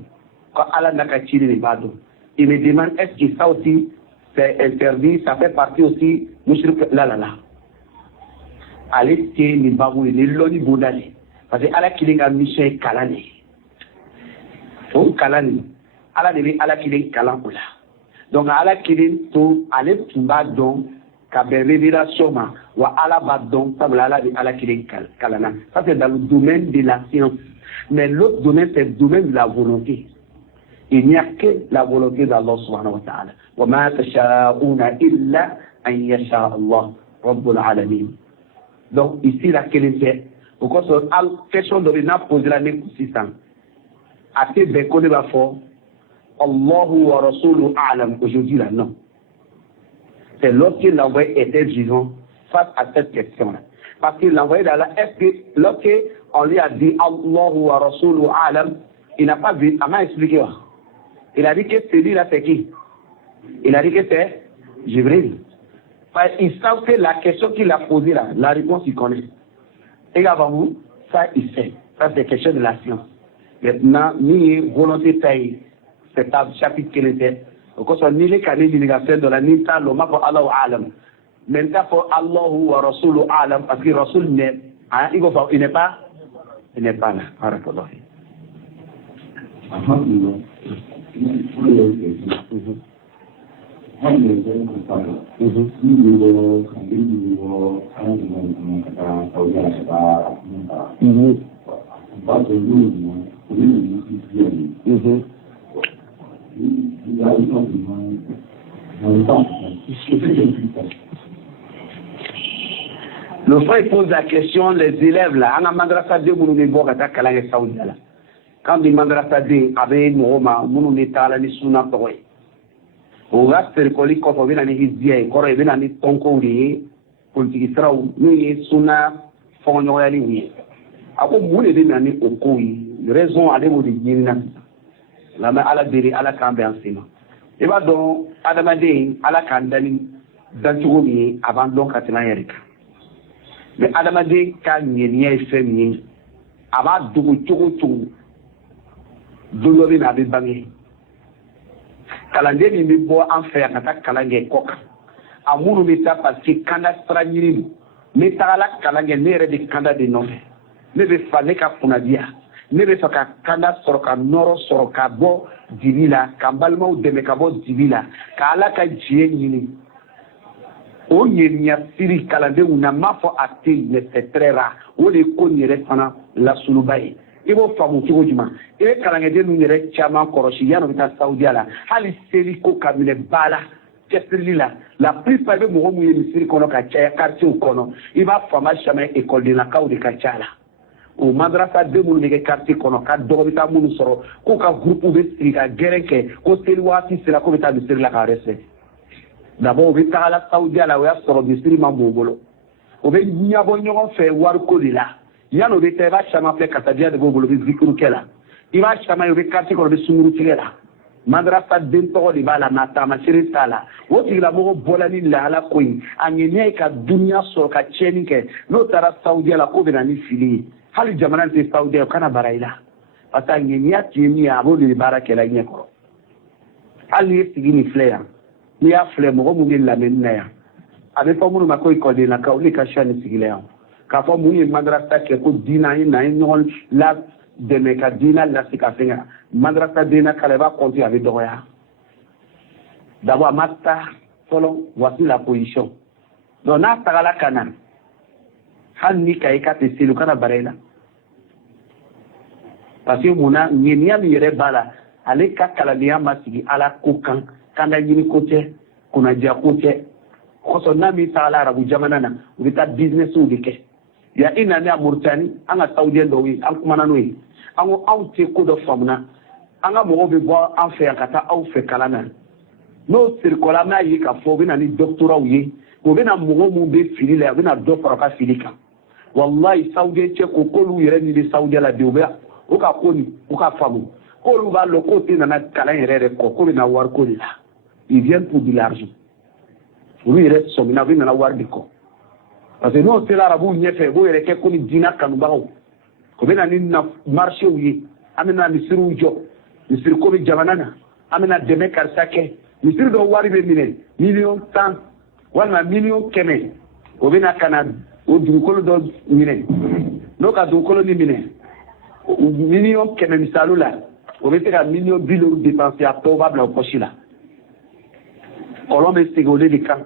ko ala naka chiri bado il me demande est-ce que ça aussi c'est interdit, ça fait partie aussi mushrik la allez te ni babu ni loni bodali parce que ala kilinga mission kalani o kalani ala de bi ala kilin kalan kula donc ala kilin to ale tumba don ka be révélation ma wa ala ba don sabla ala de ala kilin kalana ça c'est dans le domaine de la science mais l'autre domaine c'est le domaine de la volonté. Il n'y a que la volonté d'Allah subhanahu wa ta'ala. Wa ma tasha'una illa an yasha Allah rabbul alamin. Donc ici la qualité pourquoi cette question de n'a posé la même consistant à ce ben qu'on va faire Allahu wa rasuluhu a'lam aujourd'hui là non. C'est lorsque l'envoyé était vivant face à cette question là. Parce que l'envoyé d'Allah, est-ce que lorsque on lui a dit Allahu wa rasuluhu a'lam, il n'a pas vu, il m'a expliqué. Il a dit que celui-là c'est qui? Il a dit que c'est Jibril. Il sait que la question qu'il a posée là, la réponse il connaît. Et avant vous, ça il sait. Ça c'est quelque chose de la science. Maintenant, ni volonté taille, c'est un chapitre qu'il était. Au contraire, ni les canaux d'irrigation de la Nita, le map pour Allah Alam. Maintenant, pour Allah ou Rasul Alam, parce que Rasul n'est pas, il n'est pas là. Alhamdulillah. Le frère pose la question, les élèves là, on a madrasa de Mounoumé Bogata Kalange Saoudia là. Quand les madrasa de avec Mouma, Mounoumé Tala ni Suna Toy. On va se recoller quand on vient à l'Église, quand on vient à l'Étonko, politique Israël, nous Suna Fonyoyali oui. Ako Moulé de Nani Okoi, raison à l'émo de Yina. La main à la délai à la cambe en ciment. Et va donc, Adamade, à la candani, dans Touroumi, avant donc à Ténaïrika. Mais Adamade, quand il y a fait mieux, avant Dougou, Doulori n'avait pas mis. Calendé, il me voit en faire un attaque Kalangé Coq. À mon état, parce que Kanda Strangiri, mais Tala Kalangé n'est de Kanda de Nové. Ne veut fallait qu'à Punadia. Ne veut pas Kanda Soroka Noro Soroka Bo Divila, Kambalma ou Demekabo Divila, Kalaka Djeni. On y a Siri Calendé ou n'a pas fait acter, mais c'est très rare. On les connaît pendant la Souloubaï. Il faut faire mon tour du monde. Et quand on a dit nous n'avons jamais corrigé, il y a un Saoudi là. Hali Seriko Kamine Bala, Chesterlila. La plupart de nos hommes qui sont dans le quartier au Kono, il va former jamais école de la Kao de Kachala. Au madrasa de mon quartier Kono, quand Dorita Mounusoro, qu'au groupe de Srika, Gerenke, qu'au Selouati, c'est la communauté de Sri Lanka. D'abord, on va à la Saoudi à la Ouest sur le district Mambogolo. On va y avoir fait Warko de là. Yano de teva chama fait katadia de bobolo zikuru kela. Iva chama yobe kati ko be sumuru tigela. Madrasa dento de bala nata ma siri sala. Woti la mo bolani la ala koyi. Anyene ka dunya so ka cheni ke no tara Saudi la ko be na ni fili. hali jamana te Saudi kana baraila ata nginya timi abo de barake la nyeko ali sigini flea ni ya flea mo mu la menna ya abe fa mu ma ko ikode na ka uli ka shani sigile ya ka fa mu yi madrasa ke ko dina yi na non la de meka dina la sikafenga madrasa dina kala ba konti avec doya d'abord matta solo voici la position donc na tagala kana hanni kay ka te silu kana barela parce que muna nyenya mi yere bala ale ka kala niya masigi ala kukan kanda yini kote kuna ja kote koso nami taala arabu jamana na ubita business udike ya ina ne Mauritanie anga Saudi ndo wi an kuma nanu yi ango awte ko do famuna anga mo be bo an fe akata aw fe kalana no circola na yi ka fo bina ni doctorat wi ko bina mo mu be filile bina doctorat ka filika wallahi Saudi che ko ko lu yere ni de Saudi la de oba o ka ko ni o ka famu ko lu ba lo ko te na kala yere ko bina war ko la il vient pour de l'argent lui reste somina bina na war diko parce que non c'est l'arabu nyefe bo yere ke ko ni dina kanu bawo ko bena ni na marché wi amina ni siru jo ni siru ko bi jamanana amina deme karsake ni siru do wari be mine million tan wala million keme ko bena kana o du ko do mine no ka du ko ni mine million keme misalula o be te ka million bilo dépenser à probable au pochila kolombe sigolé de kan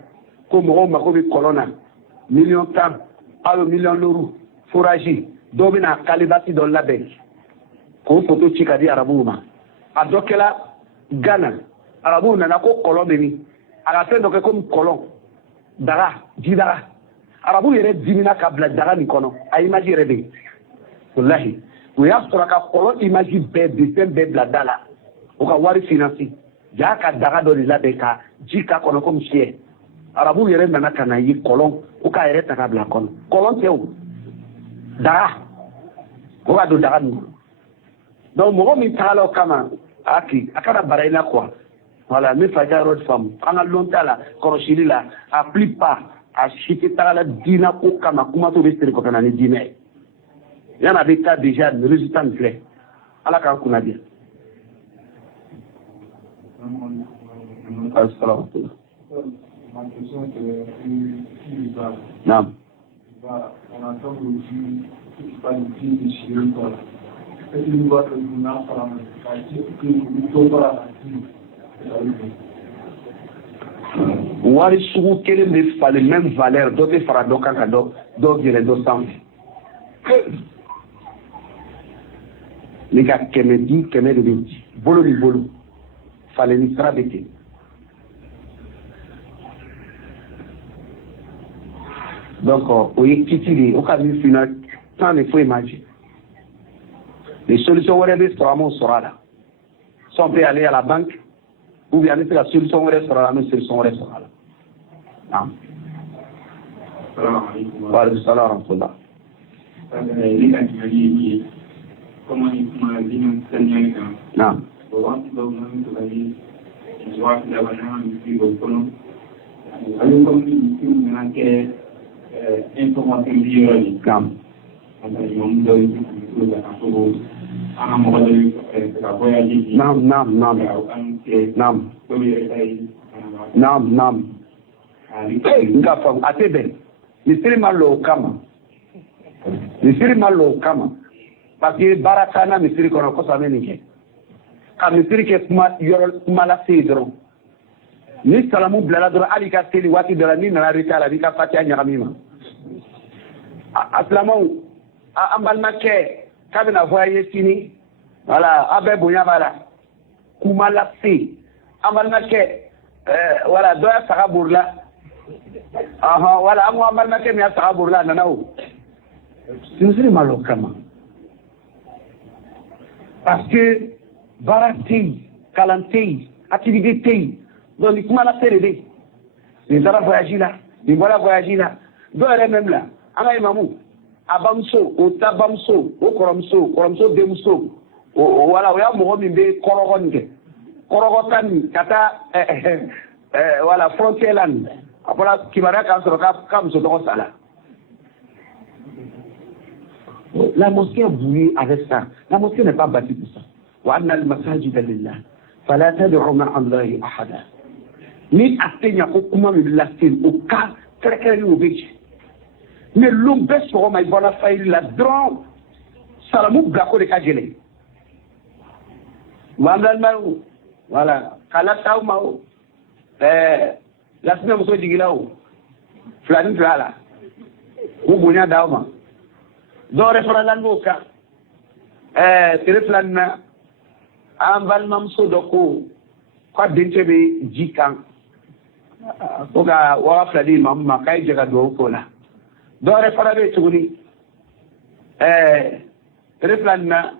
ko mo ma ko bi kolona million tan alo million loro foraji dobina kalibati don label ko photo chika di arabu ma adokela Ghana arabu na ko kolombe ni aga fe ndoke ko kolon dara jidara arabu yere dimina kabla dara ni kono ay imagi rebe wallahi we have to ka kolon imagi be be bladala o ka wari finance ja ka dara do label ka jika kono ko mchie arabu yere nana kana yi kolon o ka yere takabla kono kolon tew dara ko wa do daga nu donc mo mi talo kama aki akara baraina quoi voilà mi faja road fam anga lontala koroshilila a plus pas a chité tala dina ko kama kuma to bestere ko kana ni dina yana be ta déjà le résultat me plaît ala ka kuna dia assalamu alaikum. Ma question est qui va. Non. On entend aussi qu'il parle de Chiré. Et il va que nous n'avons pas la wari sugu kelen de fale même valeur dɔ bɛ fara dɔ kan ka dɔ yɛlɛ dɔ sanfɛ ne ka kɛmɛ di kɛmɛ de bɛ di bolo ni bolo fale ni sira bɛ ten donc o ye kiti de ye o ka min fina tan de foyi ma jɛ les solutions wɛrɛ bɛ sɔrɔ an b'o sɔrɔ a la si on peut aller à la banque ou bien an bɛ se ka solution wɛrɛ sɔrɔ a la an bɛ solution wɛrɛ sɔrɔ a la naam. Waaleykum salaam wa rahmatulah. Naam. Naam. Nga fam atebe misiri malo kama parce que baraka na misiri kono ko sameni ke ka misiri ke kuma la sidro ni salamu blala dro ali ka teli wati dara ni na rita la bika fati anya kamima aslamu ambalna ke kabina voye sini wala abe bonya bala kuma la si ambalna ke wala doya saka burla wala amu ambalna ke mi saka burla nanao sinsiri malo kama parce que barati kalante activité donc kuma la télé ni dara voyage là ni voilà voyage là do ere même là anga imamu abamso o tabamso o koromso demso o wala o ya mo mi be korogo tan kata wala frontière land apala kibara ka so ka kam so do sala La mosquée a bouillé avec ça. La mosquée n'est pas bâtie pour ça. وَأَنَّ الْمَسَاجِدَ لِلَّهِ فَلَا تَدْعُوا مَعَ اللَّهِ أَحَدًا. Ni atenya ko kuma mi lastin o ka trekere o beji. Mais l'homme best pour ma bonne faille la dron salamu blako de kajele. Wamlan maou. Voilà, kala taw maou. La semaine mo so digilao. Flani flala. Ko bonya dawma. Do referalan boka. Teleflan na ambal mamso doko. Kwa dinte be jikan. Oga wa fladi mamma kay jaga do ko la. Do referabe tuguni. Teleflan na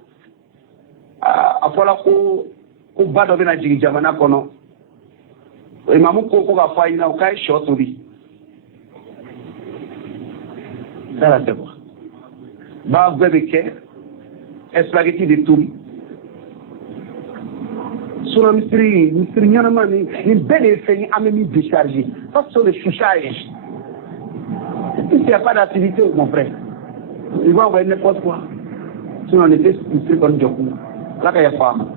afola ko bado bena jigi jamana kono. Imamu ko ga faina o kay shotubi. Dala tebo. Ba bebeke spaghetti de tout. Sur un mystery nyama ni belle fait amemi décharger. Ça sur le chouchage. Il n'y a pas d'activité mon frère. Il va envoyer n'importe quoi. Si on était mystery comme Djokou. Là qu'il y a femme.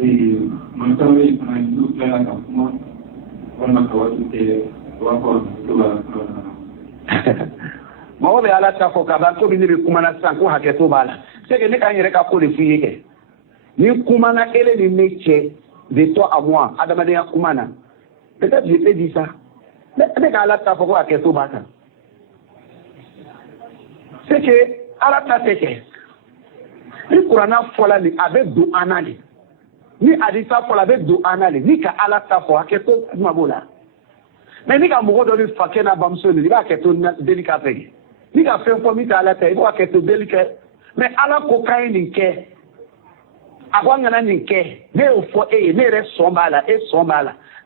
Et maintenant, il y a une autre là, on a trouvé Mawo be ala ta fo ka ba to bi ni be kuma na san ko hake to bala se ke ne ka yere ka ko le fiye ke ni kuma na ele ni meche de toi à moi adama de kuma na peut-être je t'ai dit ça mais ka ala ta fo ko hake to bala c'est que ala ta c'est que ni qur'ana fola ni avec do anali ni hadisa fola avec do anali ni ka ala ta fo hake to mabola. Mais ni ka mogo do ni fakena bamso ni ba keto délicat pege ni ka fe ko mi ta ala ta ba keto délicat mais ala ko kai ni ke agwanga na ni ke ne o fo ne re sombala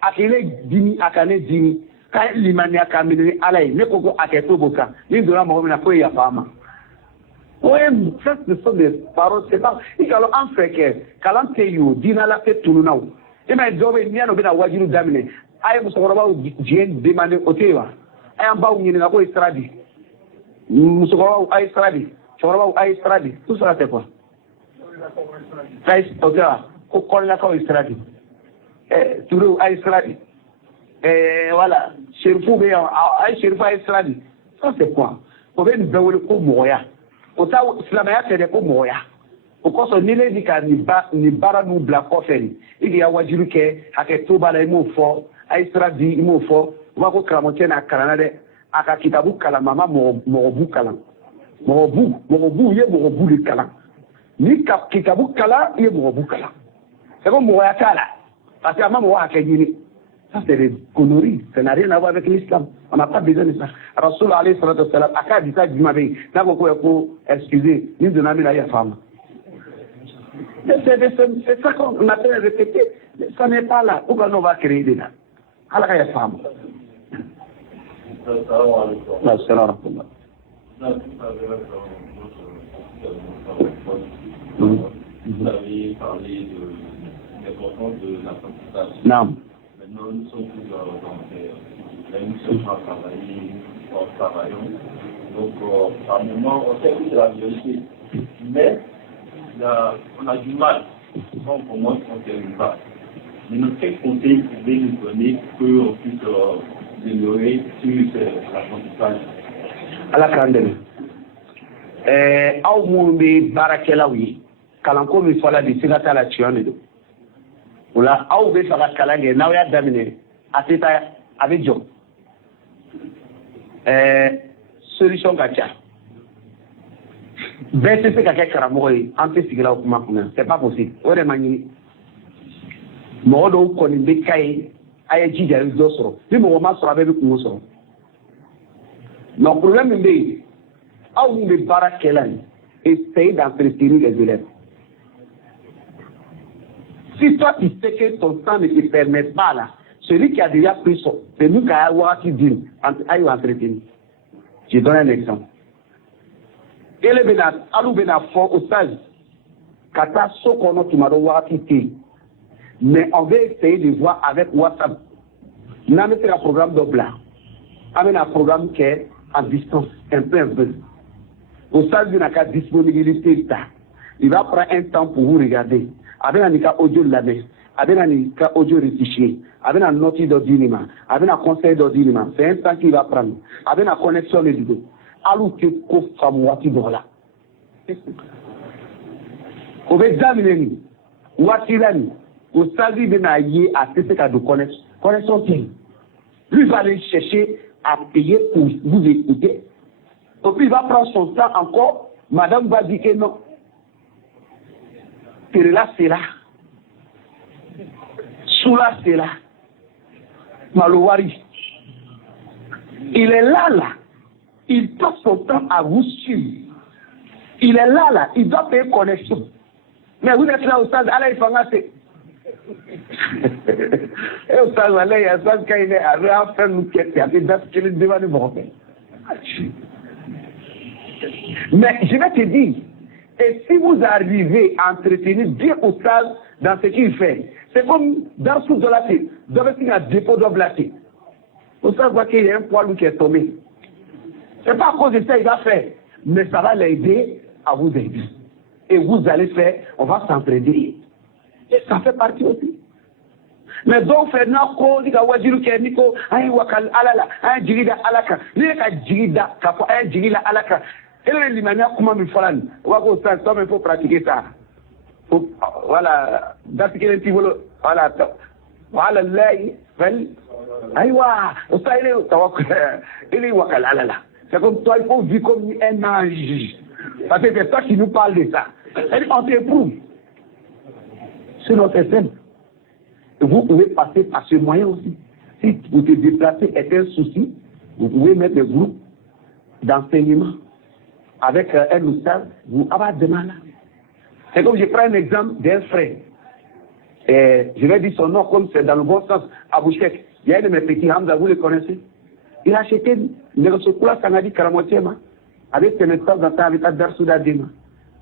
akile dimi akane dimi kai limani akamini ala ne ko aketo boka ni do la mo na ko ya fama oye ça ce sont des paroles c'est pas ikalo en fait que kalante yo dina la te tununau e ma dobe ni ano bina wajiru damine aye musokoroba jien demande otewa ay amba nyini na ko estradi musokoroba ay estradi choroba ay estradi tout ça c'est quoi sai otewa ko kolla ko estradi turu ay estradi voilà cherfu be ay cherfu ay estradi ça c'est quoi ko ben dawol ko moya o ta islamaya tede ko moya o ko so ni le dika ni bara nu bla ko feri idi ya wajiru ke hake to bala mo fo ay stradi mo fo wa ko kramote na karana de aka kitabu kala mama mobu kala mobu ye mobu le kala ni ka kitabu kala ye mobu kala c'est comme moya kala parce que maman wa akeni ça c'est des conneries ça n'a rien à voir avec l'islam on n'a pas besoin de ça rasul alayhi salatu wassalam aka dit ça dimabe na ko excusez ni de nami la ya femme c'est ça qu'on appelle répéter ça n'est pas là pourquoi on va créer des là ala ka ya femme assalamu alaikum vous avez parlé de l'importance de l'apprentissage. Non. Maintenant, nous sommes toujours dans la mission à travailler, en travaillant. Donc, par moment, on sait que c'est la vérité. Mais, on a du mal quand on commence à termine pas. Mais quel conseil vous pouvez nous donner pour qu'on puisse améliorer sur l'apprentissage? À la candele. Aw mun bɛ baarakɛlaw ye kalanko min fɔla bi siga t'a la tiɲɛ de don o la aw bɛ fɛ ka kalan kɛ n'aw y'a daminɛ a tɛ taa a bɛ jɔ solution ka ca bɛɛ tɛ se ka kɛ karamɔgɔ ye an tɛ sigira o kuma kunna c'est pas possible o de ma ɲini mɔgɔ dɔw kɔni bɛ ka ye a ye jija i bɛ dɔ sɔrɔ ni mɔgɔ ma sɔrɔ a bɛɛ bɛ kungo sɔrɔ mais problème min bɛ yen aw mun bɛ baara kɛla ye essayer d'entretenir les élèves. Si toi tu sais que ton temps ne te permet pas là, celui qui a déjà pris son, c'est nous qui a wati din, aïe entretenir. Je donne un exemple. Et le bena, alou bena fort au stage, kata sokono tu m'as wati te. Mais on va essayer de voir avec WhatsApp. n'a mis un programme de blanc. Amène un programme qui est en distance, un peu. Au stade de la disponibilité, il va prendre un temps pour vous regarder. Avec un audio labé, avec un audio réfléchi, avec un notice d'ordiniment, avec un conseil d'ordiniment. C'est un temps qu'il va prendre. Avec une connexion de vidéo. Alors que vous faites là. Vous pouvez examiner. Au stade de la à ce que de connexion. Lui va aller chercher à payer pour vous écouter. Et puis il va prendre son temps encore. Madame va dire que non. Que là, c'est là. Sous là, c'est là. Malouari. Il est là. Il passe son temps à vous suivre. Il est là. Il doit payer connexion. Mais vous êtes là au stade, allez, il faut engager. Et au stade, allez, il y a ça quand il est arrivé à faire nous quitter. Il y a des dates qui sont devant nous. Mais je vais te dire, et si vous arrivez à entretenir bien au stade dans ce qu'il fait, c'est comme dans sous de la tête, dans un dépôt de la tête. Au stade, voit qu'il y a un poids qui est tombé. C'est pas à cause de ça qu'il va faire, mais ça va l'aider à vous aider. Et vous allez faire, on va s'entraider. Et ça fait partie aussi. Mais donc, faire n'ako, dit à Wajiru Keniko, aïe wakal alala, aïe jirida alaka, n'eka jirida, kapo aïe jirida alaka. Et le limania, comment me falan, wako ça, il faut pratiquer ça. Voilà, d'appliquer les petits volos, voilà, voilà, l'aïe, aïwa, ça il est wakal alala. C'est comme toi, il faut vivre comme un ange. Parce que c'est toi qui nous parle de ça. On t'éprouve. C'est notre simple. Vous pouvez passer par ce moyen aussi. Si vous te déplacez est un souci, vous pouvez mettre des groupes d'enseignement avec un oustaz, vous avez des malades. C'est comme je prends un exemple d'un frère. Et je vais dire son nom comme c'est dans le bon sens. Abouchek. Il y a un de mes petits Hamza, vous le connaissez. Il a acheté le Sokula Sanadi Karamotiema avec ses médecins dans sa habitat d'Arsouda Dima.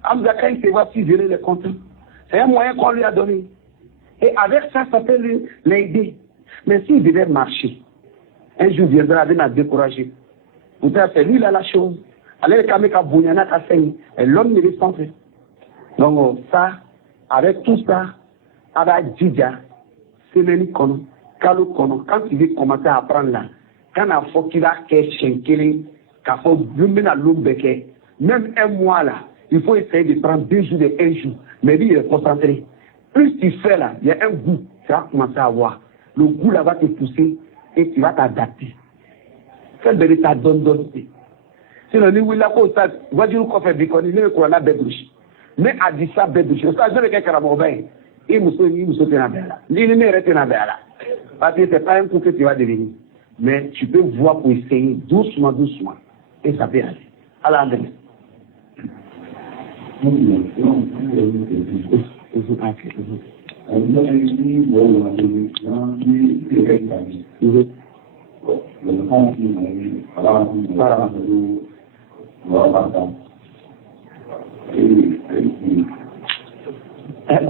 Hamza, quand il se voit ciseler les comptes, c'est un moyen qu'on lui a donné. Et avec ça, ça peut l'aider. Mais s'il devait marcher, un jour viendra avec la décourager. Vous savez, c'est lui là la chose. Allez, quand même, et l'homme ne reste pas fait. Donc, ça, avec tout ça, avec Djidja, Séméni Kono, Kalo Kono, quand il veut commencer à apprendre là, quand il faut qu'il a Shenkele, qu'il faut Blumena Lumbeke, même un mois là, il faut essayer de prendre 2 jours et 1 jour. Mais lui, il est concentré. Plus tu fais là, il y a un goût, tu vas commencer à voir. Le goût là va te pousser et tu vas t'adapter. C'est de l'état donne. Sinon, nous, il a pas ça, voiture qu'on fait biconi, nous, qu'on a bédouchi. Mais à dire ça, bédouchi, ça, je ne sais pas comment et nous sommes là. L'île n'est pas là. Parce que ce n'est pas un coup que tu vas devenir. Mais tu peux voir pour essayer doucement. Et ça peut aller. À la fin.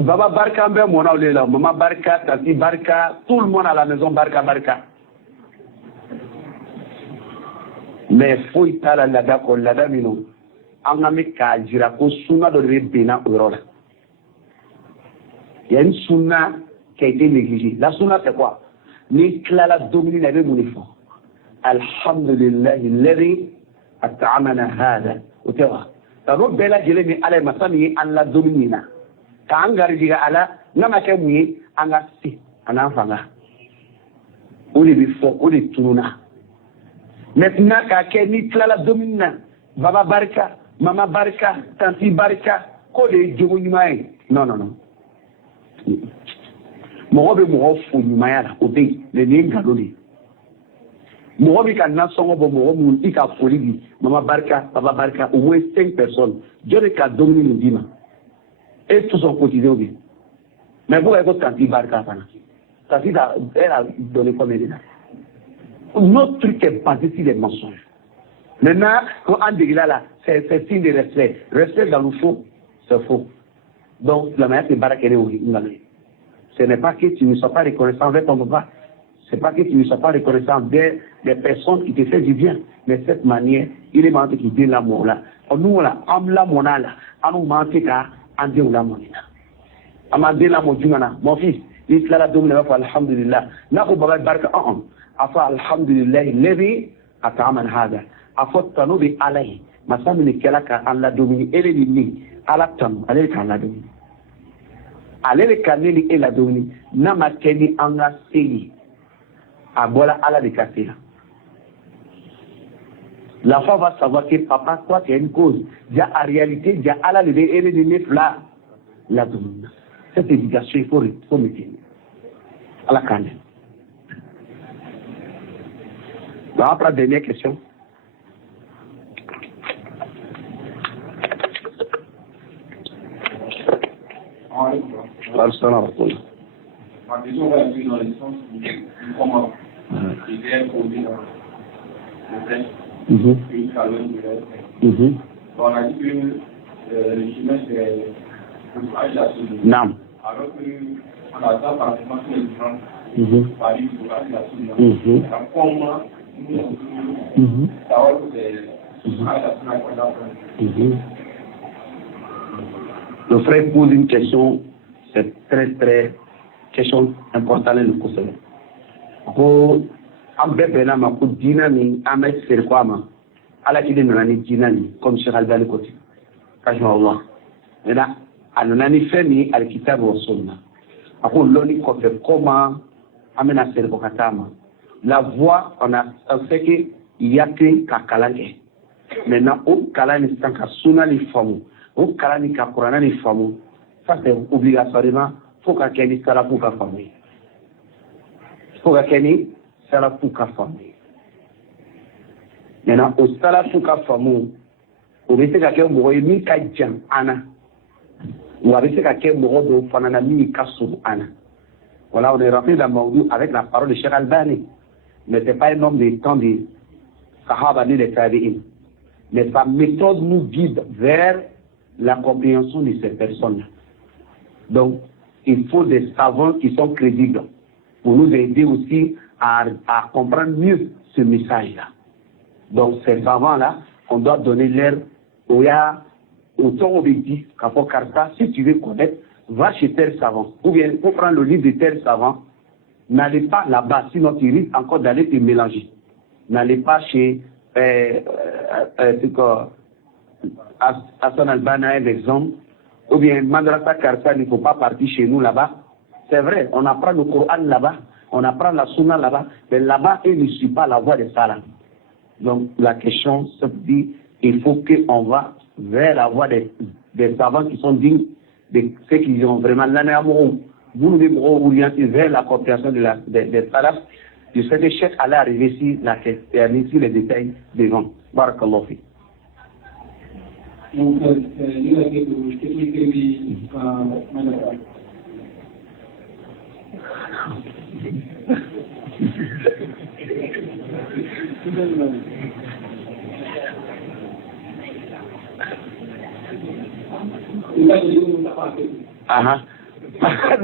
Baba Barka ben mon là, Maman Barka, Tati Barka, tout le monde à la maison Barka. Mais faut y aller là-bas mino. Angami ka jira ko sunna do rebena orola. Il y a une sunna qui a été négligée. La sunna c'est quoi? Ni klala domini na be munifo. Alhamdulillah alladhi at'amana hada. Otewa. Taro bela jele ni ala masani an la dominina. Ka angari diga ala ngama ke muyi anga si ana fanga. Odi bifo odi tununa. Maintenant ka ke ni klala domina. Baba Barka, Mama Barka, Tanti Barka, Kode Djogounimae. Non. Morobe Morofu Nimayala, Obe, le Nengaloni. Morobe Kanasongo Moromu, Ika Folibi, Mama Barka, Baba Barka, au moins 5 personnes. Dieu n'est qu'à dominer le dima. Et tout son quotidien. Mais vous avez Tanti Barka, Tanti, elle a donné comme elle est là. Notre truc est basé sur les mensonges. Maintenant, quand on dit là, c'est signe de respect. Respect dans le faux, c'est faux. Donc, la manière de barraquer, ce n'est pas que tu ne sois pas reconnaissant avec ton papa, C'est pas que tu ne sois pas reconnaissant des personnes qui te font du bien, mais de cette manière, il est manqué qui dit l'amour là. Nous là, l'amour là, nous manquons qu'à en dire l'amour là. Amandé l'amour du mana, mon fils, il la domine va alhamdulillah. N'a pas bagat barka afa alhamdulillah levi ataman hada. Afa tanu bi alayhi. Masami ni kelaka an la domine ele ni ala tanu, ale ka la domine. Ale ka ni e la domine. Na makeni anga seyi. Abola ala de kasila. La femme va savoir que papa, toi, tu as une cause. Déjà, en réalité, déjà, ala le dé, de neuf là, la domine. Cette éducation, il faut mettre. À la canne. Donc, après la dernière question. Ma question va être dans le sens où comment il est produit dans le texte, une calorie de l'air. On a dit que le chemin c'est l'ouvrage de la soude. Alors qu'on a pratiquement tous les gens Paris pour l'ouvrage de la soude. Comment nous savoir que c'est l'ouvrage de la soude. Le frère pose une question, c'est très question importante le conseil. Ko ambe bena ma ko dinami amet ser ko ama ala ki dinani dinani comme Cheikh Albani Koti rahimahullah ena anani femi alkitab wa sunna ako loni ko fe comment amena ser ko katama la voix on a fait que yake kakalange maintenant au kalani sanka sunna li famu au kalani ka qur'ana li famu ça c'est obligatoirement faut qu'à Kenny sera pour la famille. Faut qu'à Kenny sera pour la famille. Maintenant, au sera pour la famille, au bête qu'à Kenny mourrait mi kajan ana. Ou à bête qu'à Kenny mourrait de fanana mi kassou ana. Voilà, on est rentré dans le Maudou avec la parole de Cheikh Albani. Mais c'est pas un homme des temps des Sahaba ni des Tabi'in. Mais sa méthode nous guide vers la compréhension de ces personnes. Donc, il faut des savants qui sont crédibles pour nous aider aussi à comprendre mieux ce message-là. Donc, ces savants-là, on doit donner l'air au temps objectif, si tu veux connaître, va chez tel savant. Ou bien, pour prendre le livre de tel savant, n'allez pas là-bas, sinon tu risques encore d'aller te mélanger. N'allez pas chez Hassan Albani, un exemple. Ou bien, Madrasa Karsa, il ne faut pas partir chez nous là-bas. C'est vrai, on apprend le Coran là-bas, on apprend la Sunna là-bas, mais là-bas, il ne suit pas la voie des salams. Donc, la question se dit, il faut qu'on va vers la voie des savants qui sont dignes de ceux qui ont vraiment l'année amoureux. Vous nous orientez vers la compréhension des salams. Je sais que Cheikh allait arriver ici, sur les détails devant. Barakallahu fi. Donc, il a été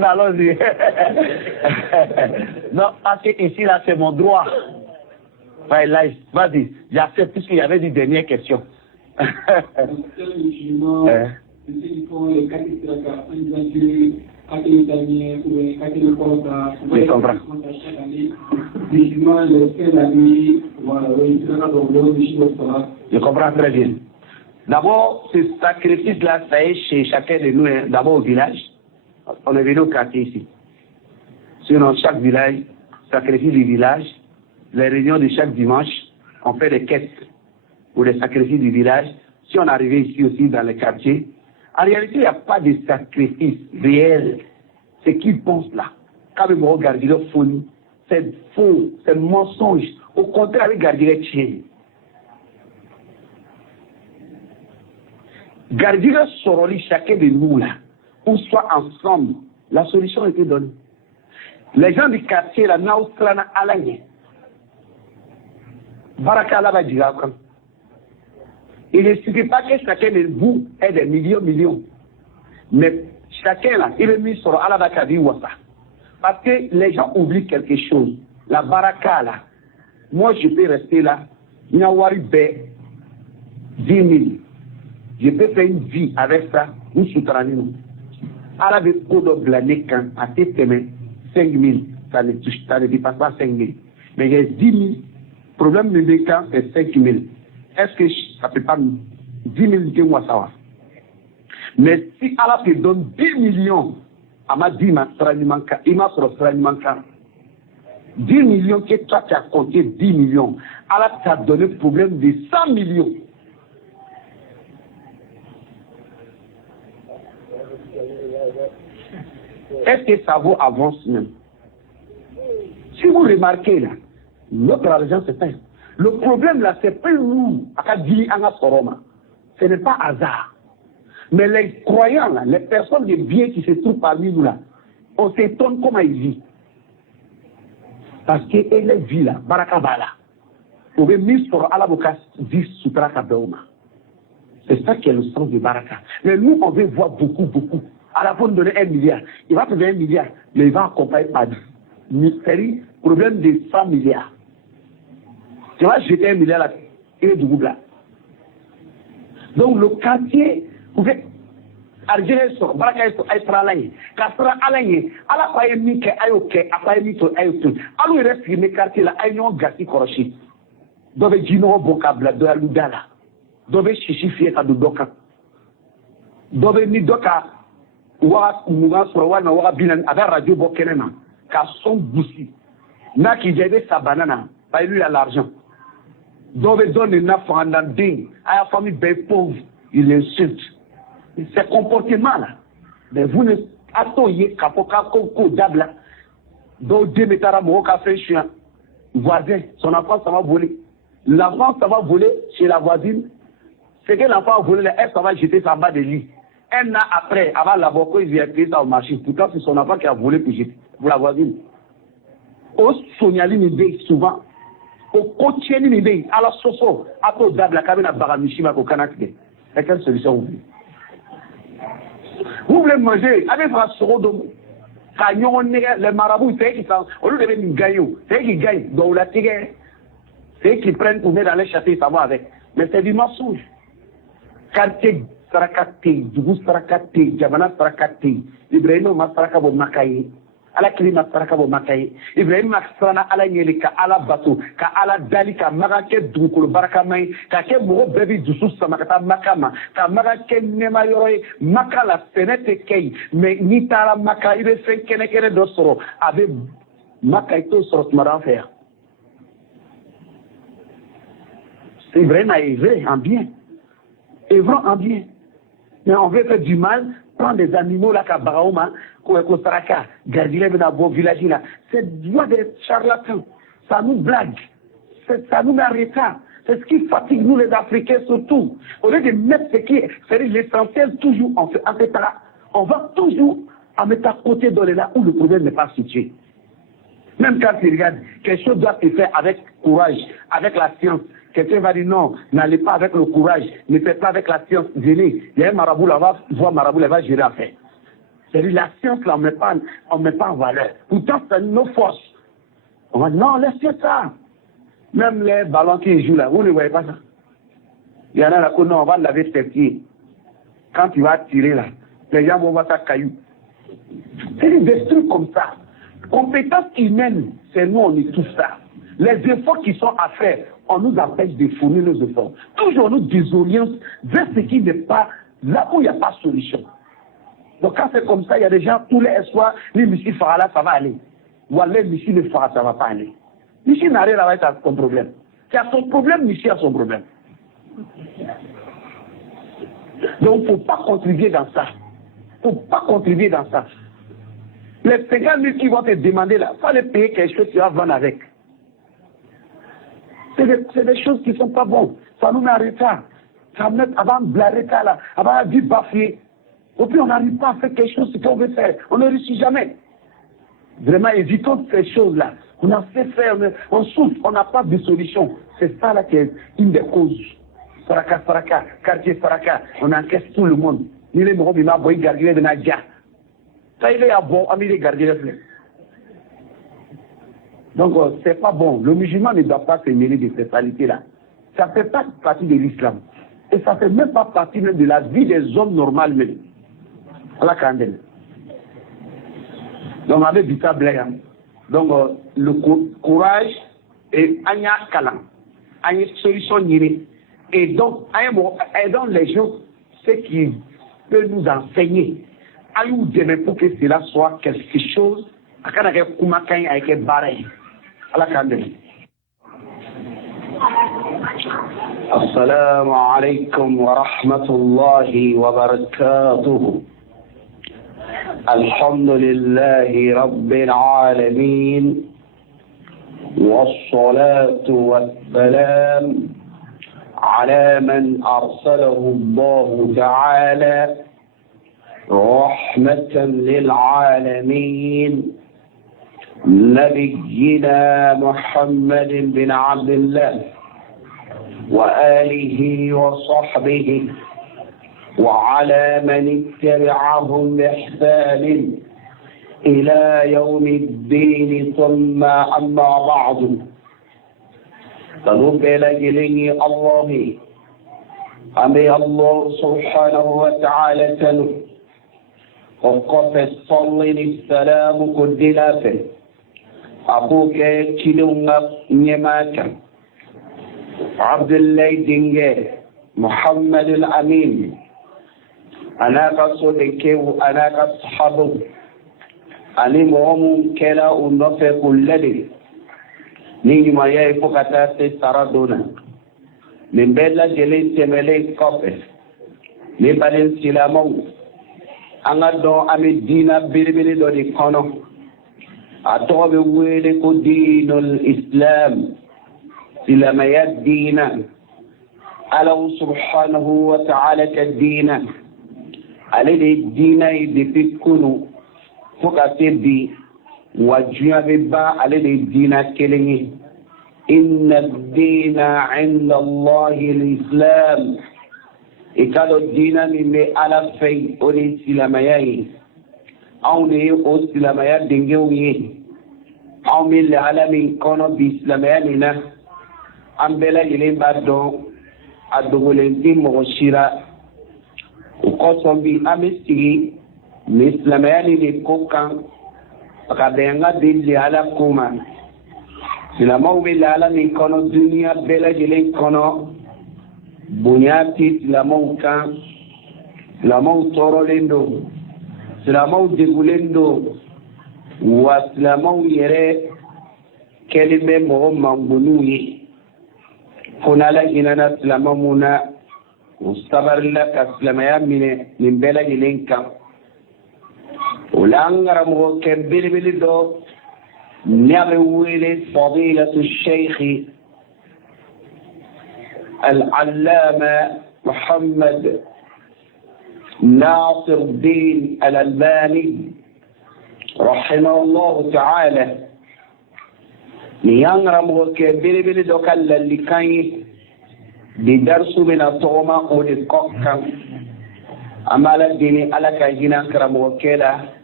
Allons-y. Non, parce que ici, là, c'est mon droit. Vas-y, j'accepte puisqu'il y avait une dernière question. Je comprends. Je comprends très bien. D'abord, ce sacrifice-là, ça est chez chacun de nous, d'abord au village. On est venu au quartier ici. Sinon, chaque village, sacrifice du village, les réunions de chaque dimanche, on fait des quêtes pour les sacrifices du village. Si on arrivait ici aussi dans les quartiers, en réalité, il n'y a pas de sacrifice réel. Ce qu'ils pensent là, quand ils regardent leur folie, c'est faux, c'est mensonge. Au contraire, regardez les tiens. Gardez le soroli chacun de nous là, on soit ensemble, la solution a été donnée. Les gens du quartier là, Naoustrana Alaye, Barakala Badjirakam. Il ne suffit pas que chacun de vous ait des millions, mais chacun là, il est mis sur Alabakabi Wassa. Parce que les gens oublient quelque chose. la baraka là, moi je peux rester là, Nyawari Bé, 10 000. Je peux faire une vie avec ça, nous soutranons. À la vérité, de l'année quand à tes mains, 5 000, ça ne dépasse pas 5 000. Mais il y a 10 000. Le problème de l'écran, c'est 5 000. Est-ce que ça ne peut pas 10 000 que moi ça va? Mais si Allah te donne 10 millions, il m'a dit, il m'a sur 10 millions que toi tu as compté 10 millions. Allah t'a donné le problème de 100 millions. Est-ce que ça vaut avance même? Si vous remarquez là, notre argent se perd. Le problème là, c'est pas nous, ce n'est pas hasard. Mais les croyants là, les personnes de bien qui se trouvent parmi nous là, on s'étonne comment ils vivent. Parce qu'elle vit là, barakabala. Vous pouvez mis sur Alabokas 10 sutraka beuma. C'est ça qui est le sens de baraka. Mais nous, on veut voir beaucoup. À la fin de donner 1 milliard, il va te donner 1 milliard, mais il va accompagner par 10. Mystère, problème de 100 milliards. Tu vas jeter 1 milliard là, il est du groupe là. Donc le quartier, vous pouvez argent sur baraka sur Aïtralaye, Kasra Alaye, à la paye Mike Ayoke, à paye Mito Ayoke. Alors il reste le quartier là, Ayon Gassi Koroshi. Dove Gino Bokabla, de Aludala. Dove Chichi Fieta de Doka. Dove Nidoka. Wa Muga Sorowana Wa Binan avec Radio Bokenema, car son boussi. N'a qui gère sa banane, pas lui à l'argent. Dove donne une affaire en ding, à la famille bien pauvre, il insulte. C'est comportement là. Mais vous ne attendez qu'à Koko Dabla. Donc, Demetara Moka fait chien. Voisin, son enfant, ça va voler. L'enfant, ça va voler chez la voisine. C'est que l'enfant a volé, elle, ça va jeter sa bas de lit. Un an après, avant la boco, il vient payer ça au marché. Pourtant, c'est son enfant qui a volé pour la voisine. Au Sonyali Nidé, souvent, au Kotieni Nidé, à la Soso, à tout Dabla, Kabina Baramishima, au Kanakde. C'est quelle solution vous voulez? Vous voulez manger avec un sorodo. Les marabouts, c'est eux qui sont. Au lieu de venir gagner, c'est eux qui gagnent. Donc, la tigre, c'est eux qui prennent pour mettre dans les châteaux, ça va avec. Mais c'est du mensonge. Quartier Sarakate, Djougou Sarakate, Djamana Sarakate, Ibrahim Masarakabo Makaye, Ala Kilima Sarakabo Makaye, Ibrahim Maksana Ala Yelika, Ala Bato, Ka Ala Dalika, Marake Dukul Barakamay, Kake Moro Bebi Dusu Samakata Makama, Ka Marake Nemayore, Makala Senete Kei, mais Nitara Maka, il est fait Kenekere Dosoro, avec Makaito Sorotmara faire. Ibrahim a élevé en bien. Œuvrant en bien. Mais on veut faire du mal, prendre des animaux là, comme Baraoma, comme Saraka, garder dans vos villages là. C'est du des charlatans. Ça nous blague. Ça nous met en retard. C'est ce qui fatigue nous les Africains surtout. Au lieu de mettre ce qui est, c'est-à-dire l'essentiel toujours en fait là. On va toujours en mettre à côté de là où le problème n'est pas situé. Même quand tu regardes, quelque chose doit se faire avec courage, avec la science. Quelqu'un va dire non, n'allez pas avec le courage, ne faites pas avec la science. Venez, il y a un marabout là-bas, voir marabout là-bas, gérer à faire. C'est-à-dire la science là, on ne met pas en valeur. Pourtant, c'est nos forces. On va dire non, laissez ça. Même les ballons qui jouent là, vous ne voyez pas ça. Il y en a là, non, on va laver ses pieds. Quand tu vas tirer là, les gens vont voir ta caillou. C'est des trucs comme ça. Compétence humaine, c'est nous, on est tout ça. Les efforts qui sont à faire, on nous empêche de fournir nos efforts. Toujours nous désorientons vers ce qui n'est pas, là où il n'y a pas de solution. Donc quand c'est comme ça, il y a des gens, tous les soirs, les Michi fera là, ça va aller. Ou les Michi ne fera, ça ne va pas aller. Michi n'a rien à voir avec son problème. C'est à son problème, Michi a son problème. Donc il ne faut pas contribuer dans ça. Il ne faut pas contribuer dans ça. Les 50 000 qui vont te demander là, il faut les payer quelque chose que tu vas vendre avec. C'est des choses qui ne sont pas bonnes. Ça nous met en retard. Ça met avant de blarer là, avant de bafouer. Et puis on n'arrive pas à faire quelque chose qu'on veut faire. On ne réussit jamais. Vraiment, évitons ces choses-là. On a fait faire, on souffre, on n'a pas de solution. C'est ça là qui est une des causes. Saraka, quartier Saraka, on encaisse tout le monde. Ni les morts, il m'a boy garder de Nadia. Ça il est à bon, ami les garder. Donc, c'est pas bon. Le musulman ne doit pas se mêler de ces saletés-là. Ça ne fait pas partie de l'islam. Et ça ne fait même pas partie même de la vie des hommes normaux même. À la candelle. Donc, avec du tablin. Donc, le courage et Anya Kalam. Anya solution nire. Et donc, les gens, ce qui peut nous enseigner, ayou demain pour que cela soit quelque chose, à quand on a avec barré. À la candelle. Assalamu alaikum wa rahmatullahi wa barakatuh. Alhamdulillahi rabbil alamin. والصلاة والسلام على من أرسله الله تعالى رحمة للعالمين نبينا محمد بن عبد الله وآله وصحبه وعلى من اتبعهم بإحسان إلى يوم الدين ثم أما بعد فنقبل إليه الله أمي الله سبحانه وتعالى تنو وقف الصل السلام كدلافه أبوك كيلونا نيماك عبد الله دينجي محمد الأمين أنا قصدك وأنا قصحبه ani momu kela unofe kullede ni ma yai pokata se saradona membela jele temele kope ni balen silamo anga do ami dina birbiri do di kono atobe wele ko dinul islam silama ya dina ala subhanahu wa ta'ala ka dina ale dina de pikunu فقط وجواب با على الدين كلمه إن الدين عند الله الإسلام إكادو الدين من على في أولي سلامياي أو ني أو سلاميا دنجوي أو من العالم كونو بسلامياننا أم بلا يلين بعدو أدوغولين دي مغشرة وقصم بي أمسي Islamiyani ni kokan akabenga dilli ala kuma silamaw be ala ni kono dunia bela jelen kono bunyati silamaw kan silamaw torolendo silamaw degulendo wa silamaw yere kelime mo mambuni kunala inana silamamuna ustabarla kaslamaya min bela jelen kan ولأنغر مكبر بلدو نغويل فضيلة الشيخ العلامة محمد ناصر الدين الألباني رحمه الله تعالى نغر مكبر بلدو كلا اللي كان بدرس من الطوما ولقاقا أمال الدين على كاجنا كرم وكيلا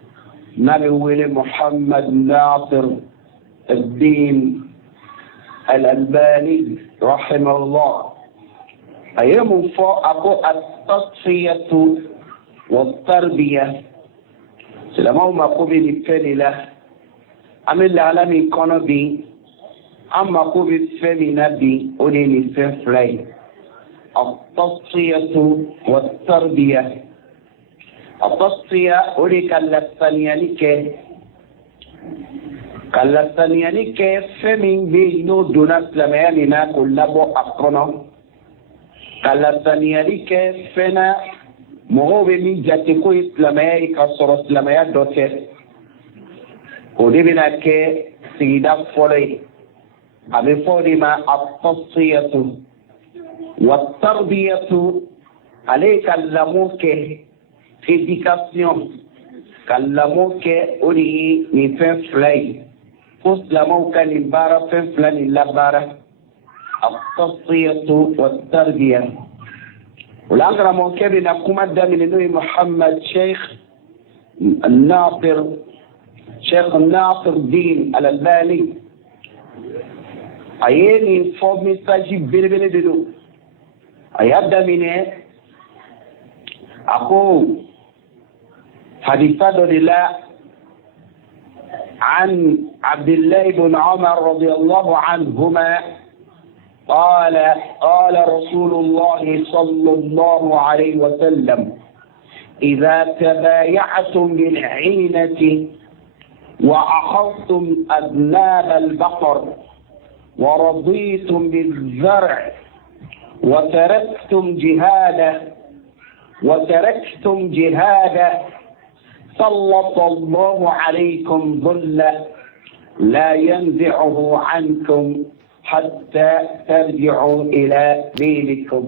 نبي ولي محمد ناصر الدين الألباني رحمه الله أيام فوق التصفية والتربية سلام ما قبل الفللة أم العالم يكون بي أما قبل الفللة بي أولين الفللة التصفية والتربية التصفية أولي كالثانيانيك فمن بينو دون اسلامياننا كلابو أقرنا كالثانيانيك فنا مغوب من جاتكو اسلامياني كسر اسلاميان دوتي ودي بنا كي سيدا فولي أبي فولي ما التصفية والتربية عليك اللاموك éducation kallamo ke ori ni fen flay فسلموا كان بارا فلان اللبارة التصفية والتربية والأمر موكب نقوم من نوي محمد شيخ الناصر الدين الألباني أيني فوق مستاجي بلبل دلو أيبدأ منه أقول حديث الله عن عبد الله بن عمر رضي الله عنهما قال رسول الله صلى الله عليه وسلم إذا تبايعتم بالعينة وأخذتم أذناب البقر ورضيتم بالزرع وتركتم جهاده سلط الله عليكم ظلا لا ينزعه عنكم حتى ترجعوا إلى دينكم.